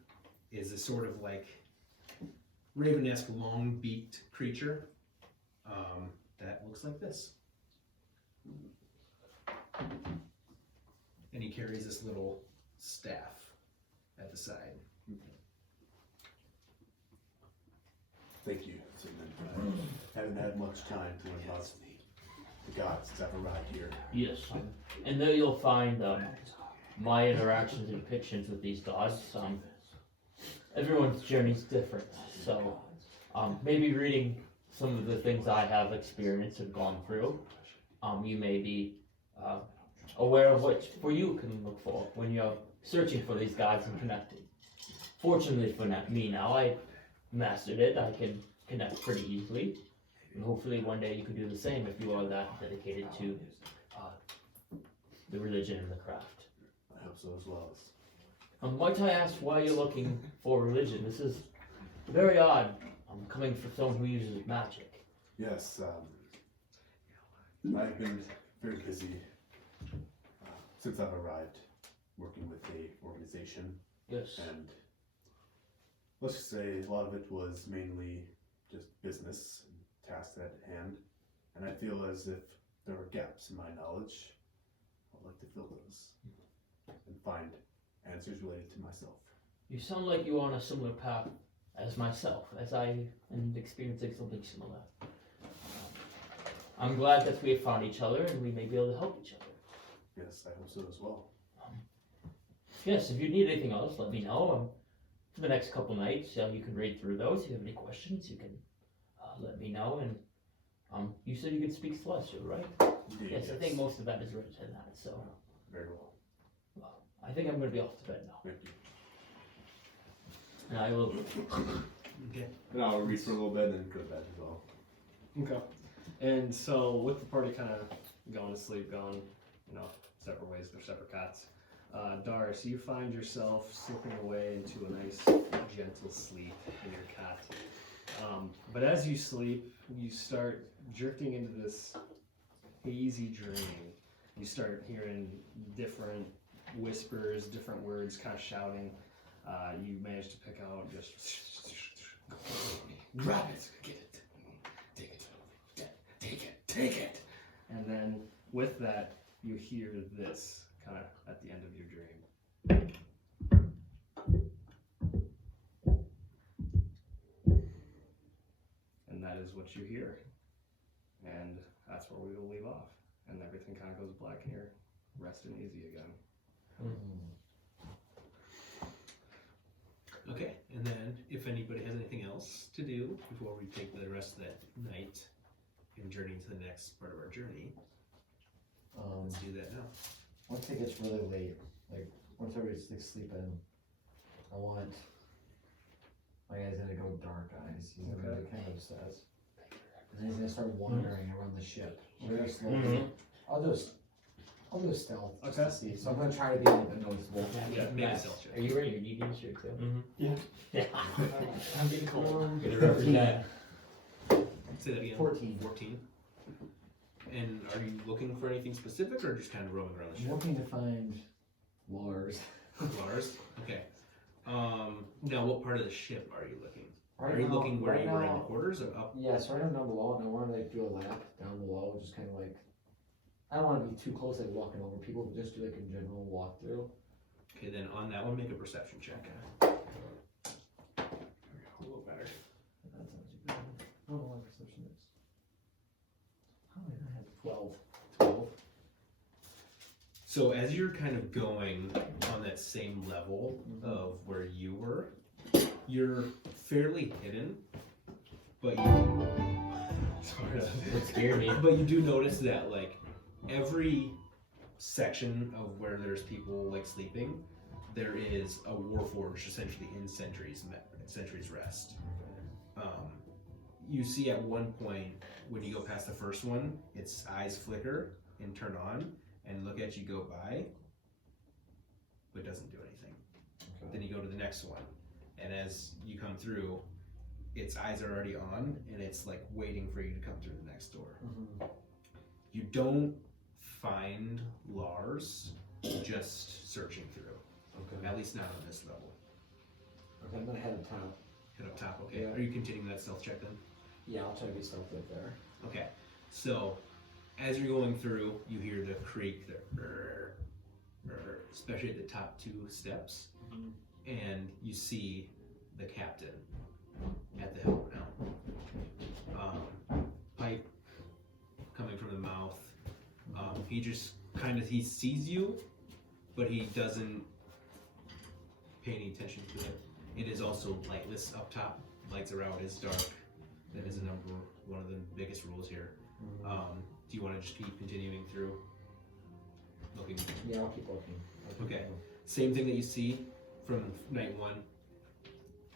is a sort of like raven-esque, long-beaked creature that looks like this. And he carries this little staff at the side. Thank you, Sigmond. I haven't had much time to learn about the gods since I've arrived here. Yes, and there you'll find my interactions and depictions with these gods. Everyone's journey's different, so maybe reading some of the things I have experienced and gone through, you may be aware of what for you can look for when you're searching for these gods and connecting. Fortunately for me now, I mastered it. I can connect pretty easily, and hopefully one day you can do the same if you are that dedicated to the religion and the craft. I hope so as well. Might I ask why you're looking for religion? This is very odd. Coming from someone who uses magic. Yes, I've been very busy since I've arrived, working with a organization, Yes. and let's just say a lot of it was mainly just business and tasks at hand, and I feel as if there are gaps in my knowledge. I'd like to fill those and find answers related to myself. You sound like you're on a similar path as myself, as I am experiencing something similar. I'm glad that we have found each other and we may be able to help each other. Yes, I hope so as well. Yes, if you need anything else, let me know. For the next couple nights, you can read through those. If you have any questions, you can let me know. And you said you could speak Celestial, right? Indeed, Yes, I think most of that is written in that. So Very well. I think I'm going to be off to bed now. Thank you. And I will. Okay. And I'll read for a little bit and then go to bed as well. Okay. And so, with the party kind of going to sleep, going, separate ways, they're separate cots. Doris, you find yourself slipping away into a nice, gentle sleep in your cot. But as you sleep, you start drifting into this hazy dream. You start hearing different whispers, different words, kind of shouting. You manage to pick out just grab it, get it, take it, take it. And then with that, you hear this kind of at the end of your dream. And that is what you hear. And that's where we will leave off. And everything kind of goes black and you're resting easy again. Okay, and then if anybody has anything else to do before we take the rest of that night and journey to the next part of our journey, let's do that now. Once it gets really late, like once everybody's sleeping, I want my guy's gonna go dark eyes. He's gonna be kind of obsessed. And then he's gonna start wandering around the ship. Very slowly. I'll do a stealth just to see. So I'm gonna try to be unnoticeable. Yeah, make a stealth check. Are you wearing your medium shirt too? Yeah. I'm getting cold. Gonna represent. Say that again. 14. 14. And are you looking for anything specific or just kind of roaming around the I'm ship? looking to find Lars. Lars? Okay. Now what part of the ship are you looking? Right Are you now- looking where right you were in the now- quarters or up? Yeah, so right now down below, and I want to like do a lap down below, just kind of like, I don't want to be too close, like walking over people, but just do like a general walkthrough. Okay, then on that one, make a perception check. A little better. That's not too bad. I don't know what perception is. How did I have 12? 12? So as you're kind of going on that same level of where you were, you're fairly hidden, but you That scared me. but you do notice that like every section of where there's people like sleeping, there is a warforged essentially in Sentry's Rest. You see at one point when you go past the first one, its eyes flicker and turn on and look at you go by, but doesn't do anything. Okay. Then you go to the next one, and as you come through, its eyes are already on, and it's like waiting for you to come through the next door. You don't find Lars just searching through, Okay. at least not on this level. Okay, I'm gonna head up top. Head up top, okay. Yeah. Are you continuing that stealth check then? Yeah, I'll try to get stealth up there. Okay, so as you're going through, you hear the creak, especially at the top two steps, and you see the captain at the helm now. Pipe coming from the mouth. He just he sees you, but he doesn't pay any attention to it. It is also lightless up top. Lights are out, it's dark. That is one of the biggest rules here. Do you want to just keep continuing through? Looking. Yeah, I'll keep looking. Okay. Same thing that you see from night one.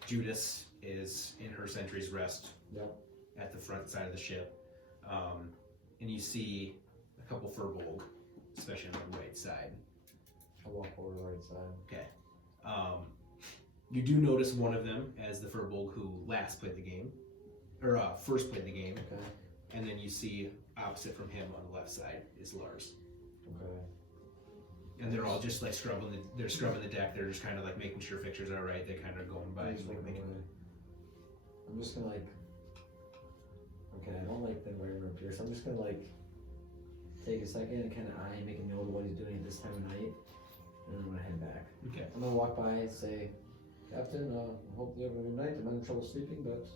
Judas is in her Sentry's Rest. Yep. At the front side of the ship. And you see a couple Furbolg, especially on the right side. I'll walk over to the right side. Okay. You do notice one of them as the Furbolg who last played the game, or first played the game, Okay. and then you see opposite from him on the left side is Lars. Okay. And they're all just like scrubbing the deck. They're just kind of like making sure fixtures are right. They kind of going by. Just walking away. I'm just gonna like. Okay, I don't like the environment up here, so I'm just gonna like take a second and kind of make a note of what he's doing at this time of night, and then I'm gonna head back. Okay. I'm gonna walk by and say, Captain, I hope you have a good night. I'm having trouble sleeping, but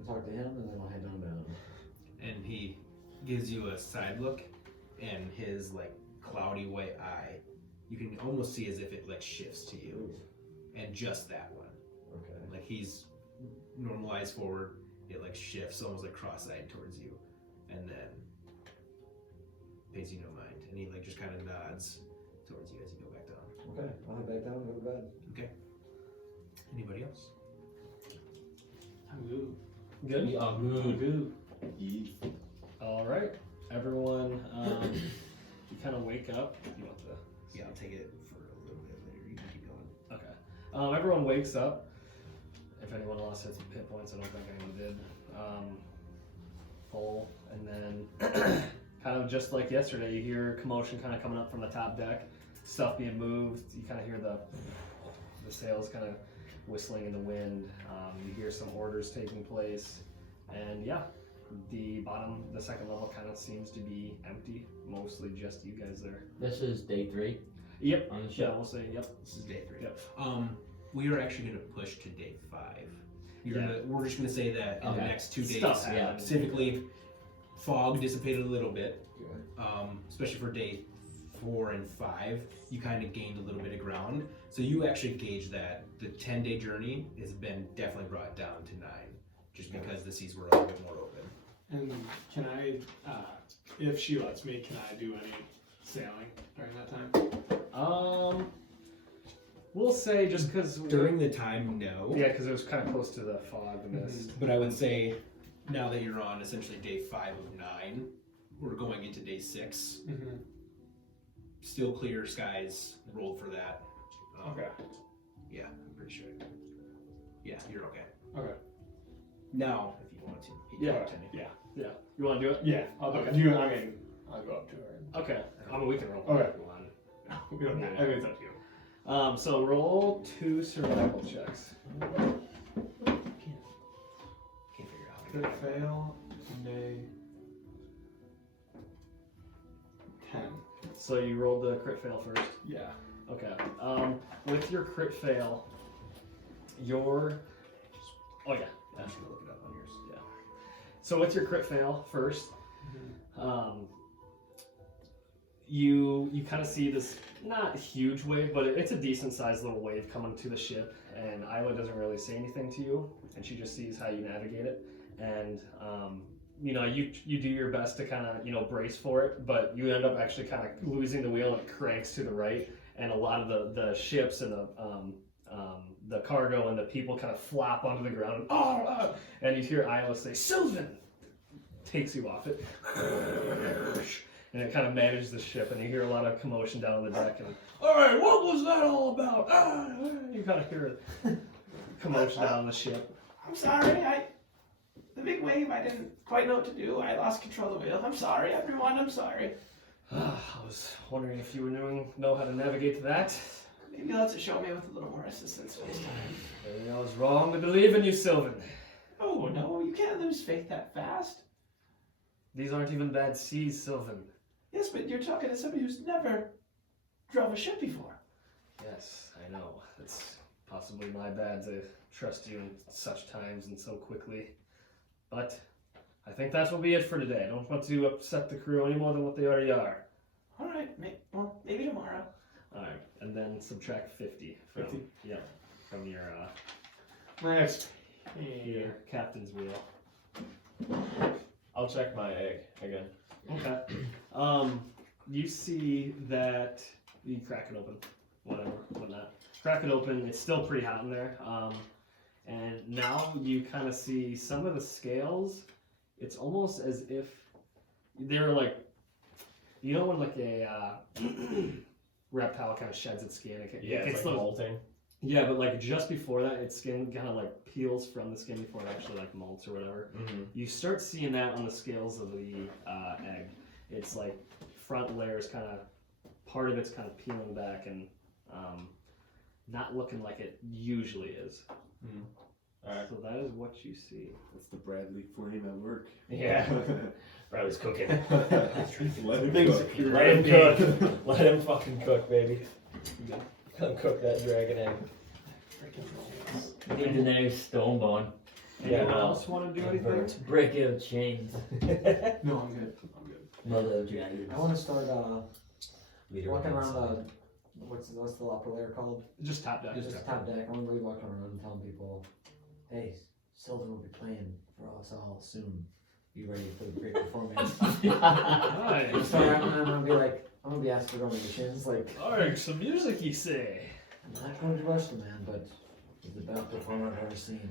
I'll talk to him and then I'll head down. And he gives you a side look, and his like cloudy white eye, you can almost see as if it like shifts to you, and just that one. Okay. Like he's normalized forward, it like shifts almost like cross-eyed towards you, and then pays you no mind, and he like just kind of nods towards you as you go back down. Okay, I'll head back down and go to bed. Okay. Anybody else? I'm good. Good? We are good. All right. Everyone, you kind of wake up. You want the... Yeah, I'll take it for a little bit later. You can keep going. Okay. Everyone wakes up. If anyone lost hit points, I don't think anyone did. Full. And then, kind of just like yesterday, you hear commotion kind of coming up from the top deck. Stuff being moved. You kind of hear the sails kind of whistling in the wind. You hear some orders taking place. And yeah, the second level kind of seems to be empty. Mostly just you guys there. This is day 3. Yep. On the ship. Yeah, we'll say yep. This is day 3. Yep. We are actually going to push to day 5. Yeah. We're just going to say that in the next 2 days, Stuff happened. specifically, fog dissipated a little bit. Good. Especially for day 4 and 5, you kind of gained a little bit of ground. So you actually gauge that the 10-day journey has been definitely brought down to 9, just because the seas were a little bit more open. And can I, if she lets me, can I do any sailing during that time? We'll say just because During the time, no. yeah, because it was kind of close to the fog, the mist. But I would say now that you're on essentially day 5 of 9, we're going into day 6. Mm-hmm. Still clear skies, rolled for that. Okay. Yeah, I'm pretty sure. Yeah, you're okay. Okay. Now, if you want to. Yeah. Yeah. You want to do it? Yeah. I'll do Okay. it. I'll go up to her. Okay. I mean, we can roll. Okay. If you want. We don't get it. I mean, it's up to you. So roll 2 survival checks. Can't figure out. Crit fail. Day 10. So you rolled the crit fail first. Yeah. Okay. With your crit fail, oh yeah. I'm just gonna look it up on yours. Yeah. So with your crit fail first, you kind of see this not huge wave, but it's a decent sized little wave coming to the ship, and Isla doesn't really say anything to you, and she just sees how you navigate it, and you do your best to kind of brace for it, but you end up actually kind of losing the wheel and it cranks to the right, and a lot of the ships and the cargo and the people kind of flop onto the ground, and you hear Isla say, "Sylvin!" Takes you off it, and it kind of manages the ship, and you hear a lot of commotion down on the deck, and, "All right, what was that all about?" You kind of hear commotion down on the ship. I'm sorry, the big wave, I didn't quite know what to do. I lost control of the wheel. I'm sorry, everyone, I'm sorry. I was wondering if you know how to navigate that. Maybe you'll have to show me with a little more assistance next time. Maybe I was wrong to believe in you, Sylvin. Oh, no, you can't lose faith that fast. These aren't even bad seas, Sylvin. Yes, but you're talking to somebody who's never drove a ship before. Yes, I know. It's possibly my bad to trust you in such times and so quickly. But I think that will be it for today. I don't want to upset the crew any more than what they already are. All right, maybe tomorrow. All right, and then subtract 50 from 50? Yeah, from your Next. captain's wheel. I'll check my egg again. Okay. You see that you crack it open, whatnot. Crack it open. It's still pretty hot in there. And now you kind of see some of the scales. It's almost as if they're like, when like a reptile kind of sheds its skin. It's like molting. Yeah, but like just before that, its skin kind of like peels from the skin before it actually like molts or whatever. Mm-hmm. You start seeing that on the scales of the egg. It's like front layers kind of, part of it's kind of peeling back and not looking like it usually is. Mm-hmm. Alright. So that is what you see. That's the Bradley flame at work. Yeah. Bradley's cooking. Let him Things- cook. Let him cook. Let him fucking cook, baby. Let him cook that dragon egg. Legendary stone bone. Anyone else want to do anything? Break out chains. No, I'm good. I'm good. Mother of dragons. I want to start Leader walking on around inside. what's the upper layer called? Just top deck. Just top deck. I'm really walking around and telling people, hey, Sylvin will be playing for us all soon. Be ready for the great performance. Nice. So I'm gonna be like, I'm gonna be asking for donations. Like, Alright, some music you say. I'm not going to rush the man, but he's the best performer I've ever seen.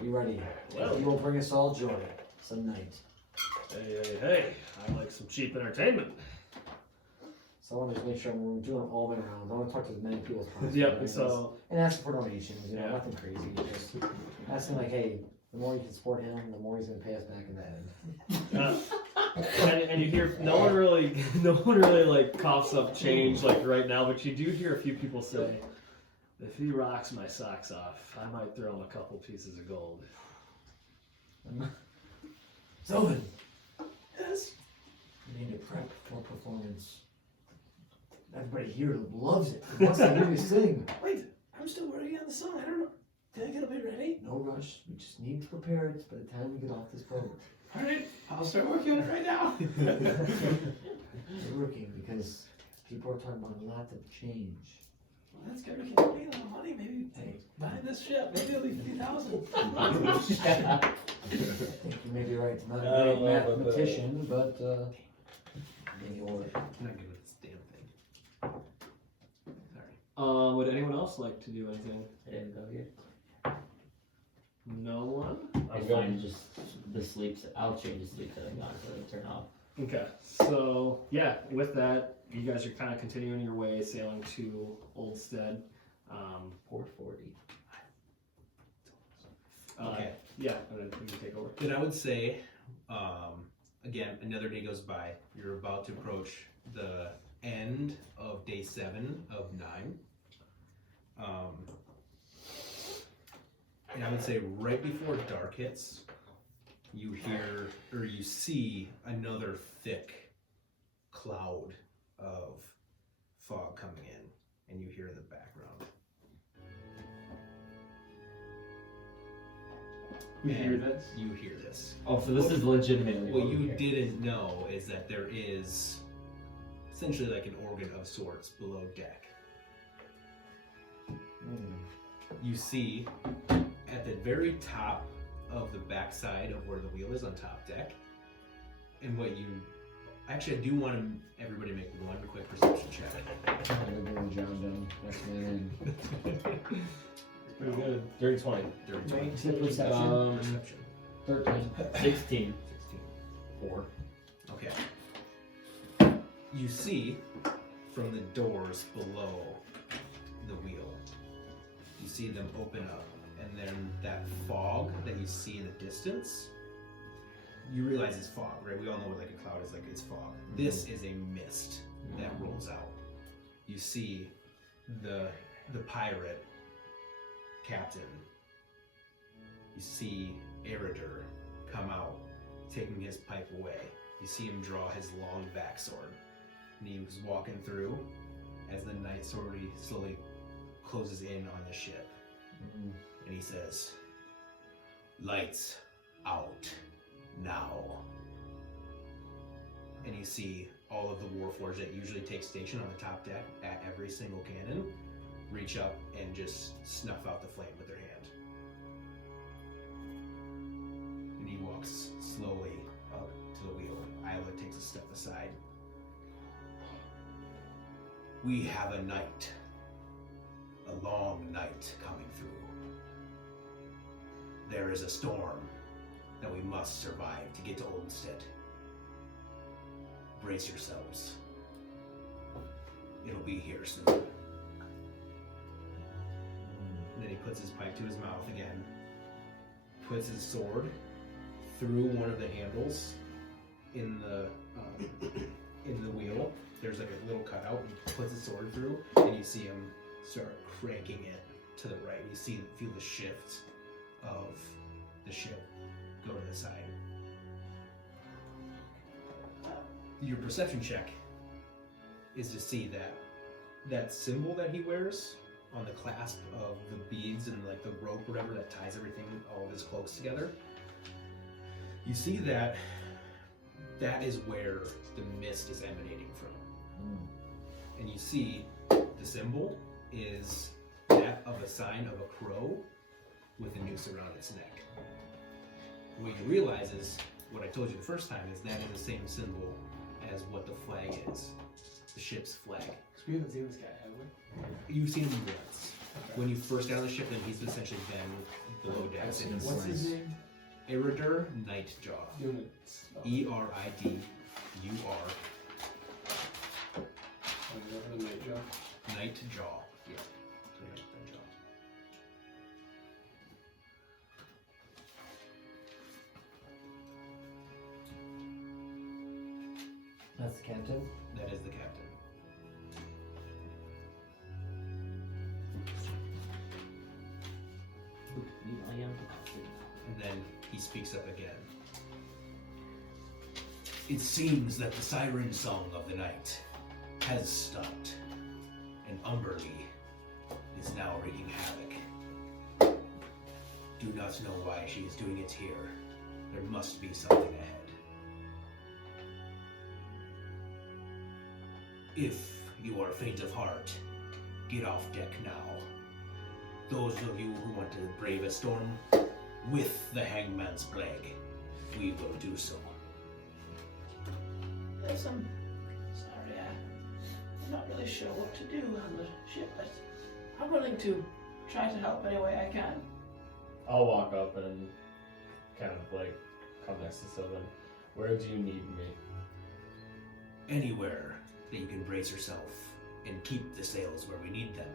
Be ready. Well. He will bring us all joy some night. Hey, I like some cheap entertainment. So I want to make sure when we're doing omen rounds, I want to talk to as many people as possible. Yep, right? so And ask for donations, you know, Yeah. nothing crazy. Just asking like, hey, the more you can support him, the more he's gonna pay us back in the end. and you hear no one really like coughs up change like right now, but you do hear a few people say, if he rocks my socks off, I might throw him a couple pieces of gold. Sylvin! Yes? We need to prep for performance. Everybody here loves it. He wants to hear you sing. Wait, I'm still working on the song. I don't know. Do you think it'll be ready? No rush. We just need to prepare it by the time we get off this boat. Alright, I'll start working on it right now. We're working because people are talking about lots of change. Well, that's good. We can make a lot of money. Maybe Hey, buy this ship. Maybe it'll be 50,000. I think you may be right. I'm not a great mathematician, but maybe it'll work. I'm not good with this damn thing. Would anyone else like to do anything? I didn't go here. No one? I find just the sleeps. I'll change the sleep setting on so they turn off. Okay, so yeah, with that, you guys are kind of continuing your way, sailing to Oldstead. Port 40. Okay. Yeah, and then you can take over. Then I would say, again, another day goes by. You're about to approach the end of day 7 of 9. And I would say right before dark hits, you hear or you see another thick cloud of fog coming in, and you hear in the background. We hear this. You hear this. Oh, so this is legitimately What we you hear. didn't know is that there is essentially like an organ of sorts below deck. You see at the very top of the backside of where the wheel is on top deck, and what you actually I do want everybody to make one quick perception check. I'm doing a job done. That's my Pretty good. Dirty 20. Perception. Perception. 13. 16. 4. Okay. You see from the doors below the wheel, you see them open up, and then that fog that you see in the distance, you realize it's fog, right? We all know what like a cloud is like, it's fog. This is a mist that rolls out. You see the pirate captain. You see Eridur come out, taking his pipe away. You see him draw his long back sword. And he was walking through as the night slowly closes in on the ship. And he says, "Lights out now." And you see all of the warforged that usually take station on the top deck at every single cannon reach up and just snuff out the flame with their hand. And he walks slowly up to the wheel. Isla takes a step aside. "We have a night, a long night coming through. There is a storm that we must survive to get to Oldstead. Brace yourselves. It'll be here soon." And then he puts his pipe to his mouth again, puts his sword through one of the handles in the wheel. There's like a little cutout, and he puts his sword through, and you see him start cranking it to the right. You feel the shift of the ship go to the side. Your perception check is to see that symbol that he wears on the clasp of the beads and like the rope, whatever that ties everything, all of his cloaks together. You see that is where the mist is emanating from. And you see the symbol is that of a sign of a crow with a noose around its neck. What you realize is, what I told you the first time, is that is the same symbol as what the flag is. The ship's flag. Because we haven't seen this guy, have we? You've seen him once. When you first got on the ship, then he's essentially been below decks in his What's his name? Eridur Nightjaw. Doing it. E-R-I-D-U-R. The night job. Nightjaw. Yeah. Nightjaw. That's the captain. That is the captain. And then he speaks up again. It seems that the siren song of the night has stopped, and Umberly is now wreaking havoc. Do not know why she is doing it here. There must be something ahead. If you are faint of heart, get off deck now. Those of you who want to brave a storm with the Hangman's plague, we will do so. Yes, I'm sorry. I'm not really sure what to do on the ship, but I'm willing to try to help any way I can. I'll walk up and kind of like come next to Sylvin. Where do you need me? Anywhere that you can brace yourself and keep the sails where we need them.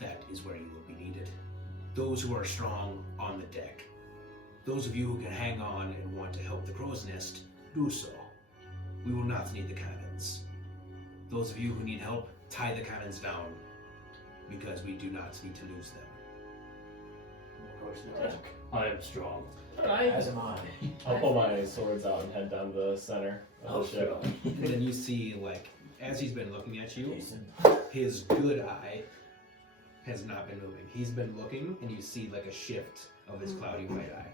That is where you will be needed. Those who are strong on the deck. Those of you who can hang on and want to help the crow's nest, do so. We will not need the cannons. Those of you who need help, tie the cannons down, because we do not need to lose them. Of course, the deck. I am strong. As am I. I'll pull my swords out and head down the center of the ship. And then you see, like, as he's been looking at you, his good eye has not been moving. He's been looking, and you see like a shift of his cloudy white eye.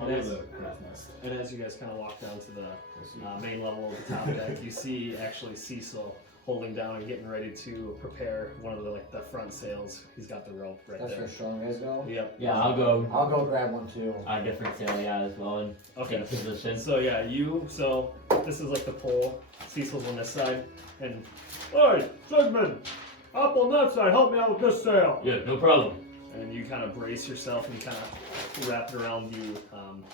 And as you guys kind of walk down to the main level of the top deck, you see actually Cecil holding down and getting ready to prepare one of the front sails. He's got the rope right That's there. where strong guys go. Yep. Yeah, I'll go. I'll go grab one too. On different sail, yeah, as well, and Okay. take position. So yeah, so this is like the pole. Cecil's on this side, and hey, Sigmond, up on that side, help me out with this sail. Yeah, no problem. And you kind of brace yourself and you kind of wrap it around you.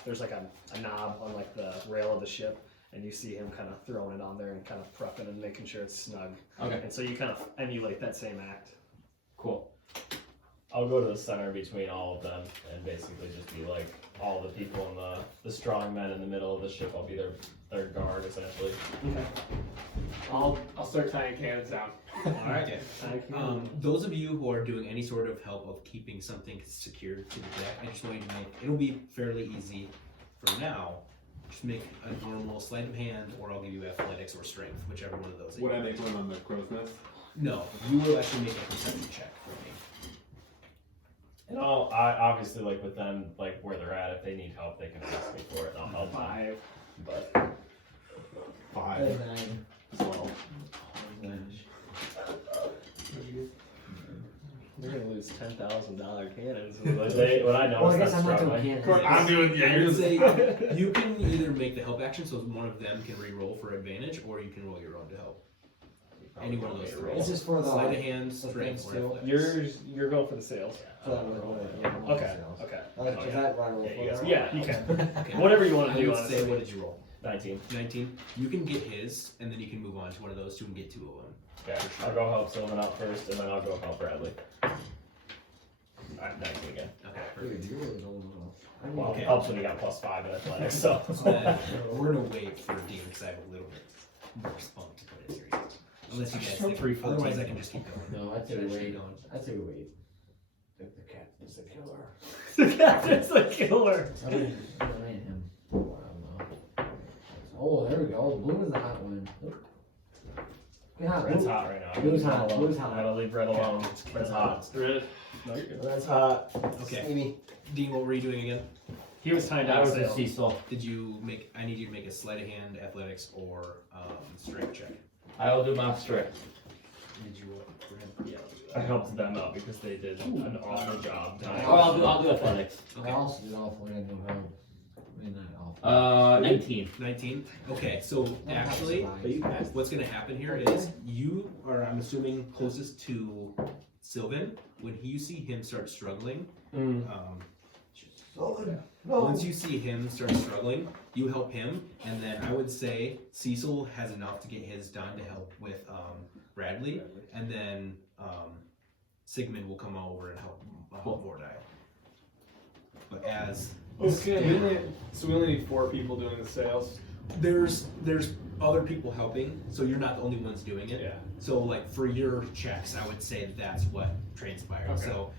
There's like a knob on like the rail of the ship, and you see him kind of throwing it on there and kind of prepping and making sure it's snug. Okay. And so you kind of emulate that same act. Cool. I'll go to the center between all of them and basically just be like all the people in the strong men in the middle of the ship. I'll be their guard essentially. Okay. I'll start tying cannons down. Alright. Those of you who are doing any sort of help of keeping something secured to the deck, I just want you to it'll be fairly easy for now. Just make a normal sleight of hand, or I'll give you athletics or strength, whichever one of those. Would I make one on the crow's nest? No, you will actually make a perception check for me. And I obviously like with them like where they're at. If they need help, they can ask me for it, and I'll help them. 5. But 5. 9. So you're gonna lose $10,000 cannons. when I know Well, I it's guess not I'm not strong, doing like, cannons. I'm doing, yeah, I you're would just, say you can either make the help action, so one of them can re-roll for advantage, or you can roll your own to help. Any one of those three. Is this for the Sleight of hand, the strength, things or too? athletics. You're going for the sales. for that one? Okay. Okay. Is that what I roll Yeah, you for? guys- Yeah, you can. Okay. Whatever you want I to do. would Honestly. say, what did you roll? 19. 19. You can get his, and then you can move on to one of those two and get two of them. Okay, I'll go help Sylvan out first, and then I'll go help Bradley. Alright, 19 again. Okay, Dude, perfect. you really don't know. Well, Okay. helps when you got +5 in athletics, so. We're gonna wait for Dean because I have a little bit more spunk to put it serious. Unless you guys think, 3-14. otherwise I can just keep going. No, I'd say Just wait. keep going. I'd say wait. The captain's the killer. The captain's the killer. I mean him. I don't know. Oh, there we go. Blue is the hot one. Oop. Get hot, It's blue. hot right now. Blue's hot. Blue's I hot. gotta leave red alone. Red's hot. Red. No, you're good. That's hot. Okay. Amy. Dean, what were you doing again? He was tying I down was a sail. Cecil. Did you make? I need you to make a sleight of hand, athletics, or strength check. I'll do my strength. Did you? I helped them out because they did an awful job. Or I'll do athletics. Okay. I also did awful. I didn't know how. 19. 19. Okay, so actually, what's going to happen here is you are, I'm assuming, closest to Sylvin. When you see him start struggling, once you see him start struggling, you help him, and then I would say Cecil has enough to get his done to help with Bradley, and then Sigmond will come over and help Vordai. But as Okay. So we only need 4 people doing the sales. there's other people helping, so you're not the only ones doing it. Yeah. So like for your checks, I would say that's what transpired. Okay. So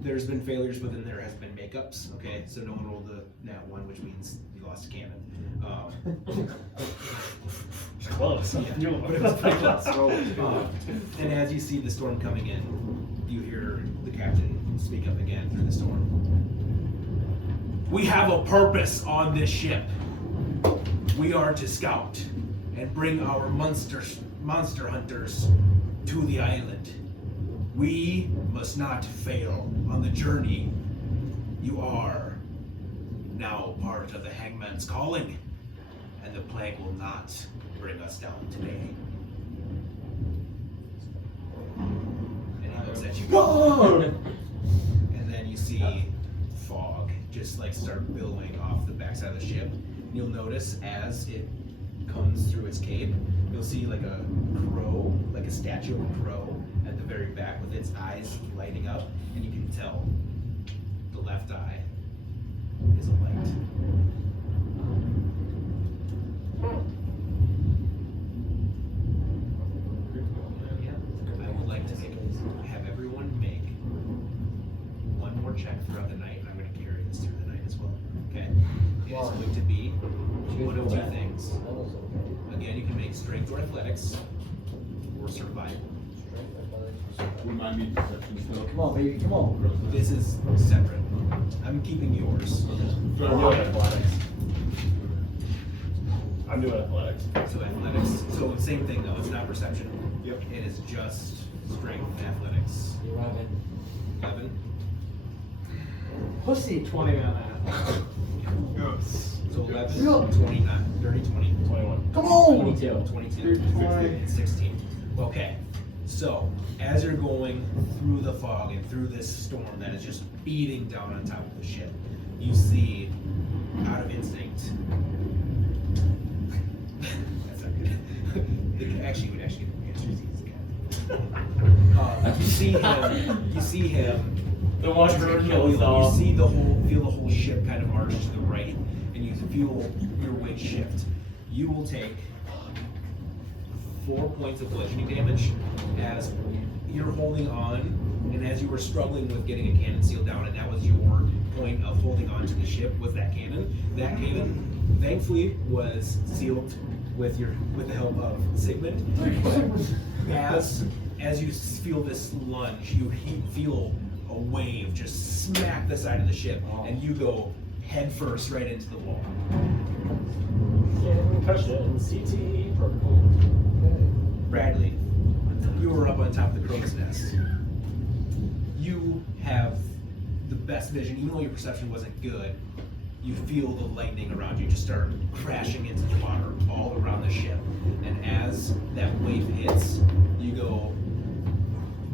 there's been failures, but then there has been makeups. Okay, so no one rolled the nat 1, which means you lost a cannon. Close. Yeah. You But it was pretty close. And as you see the storm coming in, you hear the captain speak up again through the storm. We have a purpose on this ship. We are to scout and bring our monster hunters to the island. We must not fail on the journey. You are now part of the Hangman's calling, and the plague will not bring us down today. And he looks at you. And then you see fog just like start billowing off the backside of the ship. And you'll notice as it comes through its cape, you'll see like a crow, like a statue of a crow at the very back with its eyes lighting up, and you can tell the left eye is a light. I would like to have everyone make one more check throughout the night, and I'm going to carry this through the night as well. Okay? It is going to be one of 2 things. Again, you can make strength or athletics, or survival. Remind me perception skill. Come on, baby. Come on. This is separate. I'm keeping yours. I'm doing athletics. I'm doing athletics. So athletics. So same thing though. It's not perception. Yep. It is just strength and athletics. 11. Pussy. 20 on that. Yes. So 11, Yeah. 29, 30, 20. 21. Come on. 22. 22, 16. Okay, so as you're going through the fog and through this storm that is just beating down on top of the ship, you see, out of instinct, that's not good. Actually, you would actually get you see him. The one turn kill us you all. see feel the whole ship kind of arch to the right, and you feel your weight shift. You will take 4 points of bludgeoning damage as you're holding on, and as you were struggling with getting a cannon sealed down, and that was your point of holding on to the ship, was that cannon. That cannon, thankfully, was sealed with the help of Sigmond. But as you feel this lunge, you feel a wave just smack the side of the ship, and you go head first right into the wall. Concussion, CTE protocol. Bradley, you were up on top of the crow's nest. You have the best vision, even though your perception wasn't good. You feel the lightning around you just start crashing into the water all around the ship. And as that wave hits, you go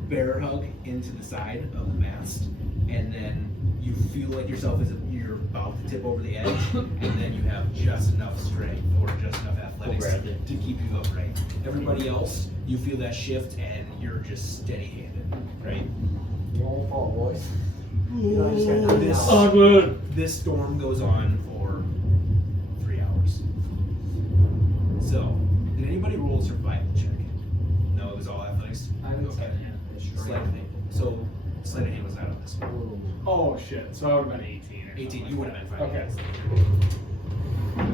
bear hug into the side of the mast, and then you feel like yourself as if you're about to tip over the edge, and then you have just enough strength or just enough athletics to keep you upright. Everybody else, you feel that shift, and you're just steady-handed, right? Your own fault, boys. You know, I just got knocked out. Onward! This storm goes on for 3 hours. So, did anybody roll a survival check? No, it was all athletics? I haven't Okay. said it. Sleight of hand. So, sleight of hand was not on this one. Oh shit, so I would have been 18 or 18, something you would like have that. been fine. Okay.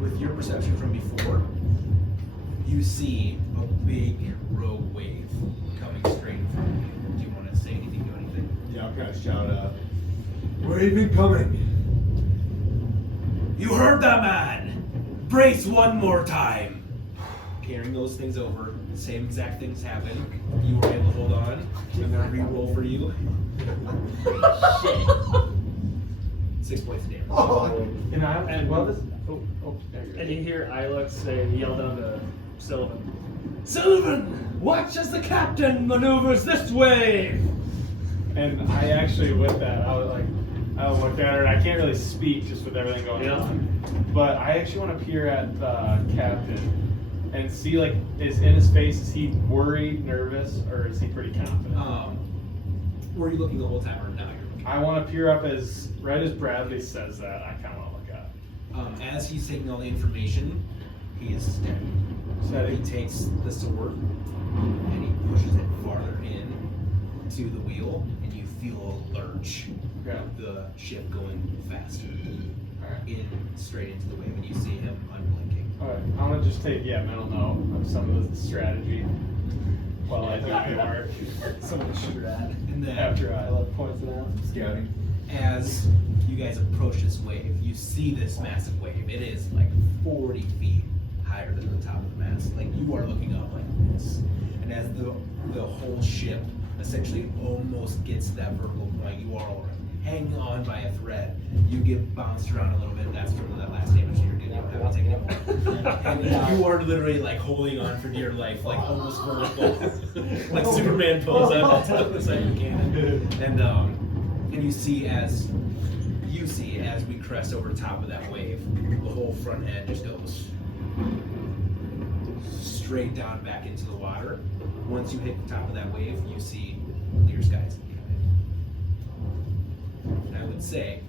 With your perception from before, you see a big rogue wave coming straight in front of you. Do you want to say anything, do anything? Yeah, I'm gonna shout out, "Wave incoming!" You heard that, man! Brace one more time! Carrying those things over, the same exact things happen. You were able to hold on. I'm gonna re-roll for you. 6 points of damage. And you hear Ilux say, yell down to Sylvin, Sylvin, watch as the captain maneuvers this way! And I actually, with that, I looked at her, and I can't really speak just with everything going on. But I actually want to peer at the captain and see, like, is in his face, is he worried, nervous, or is he pretty confident? Were you looking the whole time, or now you're looking? I want to peer up right as Bradley says that. I kind of want to look at it. As he's taking all the information, he is steady. So he takes the sword and he pushes it farther in to the wheel, and you feel a lurch of the ship going faster straight into the wave, and you see him unblinking. Alright, I want to just take mental note of some of the strategy while I do my work. Some of the strat. And then After I points it out. Scouting. as you guys approach this wave, you see this massive wave. It is like 40 feet higher than the top of the mast. Like, you are looking up like this. And as the whole ship essentially almost gets to that vertical point, you are hanging on by a thread. You get bounced around a little bit. That's from that last damage you're doing. You don't have to take it more. And you are literally like holding on for dear life, like almost vertical, like Superman pose up as you can. And you see as we crest over top of that wave, the whole front end just goes straight down back into the water. Once you hit the top of that wave, you see clear skies. And I would say,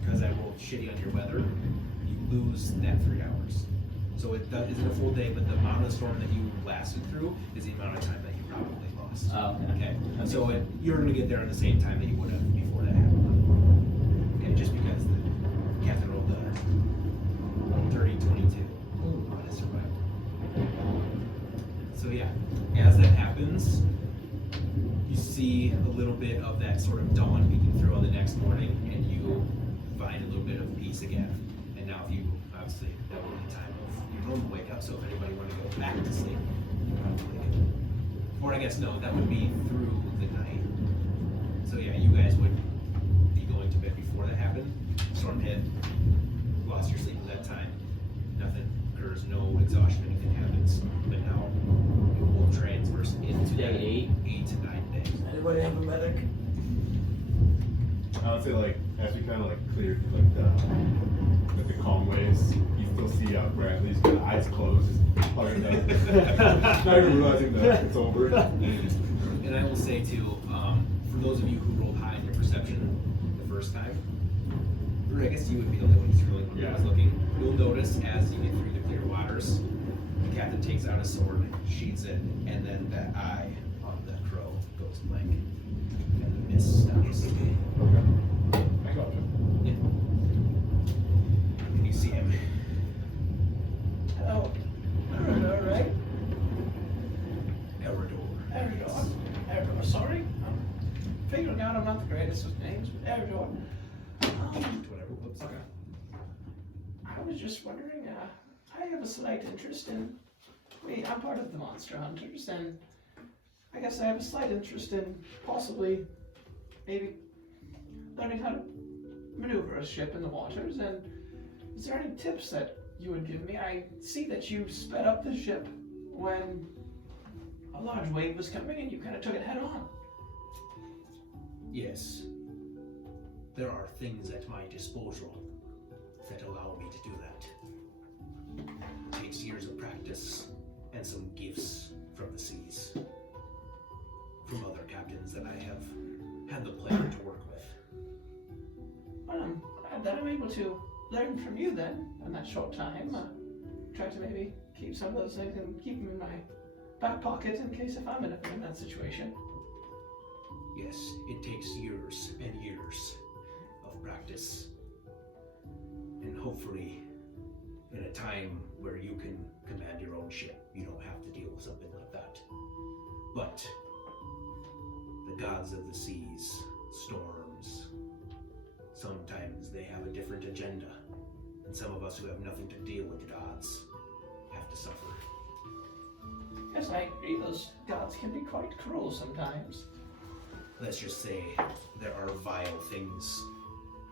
because I rolled shitty on your weather, you lose that 3 hours. So it isn't a full day, but the amount of storm that you lasted through is the amount of time that you probably lost. Oh, okay. So you're going to get there at the same time that you would have before that happened. And just because the captain rolled the 30-22 on his survival. So yeah, as that happens, you see a little bit of that sort of dawn peeking through on the next morning, and you find a little bit of peace again. And now you, obviously, that will be the time of your normal wake up, so if anybody want to go back to sleep, you probably could. Or I guess no, that would be through the night. So yeah, you guys would be going to bed before that happened. Storm hit, lost your sleep at that time. Nothing occurs, no exhaustion, anything happens. But now it will transverse into Day that 8 to 9 days. Anybody have a medic? I would say, like, as we kind of like cleared like the calm waves, you still see Bradley's kind of eyes closed, just hugging up, not even realizing that it's over. And I will say too, for those of you who rolled high in your perception the first time, or I guess you would be the only one who's really was looking, you'll notice as you get through the clear waters, the captain takes out a sword, sheathes it, and then that eye on the crow goes blank, and the mist stops. Okay. I got you. Yeah. And you see him. Oh, alright. Eridor. Eridor, sorry. I'm figuring out I'm not the greatest with names, but Eridor. Whatever. Whoops. Okay. I was just wondering, I have a slight interest in, I'm part of the Monster Hunters, and I guess I have a slight interest in possibly, maybe, learning how to maneuver a ship in the waters, and is there any tips that you would give me? I see that you sped up the ship when a large wave was coming and you kind of took it head on. Yes. There are things at my disposal that allow me to do that. It takes years of practice and some gifts from the seas. From other captains that I have had the pleasure to work with. Well, I'm glad that I'm able to learn from you then, in that short time. Try to maybe keep some of those things and keep them in my back pocket in case if I'm in that situation. Yes, it takes years and years of practice. And hopefully, in a time time where you can command your own ship. You don't have to deal with something like that. But the gods of the seas, storms, sometimes they have a different agenda. And some of us who have nothing to deal with gods have to suffer. Yes, I agree. Those gods can be quite cruel sometimes. Let's just say there are vile things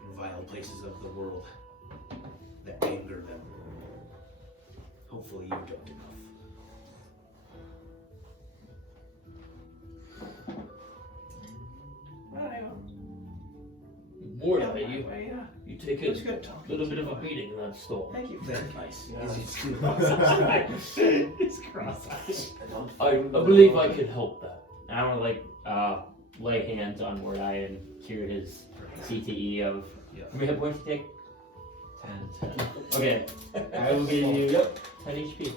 in vile places of the world that anger them. Hopefully you don't enough. More Yeah, than you. way, You take it was a good talking little to bit you. of a beating in that storm. Thank you. Very nice. He's cross-eyed. I believe I could help that. I want to lay hands on Mordai and cure his CTE of. Yep. How many hit points do you take? 10. 10. Okay. I will give you 10 HP.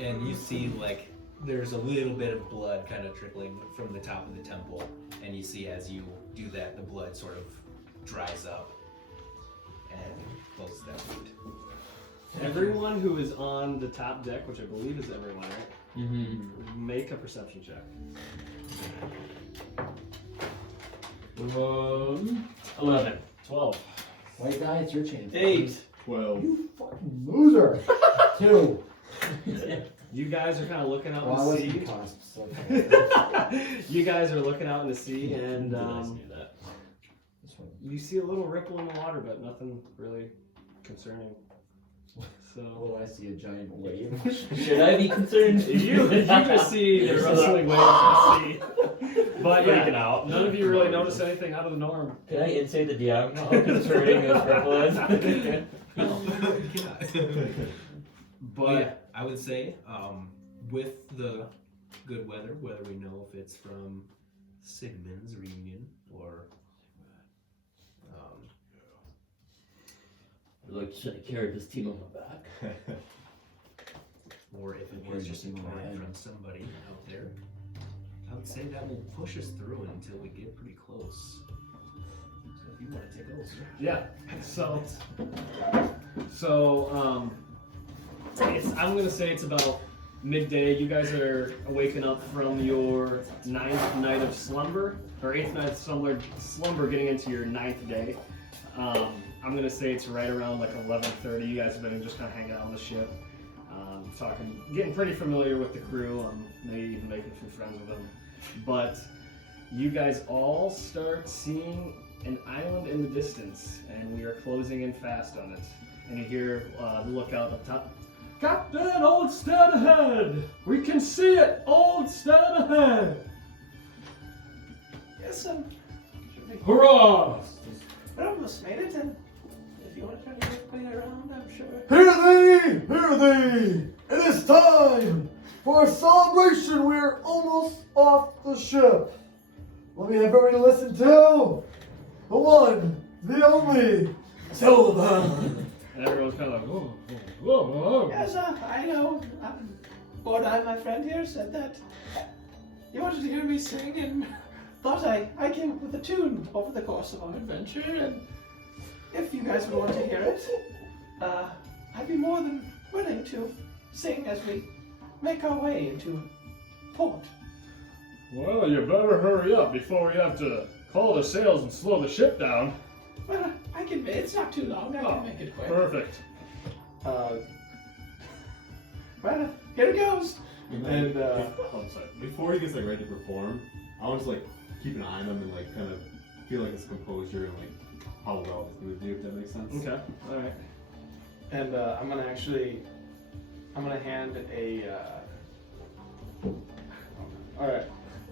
And you see, like, there's a little bit of blood kind of trickling from the top of the temple. And you see as you do that, the blood sort of dries up and closes that wound. Everyone who is on the top deck, which I believe is everyone, right? Mm-hmm. Make a perception check. 11. 12. White guy, it's your chance. 8. 12. You fucking loser. 2. You guys are kind of looking out Well, I in the wasn't sea. concussed, so. You guys are looking out in the sea, and This one. you see a little ripple in the water, but nothing really concerning. So Well, I see a giant wave. Should I be concerned? you just see the rustling waves in the sea. But Freaking yeah, out. none of you really notice anything out of the norm. Can I insert the DM? How concerning this purple is? But Yeah, I would say, with the good weather, whether we know if it's from Sigmund's reunion or I'd like to take care of this team on my back. or if it was just a comment from somebody out there, I would say that will push us through it until we get pretty close. So if you want to take over. yeah, so I'm gonna say it's about midday. You guys are waking up from your 9th night of slumber, or 8th night of slumber, getting into your 9th day. I'm gonna say it's right around like 11:30. You guys have been just kind of hanging out on the ship, talking, getting pretty familiar with the crew, maybe even making some friends with them. But you guys all start seeing an island in the distance, and we are closing in fast on it. And you hear the lookout up top. Captain, Oldstead ahead! We can see it! Oldstead ahead! Yes, should be. Hurrah! We're almost made it, and if you want to try to get way around, I'm sure. Hear thee! Hear thee! It is time for a celebration. We're almost off the ship. Let me have everybody listen to the one, the only, Sylvin. And everyone's kind of like, whoa, whoa, whoa, whoa. Yes, I know. Mordai, my friend here, said that he wanted to hear me sing and thought I came up with a tune over the course of our adventure, and if you guys would want to hear it, I'd be more than willing to sing as we make our way into port. Well, you better hurry up before we have to call the sails and slow the ship down. Well, it's not too long, I can make it quick. Perfect. Well, here it goes. And Before he gets like ready to perform, I want to like keep an eye on him and like kind of feel like his composure and like how well he's gonna do, if that makes sense. Okay, alright. And I'm gonna hand a. All right.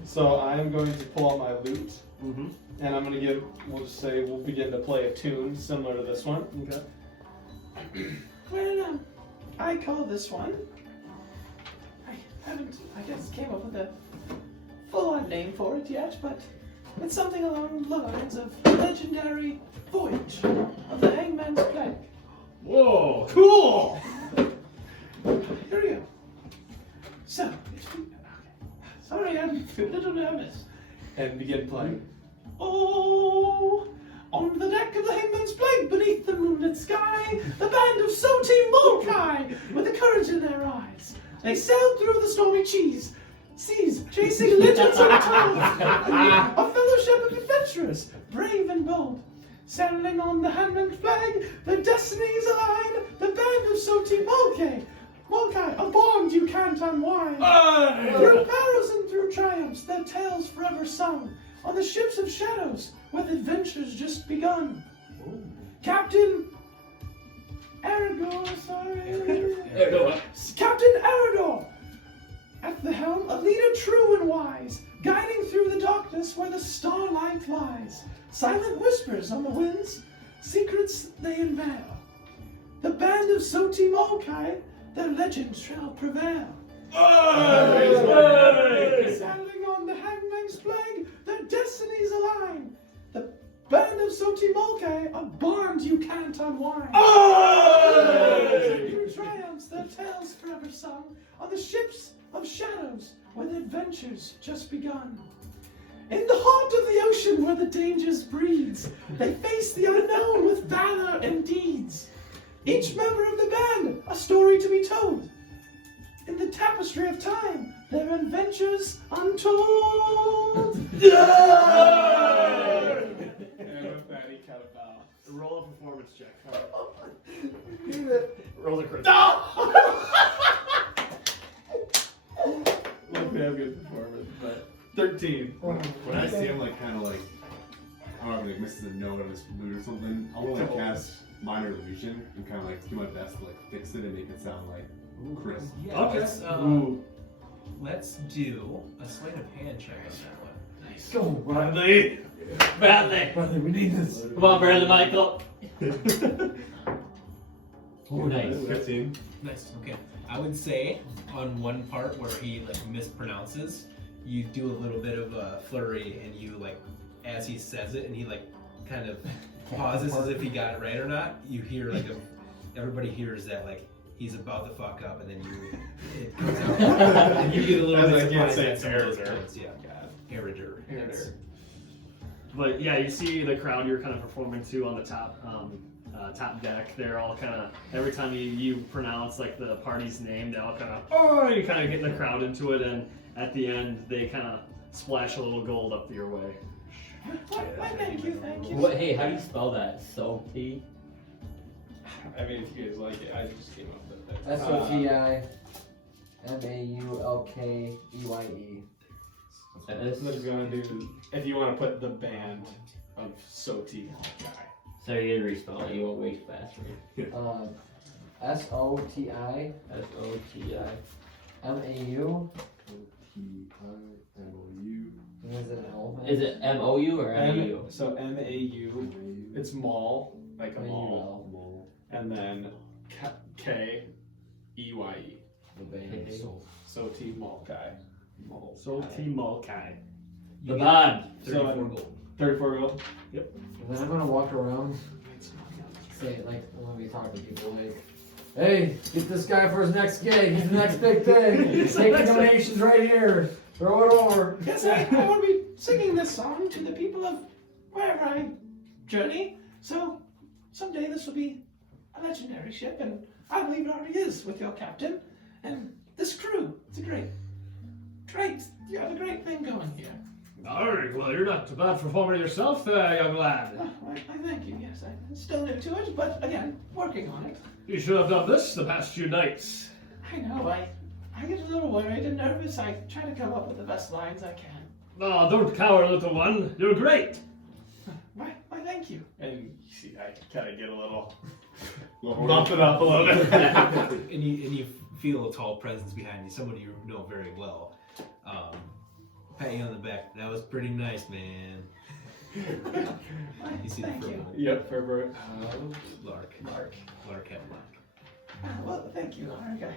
So I'm going to pull out my lute, Mm-hmm. and I'm gonna give. We'll begin to play a tune similar to this one. Okay. Well, I call this one. I guess, came up with a full-on name for it yet, but it's something along the lines of Legendary Voyage of the Hangman's Plague. Whoa, cool! Here we go. So, sorry, I'm a little nervous. And begin playing. Oh, on the deck of the Hangman's Plague, beneath the moonlit sky, the band of So Team Molokai with the courage in their eyes. They sailed through the stormy seas, chasing legends untold. A fellowship of adventurers, brave and bold. Sailing on the Hangman flag, their destinies align. The band of Soti Molkai, a bond you can't unwind. Through perils and through triumphs, their tales forever sung. On the ships of shadows, where the adventure's just begun. Captain Aragorn, Captain Aragorn! At the helm, a leader true and wise, guiding through the darkness where the starlight lies. Silent whispers on the winds, secrets they unveil. The band of Soti Molkai, their legends shall prevail. Sailing on the Hangman's flag, their destinies align. The band of Soti Molkai, a bond you can't unwind. Through triumphs, their tales forever sung. On the ships of shadows, where the adventure's just begun. In the heart of the ocean where the dangers breeds, they face the unknown with valor and deeds. Each member of the band, a story to be told. In the tapestry of time, their adventures untold. And with that, he kind of bows. Roll a performance check. Roll the crit. Luckily, I have good performance, but 13. When I see him like kind of like, I don't know, if he like misses a note on his flute or something, I'll like cast minor illusion and kind of like do my best to like fix it and make it sound like crisp. Yeah, Okay. let's do a sleight of hand check on that one. Let's go, Bradley. Bradley! Bradley, we need this. Come on, Bradley Michael. Oh, nice. 15. Nice. Okay. I would say on one part where he like mispronounces, you do a little bit of a flurry, and you like, as he says it, and he like kind of pauses as if he got it right or not. You hear like everybody hears that like he's about to fuck up, and then it comes out, and you get a little As bit I can't surprised say at some of those error. points. Yeah. Error. Yes. But yeah, you see the crowd you're kind of performing to on the top deck. They're all kind of, every time you pronounce like the party's name, they all kind of, you kind of get the crowd into it, and at the end they kind of splash a little gold up your way. Thank you. What? Hey, how do you spell that? Soti? I mean, if you guys like it, I just came up with it. SOTIMAULKEYE. That is? What you're gonna do is, if you want to put the band of Soti guy. So you gotta respell it. You won't waste faster. SOTI S-O-T-I. MAU. T-I-M-O-U. Is it an L? Is it M-O-U or M-U? So M-A-U, it's mall, like a mall, Mall. and then K-E-Y-E. The band. Okay. Soti Molkai. Soti Molkai. The bond. 34 gold. 34 gold. And then I'm gonna walk around, say like when we talk to people, like, hey, get this guy for his next gig. He's the next big thing. Take the donations right here. Throw it over. Yes, I want to be singing this song to the people of wherever I journey. So someday this will be a legendary ship, and I believe it already is with your captain and this crew. It's a great. You have a great thing going here. Alright, well, you're not too bad performing yourself there, young lad. I thank you. Yes, I'm still new to it, but again, working on it. You should have done this the past few nights. I know. I get a little worried and nervous. I try to come up with the best lines I can. Oh, don't cower, little one. You're great. Why, thank you. And you see, I kind of get a little, bump it up a little bit. and you feel a tall presence behind you, someone you know very well. Pat you on the back. That was pretty nice, man. You see the Thank you. front. Yep, Herbert. Lark Hemlock. Well, thank you, Lark.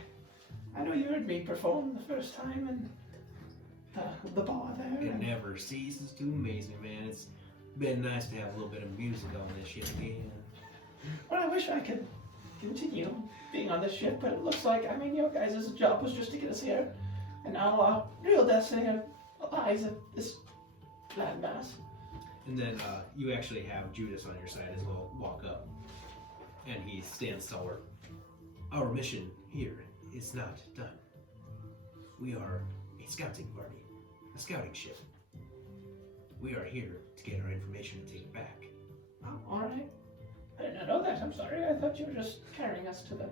I know you heard me perform the first time in the bar there. It and- never ceases to amaze me, man. It's been nice to have a little bit of music on this shit again. Well, I wish I could continue being on this ship, but it looks like, your guys' job was just to get us here. And now our real destiny lies at this landmass. And then you actually have Judas on your side as well walk up. And he stands taller. our mission here is not done. We are a scouting party, a scouting ship. We are here to get our information and take it back. Oh, alright. I did not know that. I'm sorry. I thought you were just carrying us to the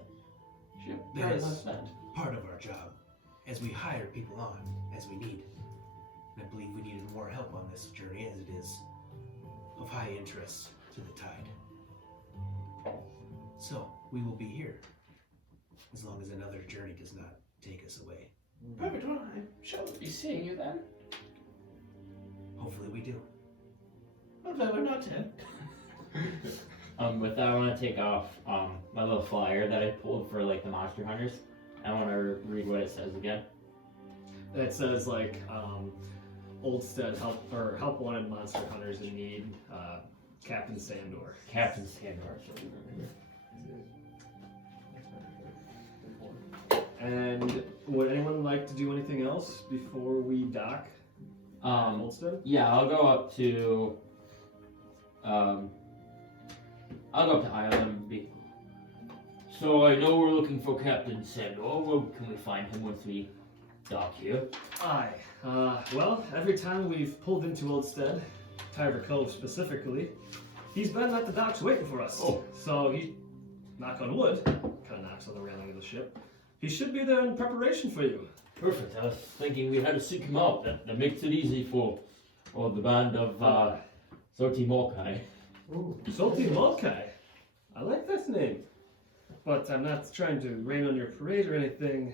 ship. That is Understand. part of our job, as we hire people on as we need. And I believe we needed more help on this journey, as it is of high interest to the tide. So, we will be here, as long as another journey does not take us away. Perfect. Well, I shall be seeing you then. Hopefully we do. Well, then we're not dead. With that, I want to take off my little flyer that I pulled for like the monster hunters. I want to read what it says again. It says like Oldstead help wanted monster hunters in need. Captain Sandor. Captain Sandor. And would anyone like to do anything else before we dock? Oldstead? Yeah, I'll go up to Island. So I know we're looking for Captain Sandor. Where can we find him once we dock here? Aye. Well, every time we've pulled into Oldstead, Tiber Cove specifically, he's been at the docks waiting for us. Oh. So he, knock on wood, kind of knocks on the railing of the ship. He should be there in preparation for you. Perfect. I was thinking we had to seek him out. That makes it easy for the band of Sorti Morkai. Salty Molkai. I like that name. But I'm not trying to rain on your parade or anything.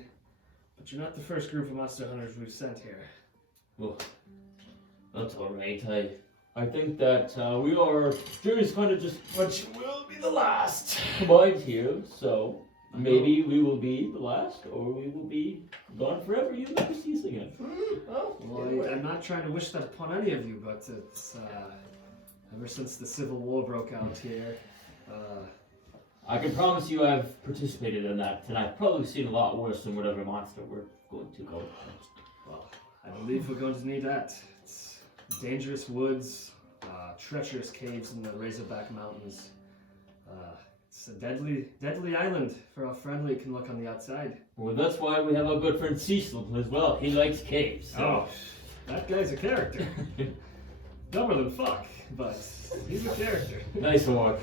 But you're not the first group of monster hunters we've sent here. Well, that's all right. I think that we are just kind of just. But you will be the last. Combined here, so maybe we will be the last, or we will be gone forever. You'll never see us again. Well, I'm not trying to wish that upon any of you, but it's ever since the Civil War broke out here. I can promise you I've participated in that, and I've probably seen a lot worse than whatever monster we're going to go. Well, I believe we're going to need that. It's dangerous woods, treacherous caves in the Razorback Mountains. It's a deadly island for how friendly it can look on the outside. Well, that's why we have our good friend Cecil as well. He likes caves. So. Oh, that guy's a character. Dumber than fuck, but he's a character. Nice work.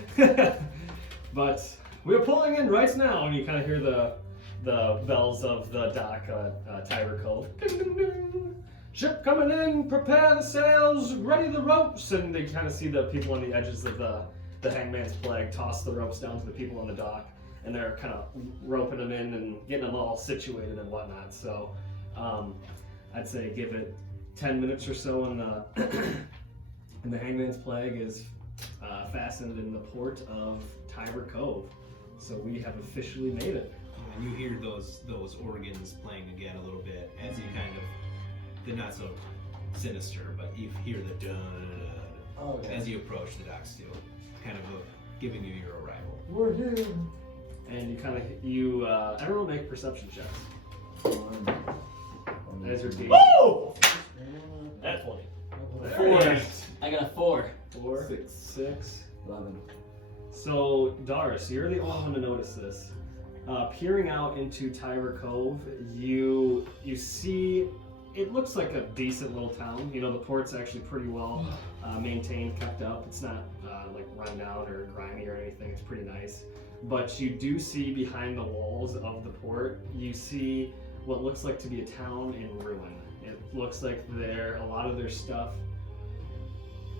But we're pulling in right now, and you kind of hear the bells of the dock at Tiber Cove. Ding, ding, ding. Ship coming in, prepare the sails, ready the ropes, and they kind of see the people on the edges of the Hangman's Plague toss the ropes down to the people on the dock, and they're kind of roping them in and getting them all situated and whatnot. So I'd say give it 10 minutes or so, and the Hangman's Plague is fastened in the port of Tiber Cove. So we have officially made it. And you hear those organs playing again a little bit as you kind of, they're not so sinister, but you hear the dun as you approach the docks too, kind of giving you your arrival. We're here. And everyone make perception checks. As your team. Woo! That's funny. Four. I got a 4. 4, 6. 6. 11. So, Doris, you're the only one to notice this. Peering out into Tiber Cove, you see, it looks like a decent little town. You know, the port's actually pretty well maintained, kept up. It's not like run down or grimy or anything. It's pretty nice. But you do see behind the walls of the port, you see what looks like to be a town in ruin. It looks like a lot of their stuff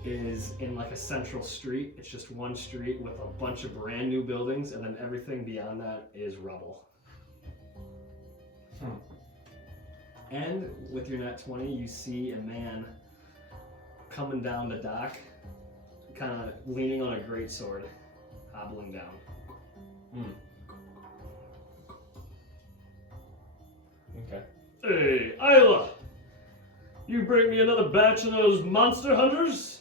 is in like a central street. It's just one street with a bunch of brand new buildings, and then everything beyond that is rubble. And with your nat 20, you see a man coming down the dock, kind of leaning on a greatsword, hobbling down. Okay. Hey, Isla! You bring me another batch of those monster hunters?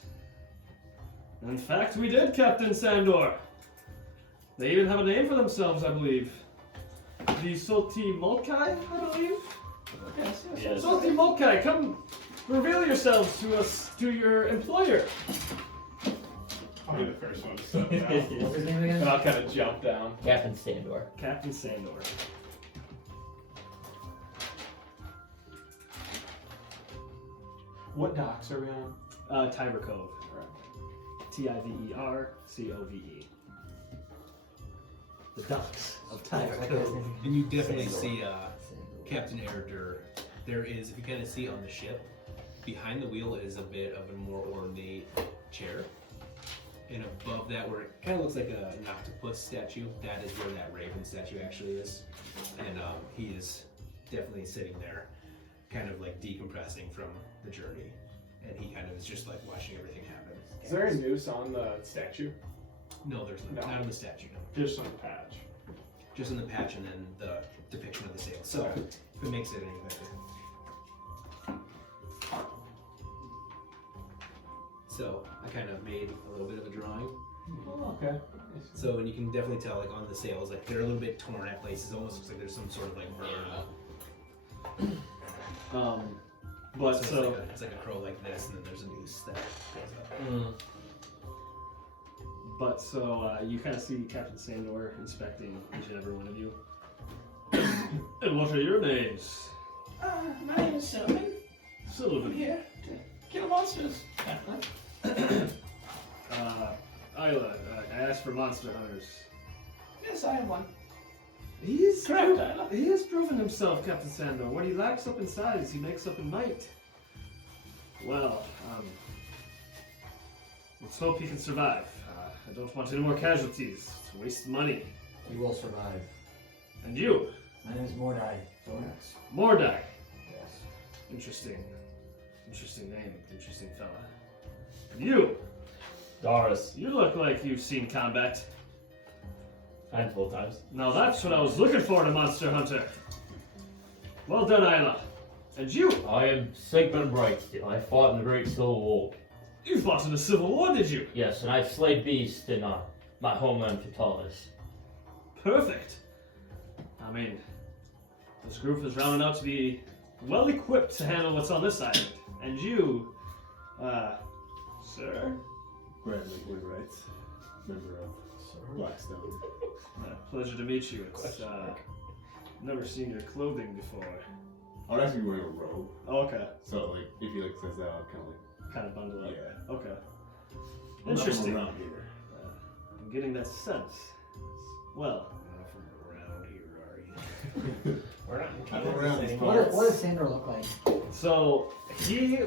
In fact, we did, Captain Sandor. They even have a name for themselves, I believe. The Salty Molkai, I believe? Yes. Salty Molkai, come reveal yourselves to your employer. I'll be the first one to step down. What's his name again? And I'll kind of jump down. Captain Sandor. Captain Sandor. What docks are we on? Tiber Cove. Tivercove. The docks of Tiber Cove. And you definitely see Captain Eridur. There is, if you kind of see on the ship, behind the wheel is a bit of a more ornate chair. And above that, where it kind of looks like an octopus statue, that is where that raven statue actually is. And he is definitely sitting there, kind of like decompressing from the journey. And he kind of is just like watching everything happen. Is there a noose on the statue? No, there's No. not on the statue, no. Just on the patch. Just on the patch and then the depiction of the sail. So, Okay. if it makes it any better. So, I kind of made a little bit of a drawing. Oh, okay. So, and you can definitely tell, like, on the sails, like, they're a little bit torn at places. It almost looks like there's some sort of, like, burn. But So, it's like a crow like this, and then there's a noose that goes up. But so you kind of see Captain Sandor inspecting each and every one of you. And what are your names? My name is Sylvin. I'm Sylvin. here to kill monsters. Isla, I asked for monster hunters. Yes, I am one. He's Correct, Isla. He has proven himself, Captain Sandor. What he lacks up in size, he makes up in might. Well, let's hope he can survive. I don't want any more casualties. It's a waste of money. He will survive. And you, My name is Mordai Thorax. Mordai. Yes. Interesting. Interesting name. Interesting fella. And you, Doris. you look like you've seen combat. Handful of times. Now that's what I was looking for in a monster hunter. Well done, Isla. And you, I am Sigmond Brightsteel. I fought in the Great Civil War. you fought in the Civil War, did you? Yes, and I've slayed beasts in my homeland Catalis. Perfect. I mean, this group is rounding out to be well equipped to handle what's on this island. And you, sir, Bradley Woodwright, member of Blackstone. pleasure to meet you. It's never seen your clothing before. I would actually be wearing a robe, Okay, so like if he like says that, I'll kind of like kind of bundle up. yeah. Okay, I'm not from interesting. around here. I'm getting that sense. Well, Not from around here, are you? We're not I'm around these What parts. does Sandor look like? so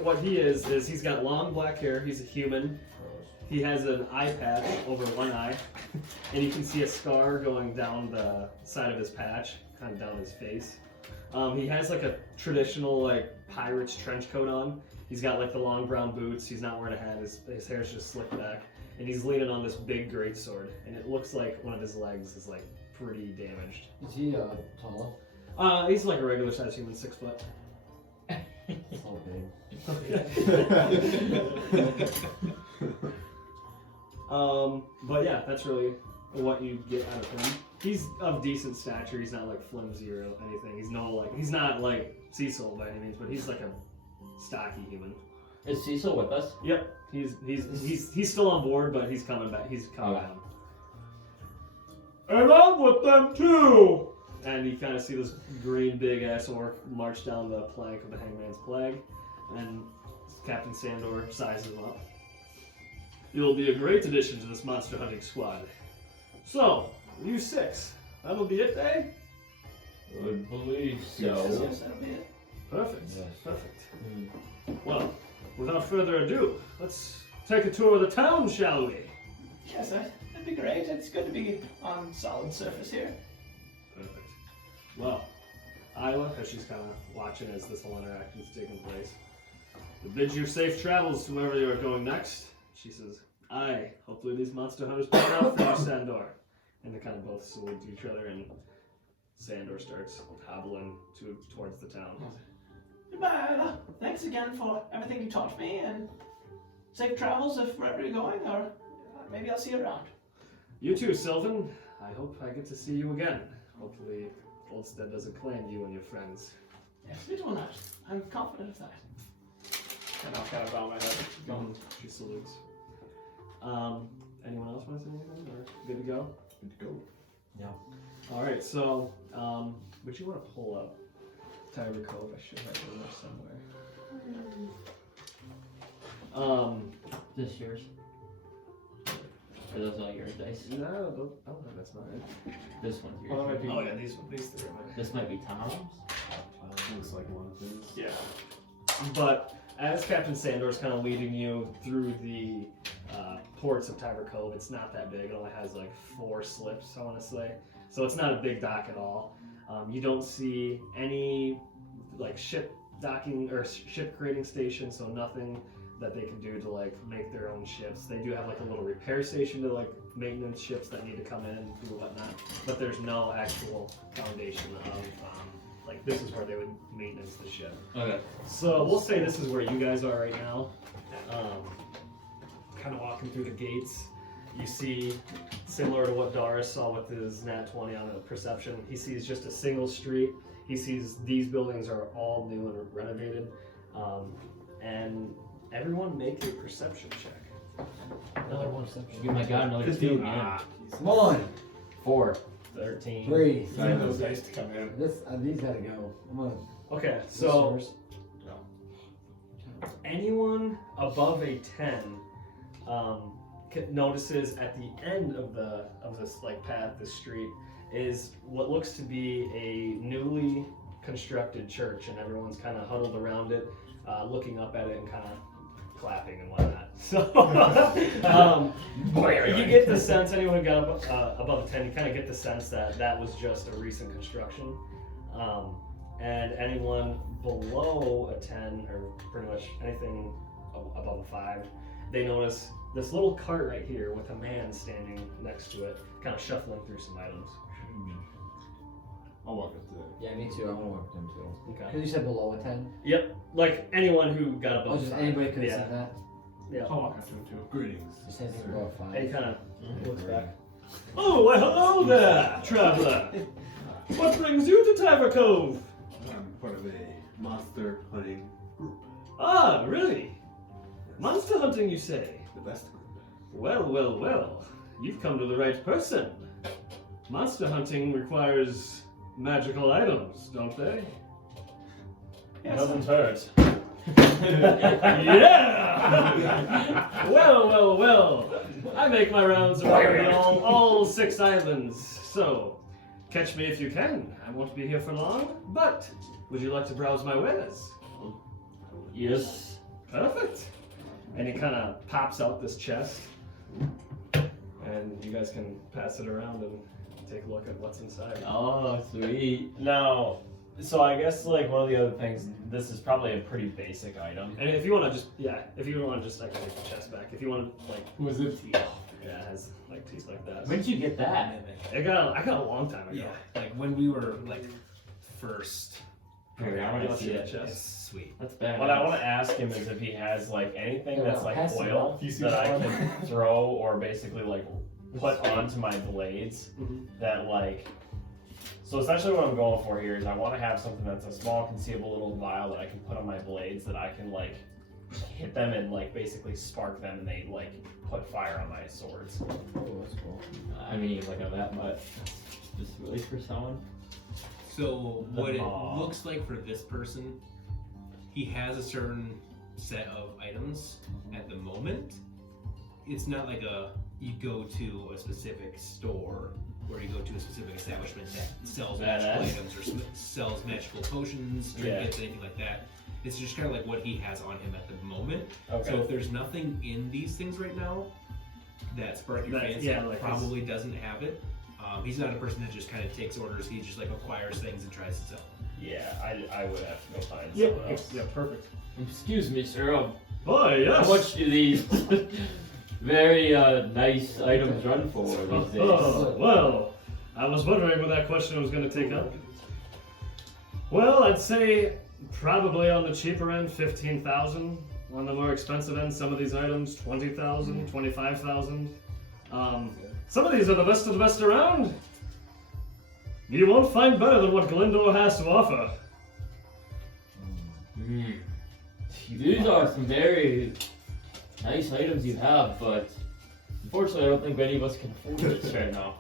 what he is he's got long black hair. He's a human. He has an eye patch over one eye, and you can see a scar going down the side of his patch, kind of down his face. He has like a traditional like pirate's trench coat on. He's got like the long brown boots. He's not wearing a hat. His hair's just slicked back, and he's leaning on this big greatsword. And it looks like one of his legs is like pretty damaged. Is he tall? He's like a regular sized human, 6 foot. So big. But yeah, that's really what you get out of him. He's of decent stature. He's not like flimsy or anything. He's not like Cecil by any means, but he's like a stocky human. Is Cecil with us? Yep, he's still on board, but he's coming back. He's coming Okay. down. And I'm with them too. And you kind of see this green big ass orc march down the plank of the Hangman's Plague, and Captain Sandor sizes him up. You'll be a great addition to this monster hunting squad. So, you 6. That'll be it, eh? Would believe Yes, so. yes, that'll be it. Perfect. Yes. Perfect. Well, without further ado, let's take a tour of the town, shall we? Yes, that'd be great. It's good to be on solid surface here. Perfect. Well, Isla, as she's kind of watching as this whole interaction is taking place, we bid you safe travels to wherever you are going next. She says, aye, hopefully these monster hunters pan out for you, Sandor. And they kind of both salute to each other, and Sandor starts hobbling towards the town. Goodbye, Isla. Thanks again for everything you taught me, and safe travels if wherever you're going, or maybe I'll see you around. You too, Sylvin. I hope I get to see you again. Hopefully Oldstead doesn't claim you and your friends. Yes, it will not. I'm confident of that. And I'll kind of bow my head. She salutes. Good to go. All right, so would you want to pull up Tiber Cove? I should have it in there somewhere. This yours? Are those all your dice? No, that's not it. This one's yours. Well, that might be. Oh yeah, these three are mine. This might be Tom's. Looks like one of these. Yeah. But as Captain Sandor's kind of leading you through the ports of Tiber Cove, it's not that big. It only has like 4 slips, I want to say. So it's not a big dock at all. You don't see any like ship docking or ship creating station, so nothing that they can do to like make their own ships. They do have like a little repair station to like maintenance ships that need to come in and do whatnot, but there's no actual foundation of like this is where they would maintenance the ship. Okay. So we'll say this is where you guys are right now. Kind of walking through the gates, you see, similar to what Doris saw with his nat 20 on the perception, he sees just a single street. He sees these buildings are all new and renovated. And everyone make a perception check. Another one perception. Oh my god, another 2, man. Come on. 4. 13. 3. I need those dice to come in. These gotta go. I'm gonna. Okay, so anyone above a 10 notices at the end of this like path, this street, is what looks to be a newly constructed church, and everyone's kind of huddled around it, looking up at it and kind of clapping and whatnot. So you get the sense, anyone who got above a 10, you kind of get the sense that that was just a recent construction. And anyone below a 10, or pretty much anything above a 5, they notice this little cart right here with a man standing next to it, kind of shuffling through some items. I'll walk up to that. Yeah, me too. I want to work with them too. Okay. Because you said below a 10. Yep, like anyone who got above Oh, just 5. anybody could have Yeah. said that. Yeah. I'll walk up to him too. Greetings. Just anything above 5. And he kind of looks back. Oh, well, hello there, traveler. What brings you to Tiber Cove? I'm part of a monster hunting group. Ah, really? Monster hunting, you say? The best group. Well, well, well. You've come to the right person. Monster hunting requires magical items, don't they? Doesn't hurt. Yeah! Well, well, well. I make my rounds around all 6 islands, so catch me if you can. I won't be here for long, but would you like to browse my wares? Yes. Perfect. And he kind of pops out this chest, and you guys can pass it around and take a look at what's inside. Oh, sweet. Now, so I guess like one of the other things, this is probably a pretty basic item. And if you want to just, if you want to just, I can take the chest back. If you want to, like, Was it? yeah, it has like teeth like that. When did you get that? I got a long time ago. Yeah, like when we were like first. Here, I want to see that it. chest. It's sweet. That's bad. What I want to ask him is if he has like anything Yeah, that's no, like pass it oil on. You see that I one? can throw or basically like put onto my blades Mhm. that like. So essentially what I'm going for here is I want to have something that's a small conceivable little vial that I can put on my blades that I can like hit them and like basically spark them and they like put fire on my swords. Oh, that's cool. I mean, like that much. Just really for someone. So what it Aw. looks like for this person, he has a certain set of items at the moment. It's not like you go to a specific store or you go to a specific establishment that sells magical Badass. items or sells magical potions, trinkets, anything like that. It's just kind of like what he has on him at the moment. Okay. So if there's nothing in these things right now that spark your That- fancy, yeah, like probably doesn't have it. He's not a person that just kind of takes orders. He just like acquires things and tries to sell them. Yeah, I would have to go find Yep. someone else. Yeah. Perfect. Excuse me, sir. Boy, yes. How much do these very nice items run for these days? Oh, well, I was wondering what that question was going to take up. Well, I'd say probably on the cheaper end, 15,000. On the more expensive end, some of these items, 20,000, 25,000. Some of these are the best of the best around. You won't find better than what Glendor has to offer. Mm. These are some very nice items you have, but unfortunately I don't think any of us can afford this right now.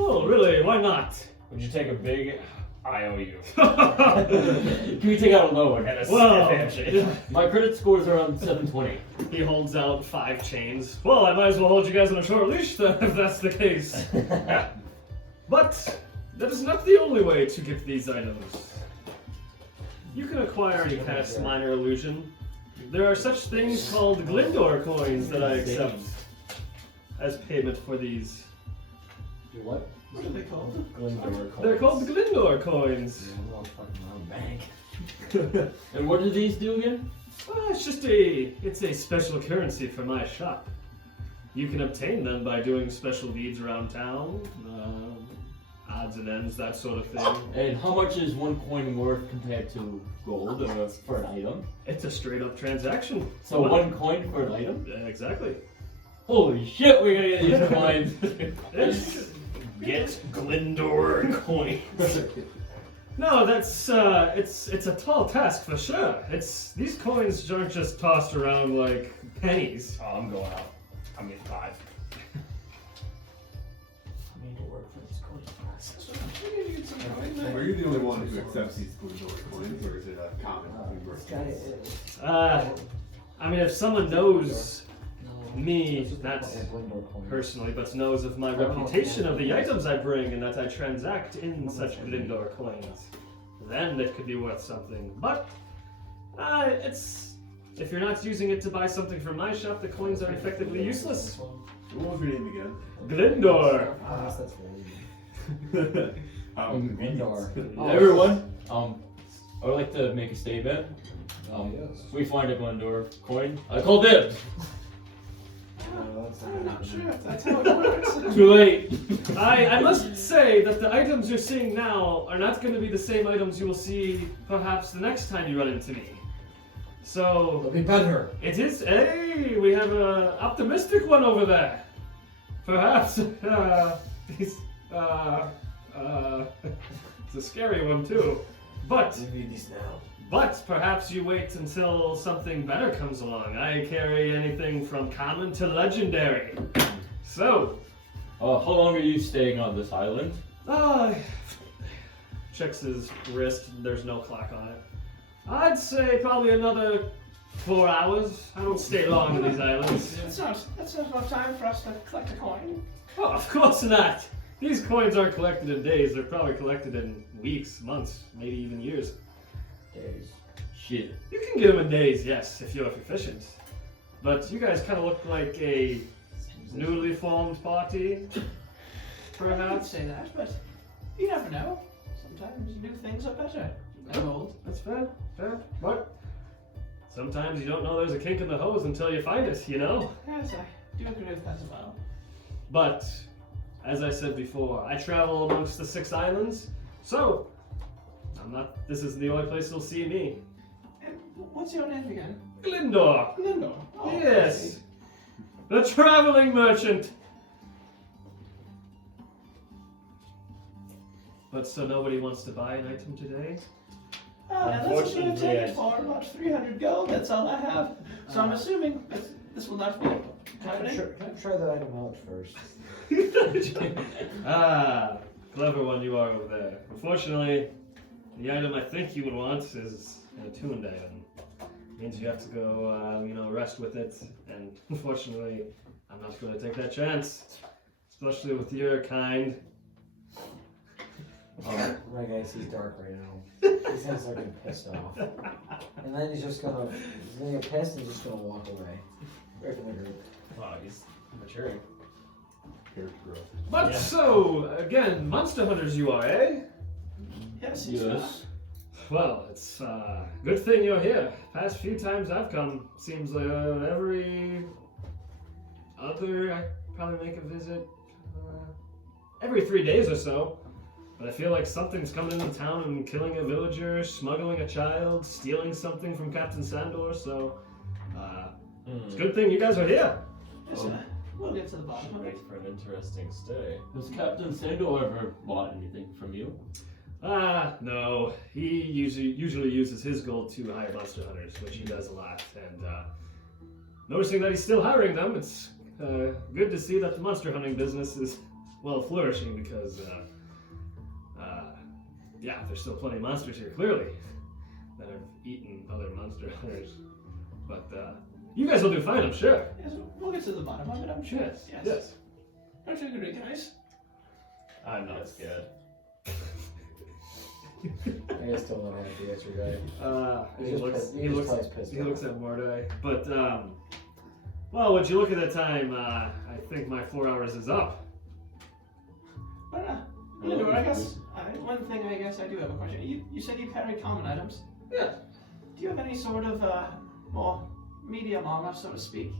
Oh, really? Why not? Would you take a big IOU? Can we take out a loan? And a Well, stiff handshake? My credit score is around 720. He holds out 5 chains. Well, I might as well hold you guys on a short leash then, if that's the case. But that is not the only way to get these items. You can acquire any past minor illusion. There are such things called Glindor coins that I accept as payment for these. Do what? What are they called? They're called Glindor coins. And what do these do again? It's a special currency for my shop. You can obtain them by doing special deeds around town, odds and ends, that sort of thing. And how much is one coin worth compared to gold for an item? It's a straight up transaction. So one coin for an item? Exactly. Holy shit, we're gonna get these coins. Get Glindor coins. No, that's it's a tall task for sure. These coins aren't just tossed around like pennies. Oh, I'm going out. I'm getting 5. Are you the only one who accepts these Glindor coins, or is it a common I mean, if someone knows me, not personally, but knows of my reputation of the items I bring and that I transact in such Glindor coins, then it could be worth something. But if you're not using it to buy something from my shop, the coins are effectively useless. What was your name again? Glindor. Everyone, I would like to make a statement. We find a Glindor coin. I call dibs. I'm not sure if that's how it works. Too late. I must say that the items you're seeing now are not going to be the same items you will see perhaps the next time you run into me. So It'll be better. it is. Hey, we have an optimistic one over there. Perhaps it's a scary one too. But Read these now. But perhaps you wait until something better comes along. I carry anything from common to legendary. So, How long are you staying on this island? checks his wrist. There's no clock on it. I'd say probably another 4 hours. I don't stay long on these islands. That's not enough time for us to collect a coin. Oh, of course not. These coins aren't collected in days. They're probably collected in weeks, months, maybe even years. Days. Shit. You can get them in days, yes, if you're efficient. But you guys kind of look like a newly formed party, I could perhaps. say that, but you never know. Sometimes new things are better than old. That's fair, fair. But sometimes you don't know there's a kink in the hose until you find it, you know? Yes, I do agree with that as well. But, as I said before, I travel amongst the 6 islands, so this isn't the only place you'll see me. And what's your name again? Glindor. Lindo. Oh, Yes. The traveling merchant. But so nobody wants to buy an item today? Oh, and this is going to Unfortunately, take yes. it for about 300 gold. That's all I have. So I'm assuming this will not be happening. Can I try the item out first? Clever one you are over there. Unfortunately, the item I think you would want is an attuned item. Means you have to go, rest with it. And unfortunately, I'm not going to take that chance. Especially with your kind. My guy sees dark right now. He sounds like he's pissed off. And then he's gonna get pissed and he's just gonna walk away. Right from the group. Wow, he's maturing. Character growth. But Yeah. so, again, monster hunters you are, eh? Yes, Yes. Well, it's good thing you're here. Past few times I've come, seems like every other, I probably make a visit every 3 days or so. But I feel like something's coming into town and killing a villager, smuggling a child, stealing something from Captain Sandor, so it's a good thing you guys are here. Yes, we'll get to the bottom Should of it. make for an interesting stay. Has Captain Sando ever bought anything from you? No. He usually uses his gold to hire monster hunters, which he does a lot. And noticing that he's still hiring them, it's good to see that the monster hunting business is well, flourishing because, yeah, there's still plenty of monsters here, clearly, that have eaten other monsters. But you guys will do fine, I'm sure. Yes, we'll get to the bottom of it, I'm sure. Yes. Don't you agree, guys? I'm not scared. I still don't have the answer, guy. He looks at Mordai. But, well, would you look at the time? I think my 4 hours is up. But, I guess, one thing I guess I do have a question. You said you carry common items? Yeah. Do you have any sort of, more medium armor, so to speak?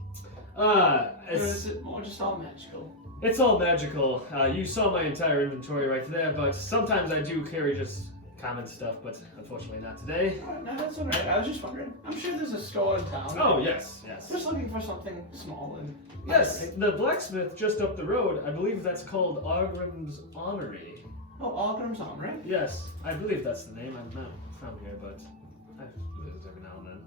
Or is it more just all magical? It's all magical. You saw my entire inventory right there, but sometimes I do carry just common stuff, but unfortunately not today. No, that's alright. I was just wondering. I'm sure there's a store in town. Oh, yes. Just looking for something small and... Yes, the blacksmith just up the road, I believe that's called Argrim's Armory. Oh, Argrim's Armory? Yes, I believe that's the name. I'm not from here, but I visit every now and then.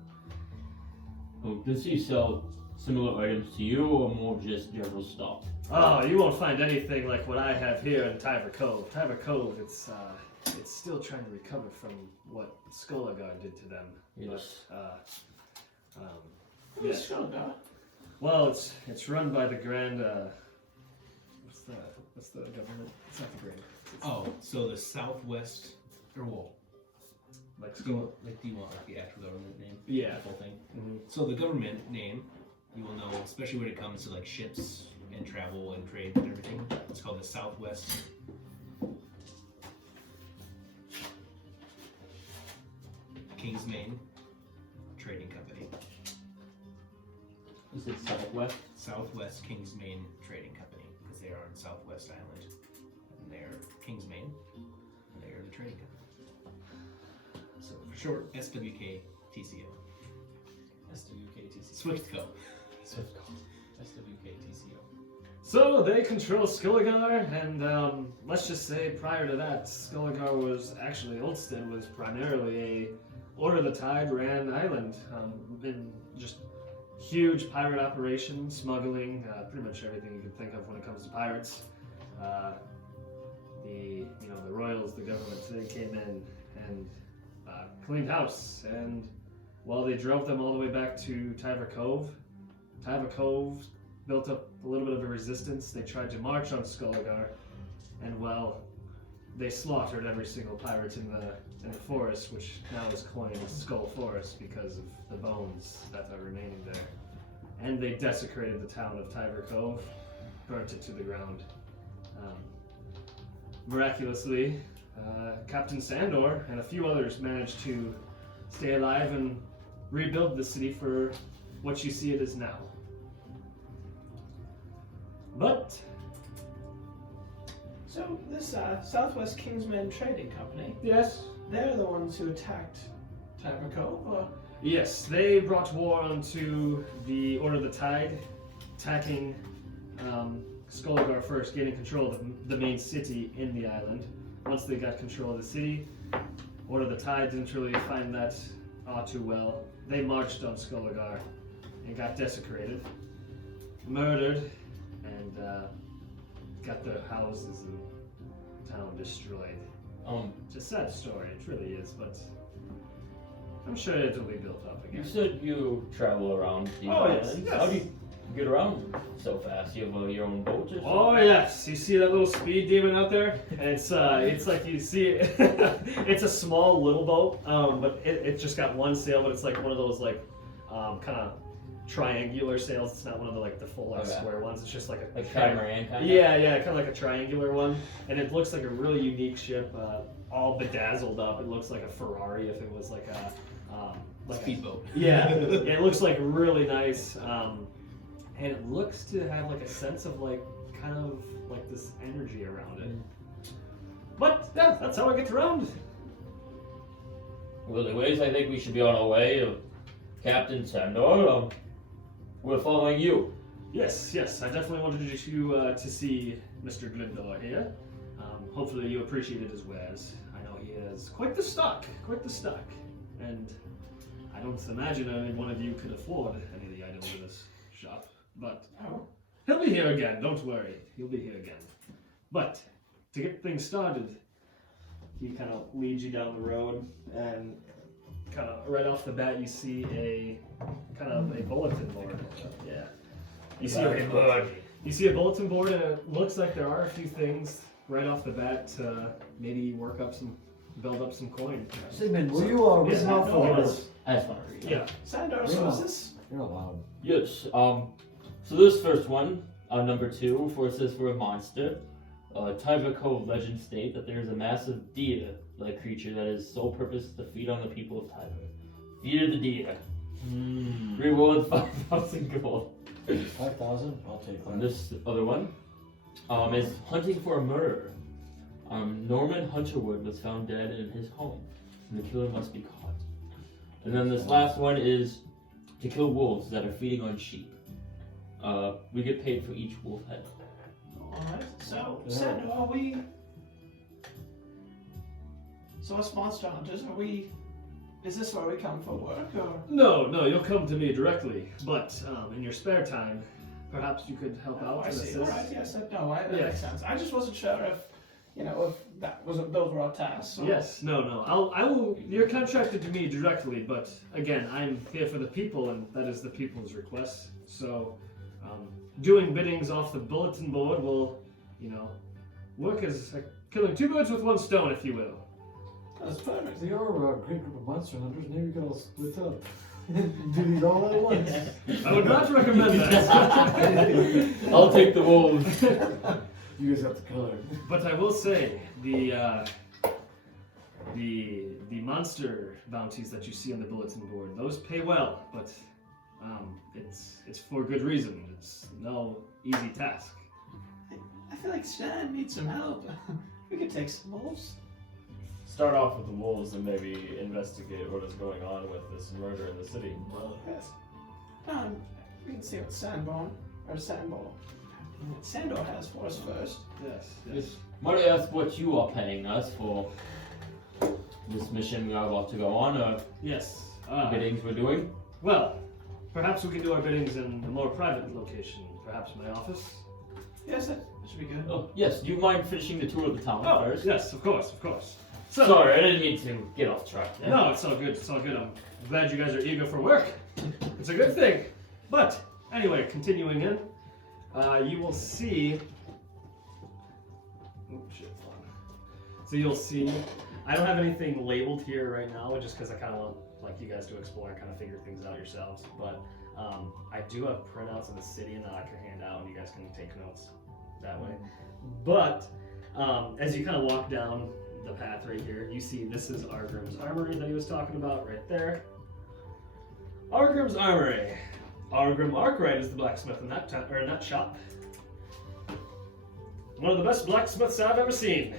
Oh, does he sell similar items to you, or more just general stuff? Oh, you won't find anything like what I have here in Tyver Cove. Tyver Cove, it's still trying to recover from what Skolagar did to them. Yes. Who is Skolagar? Well, it's run by the Grand. What's the government? It's not the Grand. Oh, so the Southwest, or well, Like do you want like the actual government name? Yeah. The whole thing. Mm-hmm. So the government name, you will know, especially when it comes to like ships and travel and trade and everything. It's called the Southwest Kingsmain Trading Company. Is it Southwest? Southwest Kingsmain Trading Company, because they are on Southwest Island. And they're Kingsmain, and they are the trading company. So for short, SWKTCO. SWKTCO. SwiftCo. SWKTCO. So they control Skolagar, and let's just say prior to that, Skolagar was actually Oldstead was primarily a Order of the Tide ran island, in just huge pirate operations, smuggling, pretty much everything you can think of when it comes to pirates. The royals, the government, they came in and cleaned house, and well, they drove them all the way back to Tyver Cove. Tyver Cove built up a little bit of a resistance. They tried to march on Skolagar, and well, they slaughtered every single pirate in the forest, which now is coined Skull Forest because of the bones that are remaining there. And they desecrated the town of Tyver Cove, burnt it to the ground. Miraculously, Captain Sandor and a few others managed to stay alive and rebuild the city for what you see it as now. But So this Southwest Kingsman Trading Company, yes, they're the ones who attacked Tyver Cove, or... yes, they brought war onto the Order of the Tide, attacking Skolagar first, gaining control of the main city in the island. Once they got control of the city, Order of the Tide didn't really find that all too well. They marched on Skolagar and got desecrated, murdered, and got their houses and town destroyed. It's a sad story, it really is, but I'm sure it'll be built up again. You said you travel around these islands. yes. How do you get around so fast? You have your own boat or something? Oh yes, you see that little speed demon out there? It's like you see it. It's a small little boat, but it just got one sail, but it's like one of those like kind of triangular sails. It's not one of the full square ones. It's just like a catamaran kind of. Yeah, kind of like a triangular one, and it looks like a really unique ship, all bedazzled up. It looks like a Ferrari if it was like a Speedboat. Yeah, it looks like really nice. And it looks to have like a sense of kind of this energy around it. But yeah, that's how I get around. Well, anyways, I think we should be on our way. Captain Sandor, we're following you. Yes, I definitely wanted you to see Mr. Glindor here. Hopefully you appreciate it as wares. I know he has quite the stock, and I don't imagine any one of you could afford any of the items in this shop. But he'll be here again, don't worry. He'll be here again. But to get things started, he kind of leads you down the road, and kind of right off the bat, you see a kind of a bulletin board. Yeah. You see a bulletin board, and it looks like there are a few things right off the bat to maybe build up some coin. Sigmund, will you read off for us? That's fine. Yeah. Sandor, so is this? You're allowed. Yes. So this first one, number 2, for it says for a monster. Tyva Cove legends state that there is a massive deer-like creature that is sole purpose to feed on the people of Tyva. Fear the deer. Reward 5,000 gold. 5,000? I'll take And that. this other one is hunting for a murderer. Norman Hunterwood was found dead in his home, and the killer must be caught. And then this last one is to kill wolves that are feeding on sheep. We get paid for each wolf head. Alright, so, Sandor, are we... So us monster hunters, are we... Is this where we come for work, or...? No, you'll come to me directly. But in your spare time, perhaps you could help out Oh, I and see. assist. Alright, yes, that Yes. makes sense. I just wasn't sure if, if those were our tasks. So. Yes, no. I will. You're contracted to me directly, but again, I'm here for the people, and that is the people's request. So, doing biddings off the bulletin board will, work as killing 2 birds with 1 stone, if you will. That's perfect. They are a great group of monster hunters. Maybe we could all split up and do these all at once. I would not recommend that. I'll take the wolves. You guys have the color. But I will say the monster bounties that you see on the bulletin board, those pay well, but it's for good reason. It's no easy task. I feel like Stan needs some help. We could take some wolves. Start off with the wolves and maybe investigate what is going on with this murder in the city. Yes. We can see what Sandor has for us first. Yes. Might I ask what you are paying us for this mission we are about to go on, or Yes. biddings we're doing? Well, perhaps we can do our biddings in a more private location. Perhaps my office. Yes, that should be good. Oh, yes. Do you mind finishing the tour of the town first? Yes, of course. So, Sorry, I didn't mean to get off track there. no, it's all good. I'm glad you guys are eager for work. It's a good thing. But anyway, continuing in, you will see. Oh shit! Hold on. So you'll see. I don't have anything labeled here right now, just because I kind of want you guys to explore and kind of figure things out yourselves. But I do have printouts of the city and that I can hand out, and you guys can take notes that way. But as you kind of walk down the path right here, you see this is Argrim's Armory that he was talking about right there. Argrim's Armory. Argrim Arkwright is the blacksmith in that shop. One of the best blacksmiths I've ever seen.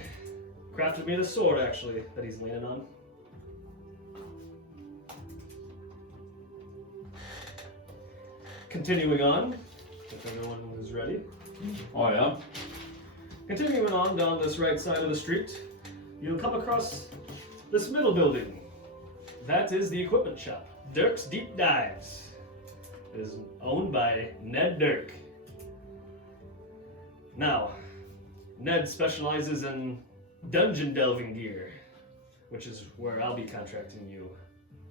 Crafted me this sword, actually, that he's leaning on. Continuing on, if everyone is ready. Oh, yeah? Continuing on down this right side of the street, you'll come across this middle building. That is the equipment shop, Dirk's Deep Dives. It is owned by Ned Dirk. Now, Ned specializes in dungeon delving gear, which is where I'll be contracting you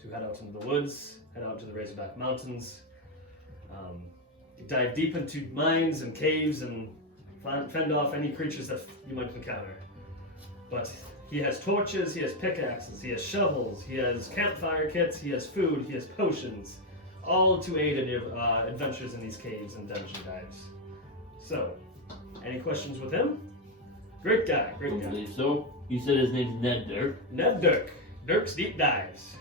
to head out into the woods, head out to the Razorback Mountains, dive deep into mines and caves and fend off any creatures that you might encounter. But he has torches, he has pickaxes, he has shovels, he has campfire kits, he has food, he has potions, all to aid in your adventures in these caves and dungeon dives. So, any questions with him? Great guy, I great guy. believe so. You said his name's Ned Dirk. Ned Dirk. Dirk's Deep Dives.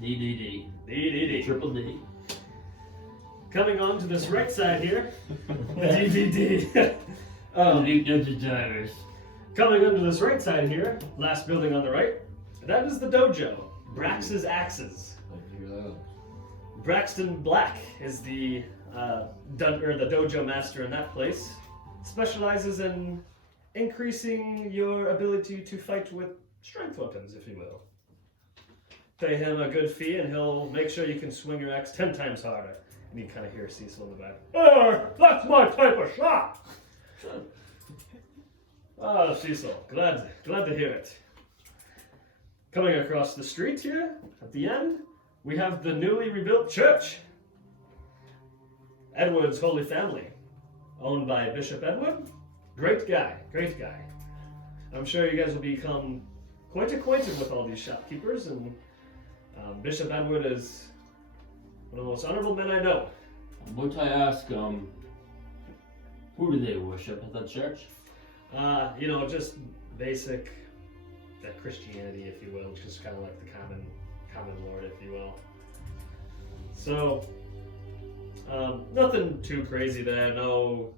DDD. DDD. Triple D. Coming on to this right side here. DDD. Deep Dungeon Divers. Coming onto this right side here, last building on the right, that is the dojo, Brax's Axes. Braxton Black is the dojo master in that place. Specializes in increasing your ability to fight with strength weapons, if you will. Pay him a good fee and he'll make sure you can swing your axe 10 times harder. And you kind of hear Cecil in the back. Oh, that's my type of shot! Ah, Cecil, glad to hear it. Coming across the street here, at the end, we have the newly rebuilt church. Edward's Holy Family, owned by Bishop Edward. Great guy. I'm sure you guys will become quite acquainted with all these shopkeepers, and Bishop Edward is one of the most honorable men I know. Might I ask, who do they worship at that church? Just basic Christianity, if you will, just kind of like the common Lord, if you will. So, nothing too crazy there. No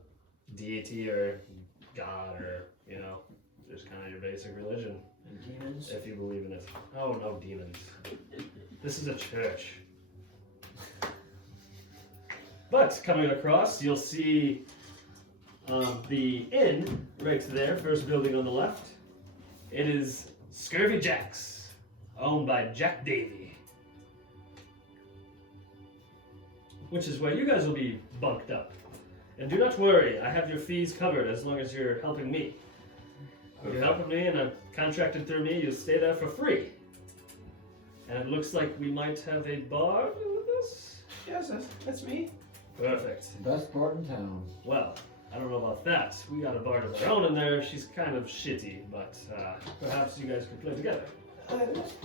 deity or God or just kind of your basic religion. And demons? If you believe in it. Oh, no demons. This is a church. But coming across, you'll see the inn right there, first building on the left. It is Scurvy Jack's, owned by Jack Davy. Which is where you guys will be bunked up. And do not worry, I have your fees covered as long as you're helping me. If you're helping me and I'm contracted through me, you'll stay there for free. And it looks like we might have a bar with us. Yes, that's me. Perfect. Best bar in town. Well, I don't know about that. We got a bard of our own in there. She's kind of shitty, but perhaps you guys could play together.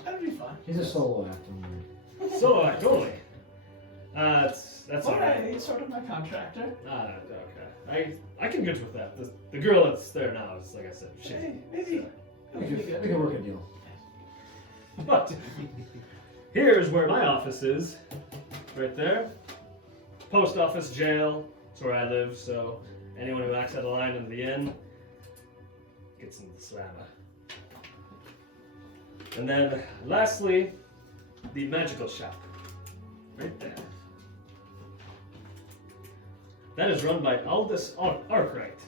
That'd be fun. He's a solo act. Solo act only. That's All alright. right, he's sort of my contractor. Okay. I can get with that. The girl that's there now is, like I said, shitty. Hey, maybe. We can work a deal. But here's where my office is. Right there. Post office, jail. That's where I live, so anyone who acts out of line in the inn gets in the slammer. And then lastly, the magical shop. Right there. That is run by Aldous Arkwright.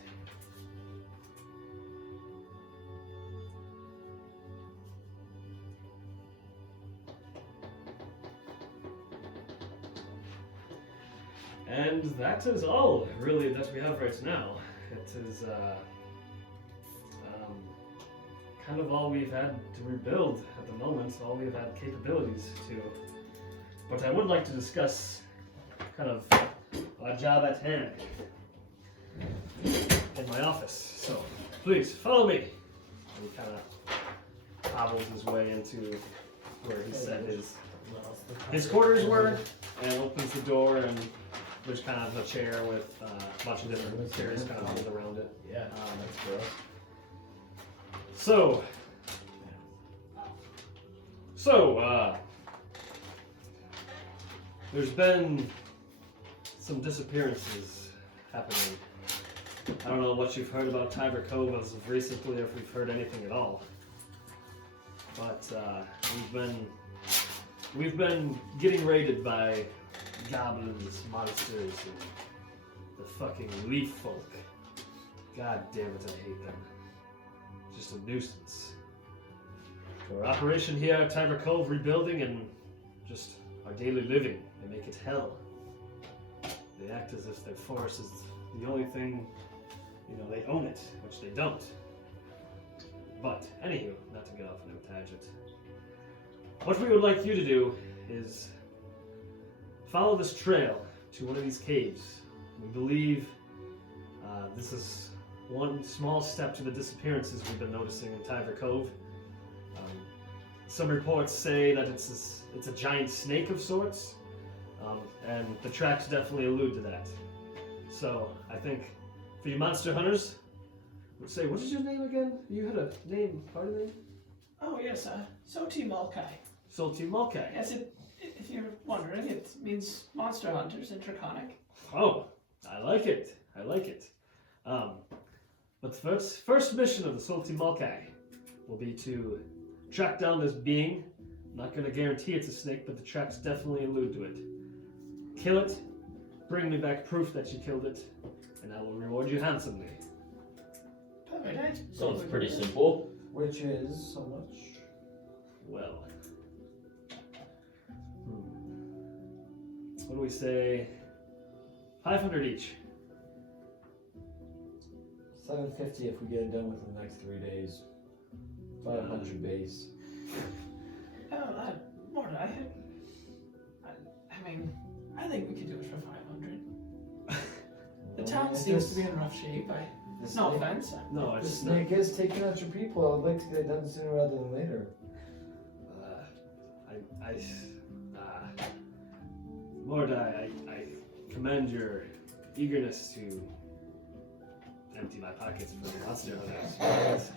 And that is all, really, that we have right now. It is kind of all we've had to rebuild at the moment, all we've had capabilities to. But I would like to discuss kind of our job at hand in my office. So please follow me. And he kind of hobbles his way into where he said his quarters were, and opens the door, and there's kind of a chair with a bunch of different chairs kind of hung around it. Yeah, that's gross. So, there's been some disappearances happening. I don't know what you've heard about Tiber Cove as of recently, or if we've heard anything at all. But we've been getting raided by goblins, monsters, and the fucking leaf folk. God damn it, I hate them. Just a nuisance. So our operation here at Tiber Cove, rebuilding and just our daily living, they make it hell. They act as if their forest is the only thing, they own it, which they don't. But, anywho, not to get off on a tangent. What we would like you to do is follow this trail to one of these caves. We believe this is one small step to the disappearances we've been noticing in Tiber Cove. Some reports say that it's a giant snake of sorts, and the tracks definitely allude to that. So I think for you monster hunters, I would say, what is your name again? You had a name, party name? Oh yes, Soti Malkai. Salty Malkai. Yes, if you're wondering, it means monster hunters in Draconic. Oh, I like it. But the first mission of the Salty Malkai will be to track down this being. I'm not going to guarantee it's a snake, but the tracks definitely allude to it. Kill it, bring me back proof that you killed it, and I will reward you handsomely. Perfect. Sounds pretty simple. Which is so much. Well, what do we say? 500 each. 750 if we get it done within the next 3 days. 500 base. Oh, more than I mean, I think we could do it for 500. The town seems to be in rough shape. No offense. No, The it's snake is taking out your people. I would like to get it done sooner rather than later. Mordai, I commend your eagerness to empty my pockets for the monster hunters.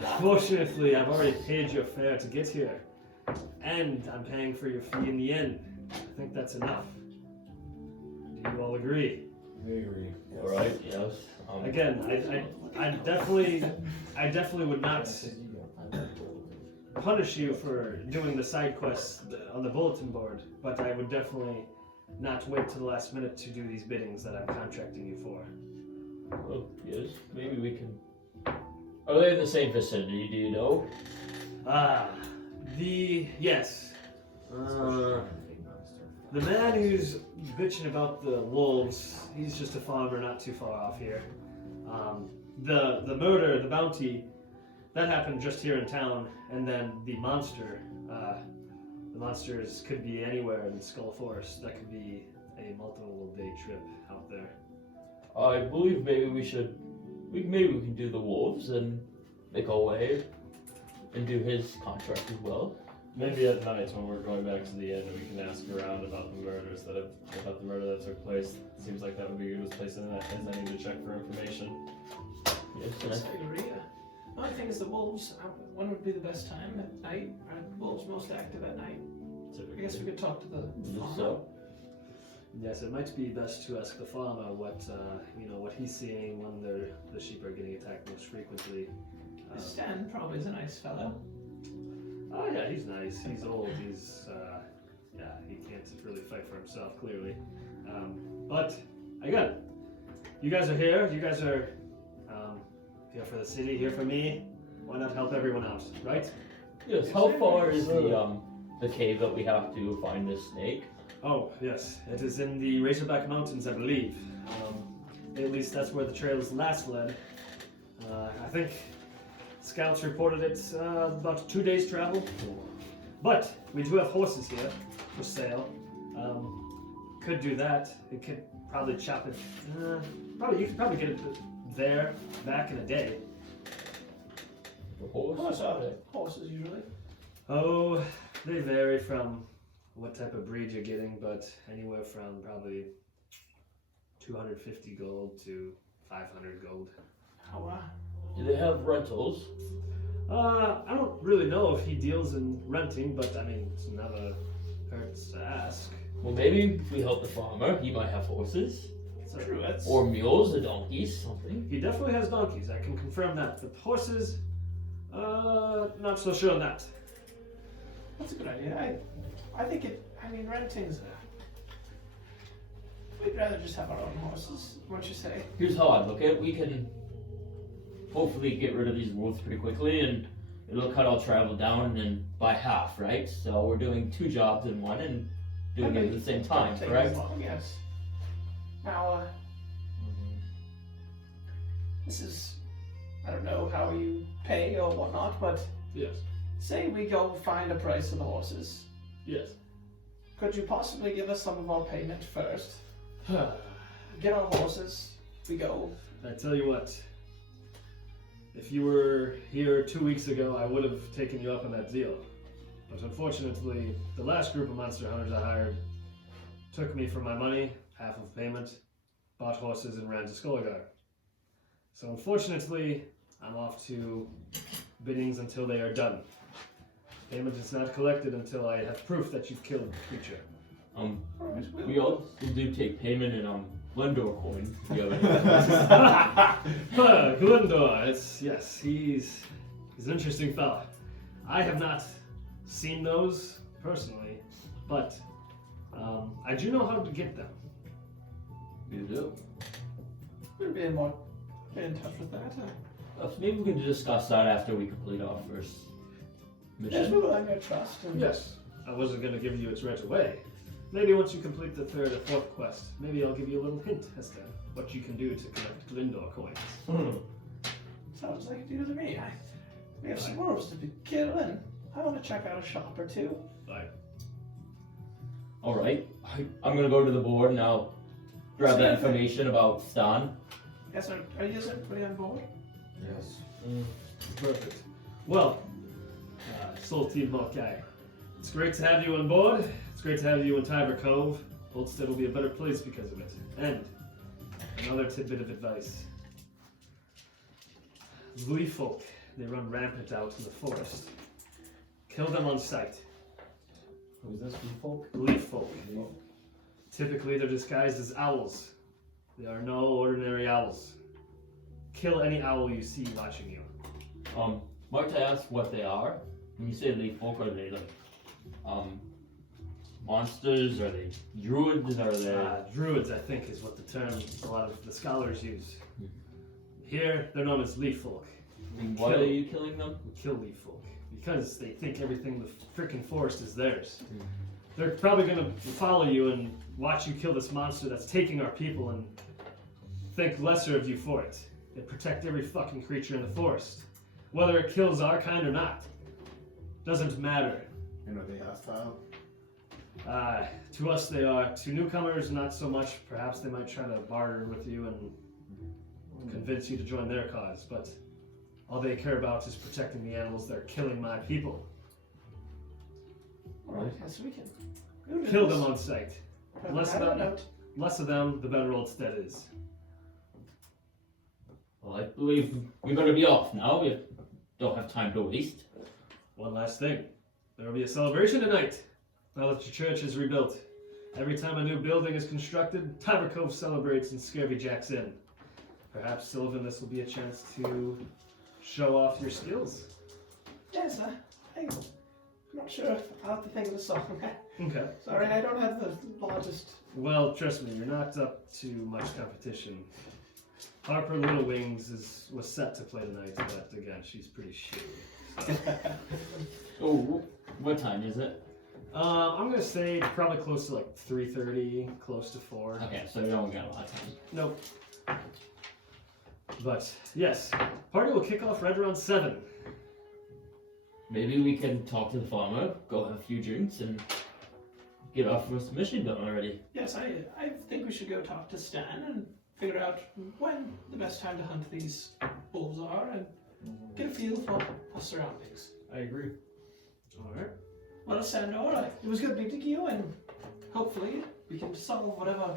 Unfortunately, I've already paid your fare to get here, and I'm paying for your fee in the end. I think that's enough. Do you all agree? We agree. All right. Yes. Again, I definitely would not punish you for doing the side quests on the bulletin board, but I would definitely not wait to the last minute to do these biddings that I'm contracting you for. Well, yes. Maybe we can. Are they in the same vicinity? Do you know? Yes. The man who's bitching about the wolves, he's just a farmer not too far off here. The murder, the bounty, that happened just here in town, and then the monsters could be anywhere in Skull Forest. That could be a multiple day trip out there. I believe maybe we can do the wolves and make our way and do his contract as well. Maybe at night when we're going back to the inn, we can ask around about the murder that took place. Seems like that would be a good place as I need to check for information. Yes. I agree. The only thing is the wolves. When would be the best time? At night? Are the wolves most active at night? I guess we could talk to the farmer. So, Yes, it might be best to ask the farmer what he's seeing when the sheep are getting attacked most frequently. Stan probably is a nice fellow. Oh yeah, he's nice. He's old. He's he can't really fight for himself clearly. But again, you guys are here. You guys are here for the city, here for me. Why not help everyone out, right? yes. How far is the cave that we have to find this snake? Oh yes, it is in the Razorback Mountains, I believe. At least that's where the trails last led. I think scouts reported it's about 2 days travel. But we do have horses here for sale. Could do that. It could probably chop it. You could probably get it there back in a day. For How much are they? Horses usually. Oh, they vary from what type of breed you're getting, but anywhere from probably 250 gold to 500 gold. How Do they have rentals? I don't really know if he deals in renting, but I mean, it's never hurts to ask. Well, maybe if we help the farmer, he might have horses. So, true? That's Or mules, or donkeys, something. he definitely has donkeys, I can confirm that. The horses, not so sure on that. that's a good idea. I think it. I mean, renting's. We'd rather just have our own horses. What you say? Here's how I look at it. We can hopefully get rid of these wolves pretty quickly, and it'll cut our travel down and by half, right? So we're doing 2 jobs in one and doing it at the same time, Take correct? as long, yes. Now, this is. I don't know how you pay or whatnot, but Yes. say we go find a price of the horses. Yes. Could you possibly give us some of our payment first? Get our horses. We go. I tell you what, if you were here 2 weeks ago, I would have taken you up on that deal. But unfortunately, the last group of monster hunters I hired took me for my money, half of payment, bought horses, and ran to Skolgar. So unfortunately, I'm off to biddings until they are done. Payment is not collected until I have proof that you've killed the creature. We also do take payment in Lendor coin. If you have any. Glendor, yes, he's an interesting fella. I have not seen those personally, but I do know how to get them. You do. We'll be in touch with that. So maybe we can discuss that after we complete our first Yes, mission. we will have your trust. And Yes, I wasn't going to give you it right away. Maybe once you complete the 3rd or 4th quest, maybe I'll give you a little hint as to what you can do to collect Glindor coins. Sounds like a deal to me. We have some wolves to kill, and I want to check out a shop or two. Right. Alright, I'm gonna go to the board and I'll grab that information about Stan. Yes, sir. Are you simply on board? Yes. Perfect. Well, Salty Mokai, it's great to have you on board. It's great to have you in Tiber Cove. Oldstead will be a better place because of it. And another tidbit of advice. Leaf folk, they run rampant out in the forest. Kill them on sight. Who's this? Leaf folk? Leaf folk. Typically they're disguised as owls. They are no ordinary owls. Kill any owl you see watching you. Might I ask what they are? When you say leaf folk, are they like, monsters? Are they druids? Are they... Druids, I think, is what the term a lot of the scholars use. Here, they're known as leaf folk. And why are you killing them? We kill leaf folk because they think everything in the freaking forest is theirs. They're probably gonna follow you and watch you kill this monster that's taking our people and think lesser of you for it. They protect every fucking creature in the forest. Whether it kills our kind or not. Doesn't matter. And are they hostile? To us they are. To newcomers, not so much. Perhaps they might try to barter with you and convince you to join their cause, but all they care about is protecting the animals that are killing my people. Alright, yes, we can. Kill them on sight. Less of them, the better Oldstead is. Well, I believe we're gonna be off now. We don't have time to waste. One last thing. There will be a celebration tonight, now that your church is rebuilt. Every time a new building is constructed, Tiber Cove celebrates and Scurvy Jacks in. Perhaps, Sylvin, this will be a chance to show off your skills. Yes, I'm not sure how to think of the song. Okay. Sorry, I don't have the largest... Well, trust me, you're not up to much competition. Harper Little Wings was set to play tonight, but again, she's pretty shitty. Oh, what time is it? I'm gonna say probably close to like 3:30, close to 4. Okay, so we don't got a lot of time. Nope. But yes, party will kick off right around 7. Maybe we can talk to the farmer, go have a few drinks, and get our first mission done already. Yes, I think we should go talk to Stan and figure out when the best time to hunt these wolves are and get a feel for our surroundings. I agree. Alright. Well, Sandor, it was good meeting you, and hopefully we can solve whatever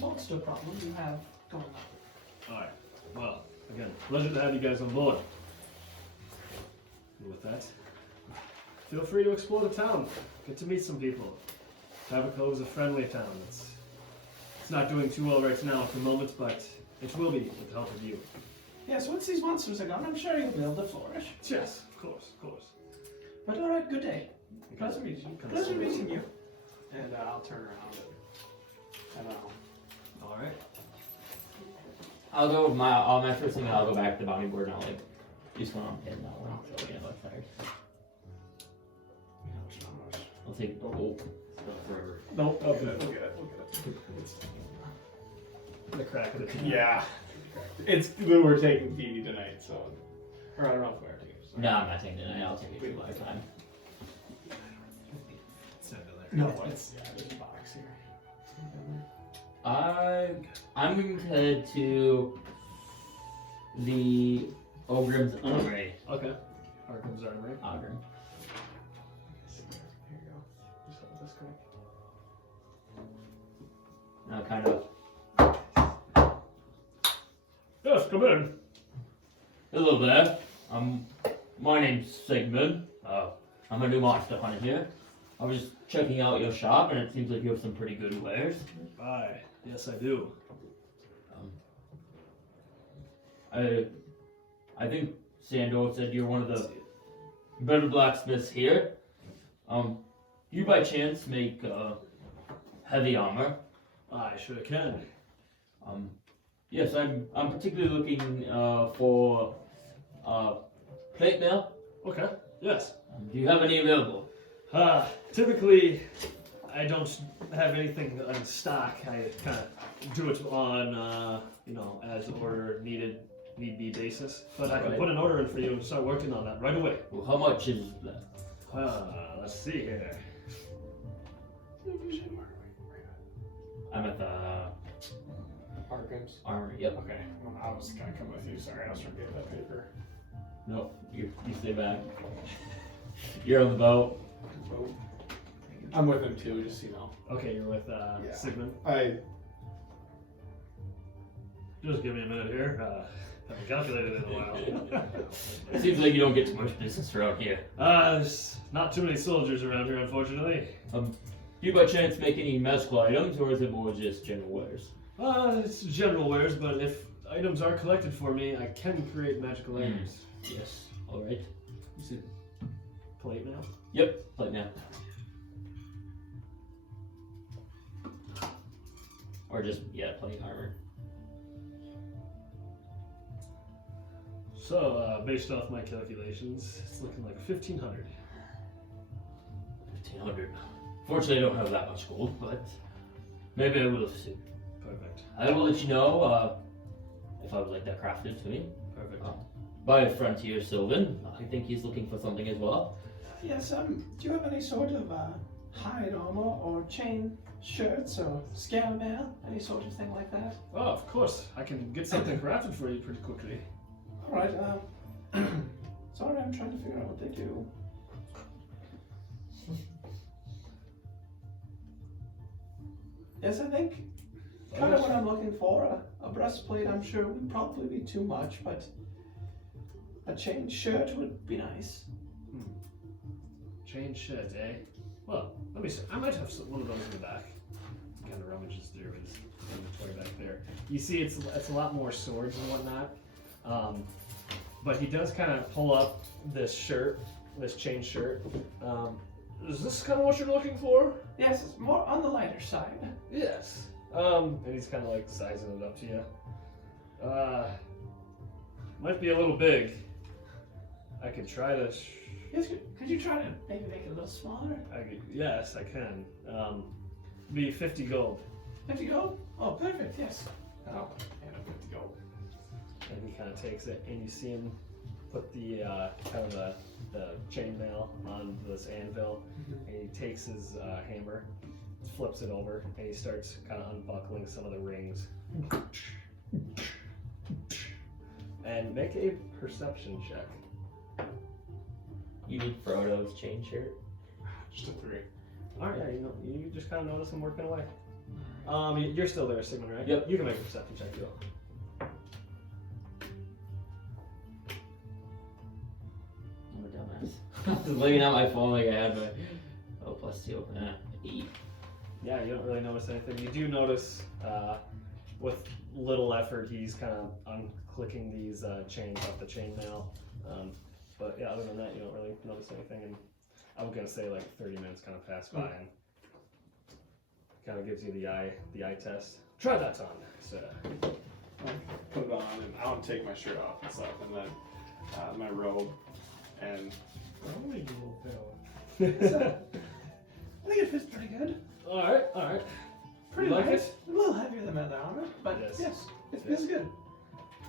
monster problem you have going on. Alright. Well, again, pleasure to have you guys on board. And with that, feel free to explore the town. Get to meet some people. Tiber Cove is a friendly town. It's not doing too well right now at the moment, but it will be with the help of you. Yes, once these monsters are gone, I'm sure you'll be able to flourish. Yes, of course, of course. But alright, good day. Pleasure meeting you. Pleasure meeting you. And I'll turn around and Alright. I'll go with my first thing, and I'll go back to the bounty board and I'll like do some on pin that one. So again, I'm tired. I'll take Forever. nope. Oh, We'll good. get it. The crack of the Yeah. We're taking Phoebe tonight, so. Or I don't know if we're taking it. No, I'm not taking it. I'll take it two at a time. No, it's there's a box here. I'm going to head to the Ogrim's Armory. Okay. Arkham's Armory. Ogrim. Here you go. Just hold this quick. Now kind of. Yes, come in. Hello there. My name's Sigmond. I'm a new monster hunter here. I was just checking out your shop, and it seems like you have some pretty good wares. Aye. Yes, I do. I think Sandor said you're one of the better blacksmiths here. Do you by chance make heavy armor? I sure can. Yes, I'm particularly looking for plate mail. Okay. Yes. Do you have any available? Typically, I don't have anything in stock. I kind of do it on, as order need be basis. But I can Right. put an order in for you and start working on that right away. Well, how much is that? Let's see here. I'm at the Harkins. armory. Yep. Okay, well, I was gonna come with you. Sorry, I was trying to get that paper. Nope. You stay back. You're on the boat. I'm with him too, just so you know. Okay, you're with Sigmond. Just give me a minute here. Haven't calculated it in a while. Seems like you don't get too much business around here. There's not too many soldiers around here, unfortunately. Do you by chance make any magical items, or is it more just general wares? It's general wares, but if items are collected for me, I can create magical items. Yes. All right. You see plate now? Yep. Like now. Or just plate armor. So, based off my calculations, it's looking like 1,500. 1,500. Fortunately, I don't have that much gold, but maybe I will soon. Perfect. I will let you know if I would like that crafted to me. Perfect. By Frontier Sylvin. I think he's looking for something as well. Yes, do you have any sort of hide armor or chain shirts or scale mail? Any sort of thing like that? Oh, of course. I can get something crafted for you pretty quickly. Alright, sorry, I'm trying to figure out what they do. Yes, I think kind of what I'm looking for. A breastplate, I'm sure, would probably be too much, but a chain shirt would be nice. Chain shirt, eh? Well, let me see. I might have one of those in the back. Kind of rummages through his inventory back there. You see, it's a lot more swords and whatnot. But he does kind of pull up this shirt, this chain shirt. Is this kind of what you're looking for? Yes, it's more on the lighter side. Yes. And he's kind of like sizing it up to you. Might be a little big. I could try to. Yes, could you try to maybe make it a little smaller? Yes, I can. Be 50 gold. 50 gold? Oh, perfect, yes. Oh, and a 50 gold. And he kind of takes it, and you see him put the kind of the chainmail on this anvil, and he takes his hammer, flips it over, and he starts kind of unbuckling some of the rings. And make a perception check. You need Frodo's chain shirt. Just a 3. All right, yeah, you just kind of notice him working away. You're still there, Sigmond, right? Yep. You can make a perception check, too. I'm a dumbass. Just looking at my phone like I had my +2. 8. Yeah, you don't really notice anything. You do notice, with little effort, he's kind of unclicking these chains off the chainmail. But yeah, other than that, you don't really notice anything. And I was gonna say like 30 minutes kind of pass by, and kind of gives you the eye test. Try that on. So, Put it on, and I don't take my shirt off and stuff, and then my robe, and holy little pill. I think it fits pretty good. All right. Pretty You like light. it? A little heavier than my other armor, but Yes. yes, it feels good.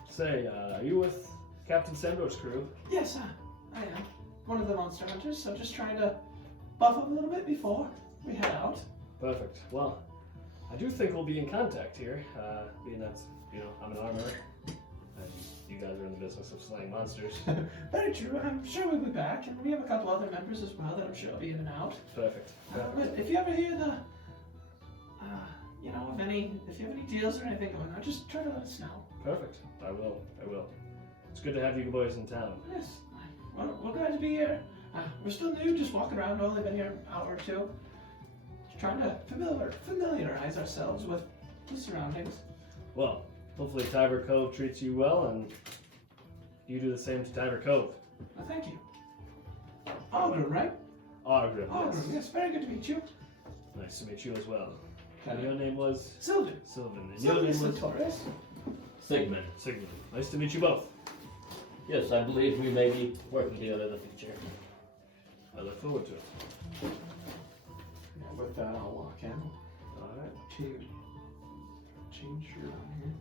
Say, are you with Captain Sandro's crew? Yes, I am. One of the monster hunters, so just trying to buff up a little bit before we head out. Perfect. Well, I do think we'll be in contact here, being that, I'm an armorer, and you guys are in the business of slaying monsters. Very true. I'm sure we'll be back, and we have a couple other members as well that I'm sure will be in and out. Perfect. But if you ever hear the, if you have any deals or anything going on, just try to let us know. Perfect. I will. It's good to have you boys in town. Yes, we're glad to be here. We're still new, just walking around. We've only been here an hour or two. Just trying to familiarize ourselves with the surroundings. Well, hopefully Tiber Cove treats you well, and you do the same to Tiber Cove. Well, thank you. Algrim, right? Autograph. Algrim, yes, very good to meet you. Nice to meet you as well. And your name was? Sylvin. Sylvin. And your Sylvin name was? Torres. Sigmund. Sigmond. Nice to meet you both. Yes, I believe we may be working together in the future. I look forward to it. with that, I'll walk in. Alright. Change shirt on here.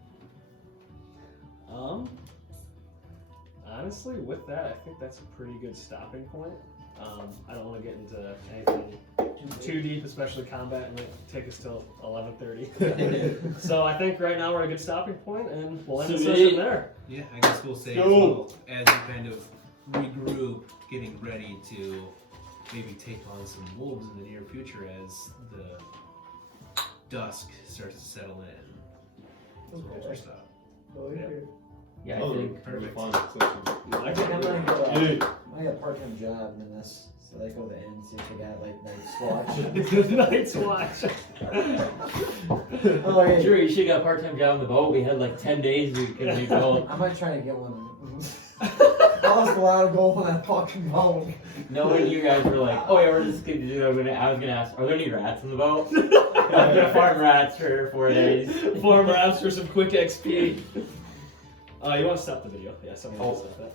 Honestly, with that, I think that's a pretty good stopping point. I don't want to get into anything too deep, especially combat. It might take us till 11:30. So I think right now we're at a good stopping point, and we'll end the session there. Yeah, I guess we'll say as Go. well, as we kind of regroup, getting ready to maybe take on some wolves in the near future as the dusk starts to settle in. So we'll just stop. Yeah, I Oh, think perfect. fun. I think I'm we're gonna go, Dude. I got a part-time job in this, so I go to the inn and see if they got like night swatch. Night's watch. Oh, yeah. Sure, you should have got a part-time job on the boat. We had like 10 days we could be going. I might try to get one. I lost a lot of gold on that fucking boat. No one of you guys were like, oh yeah, we're just gonna do. I was gonna ask, are there any rats in the boat? I'm gonna farm rats for 4 days. Form rats for some quick XP. You want to stop the video? Yeah, someone wants to stop that.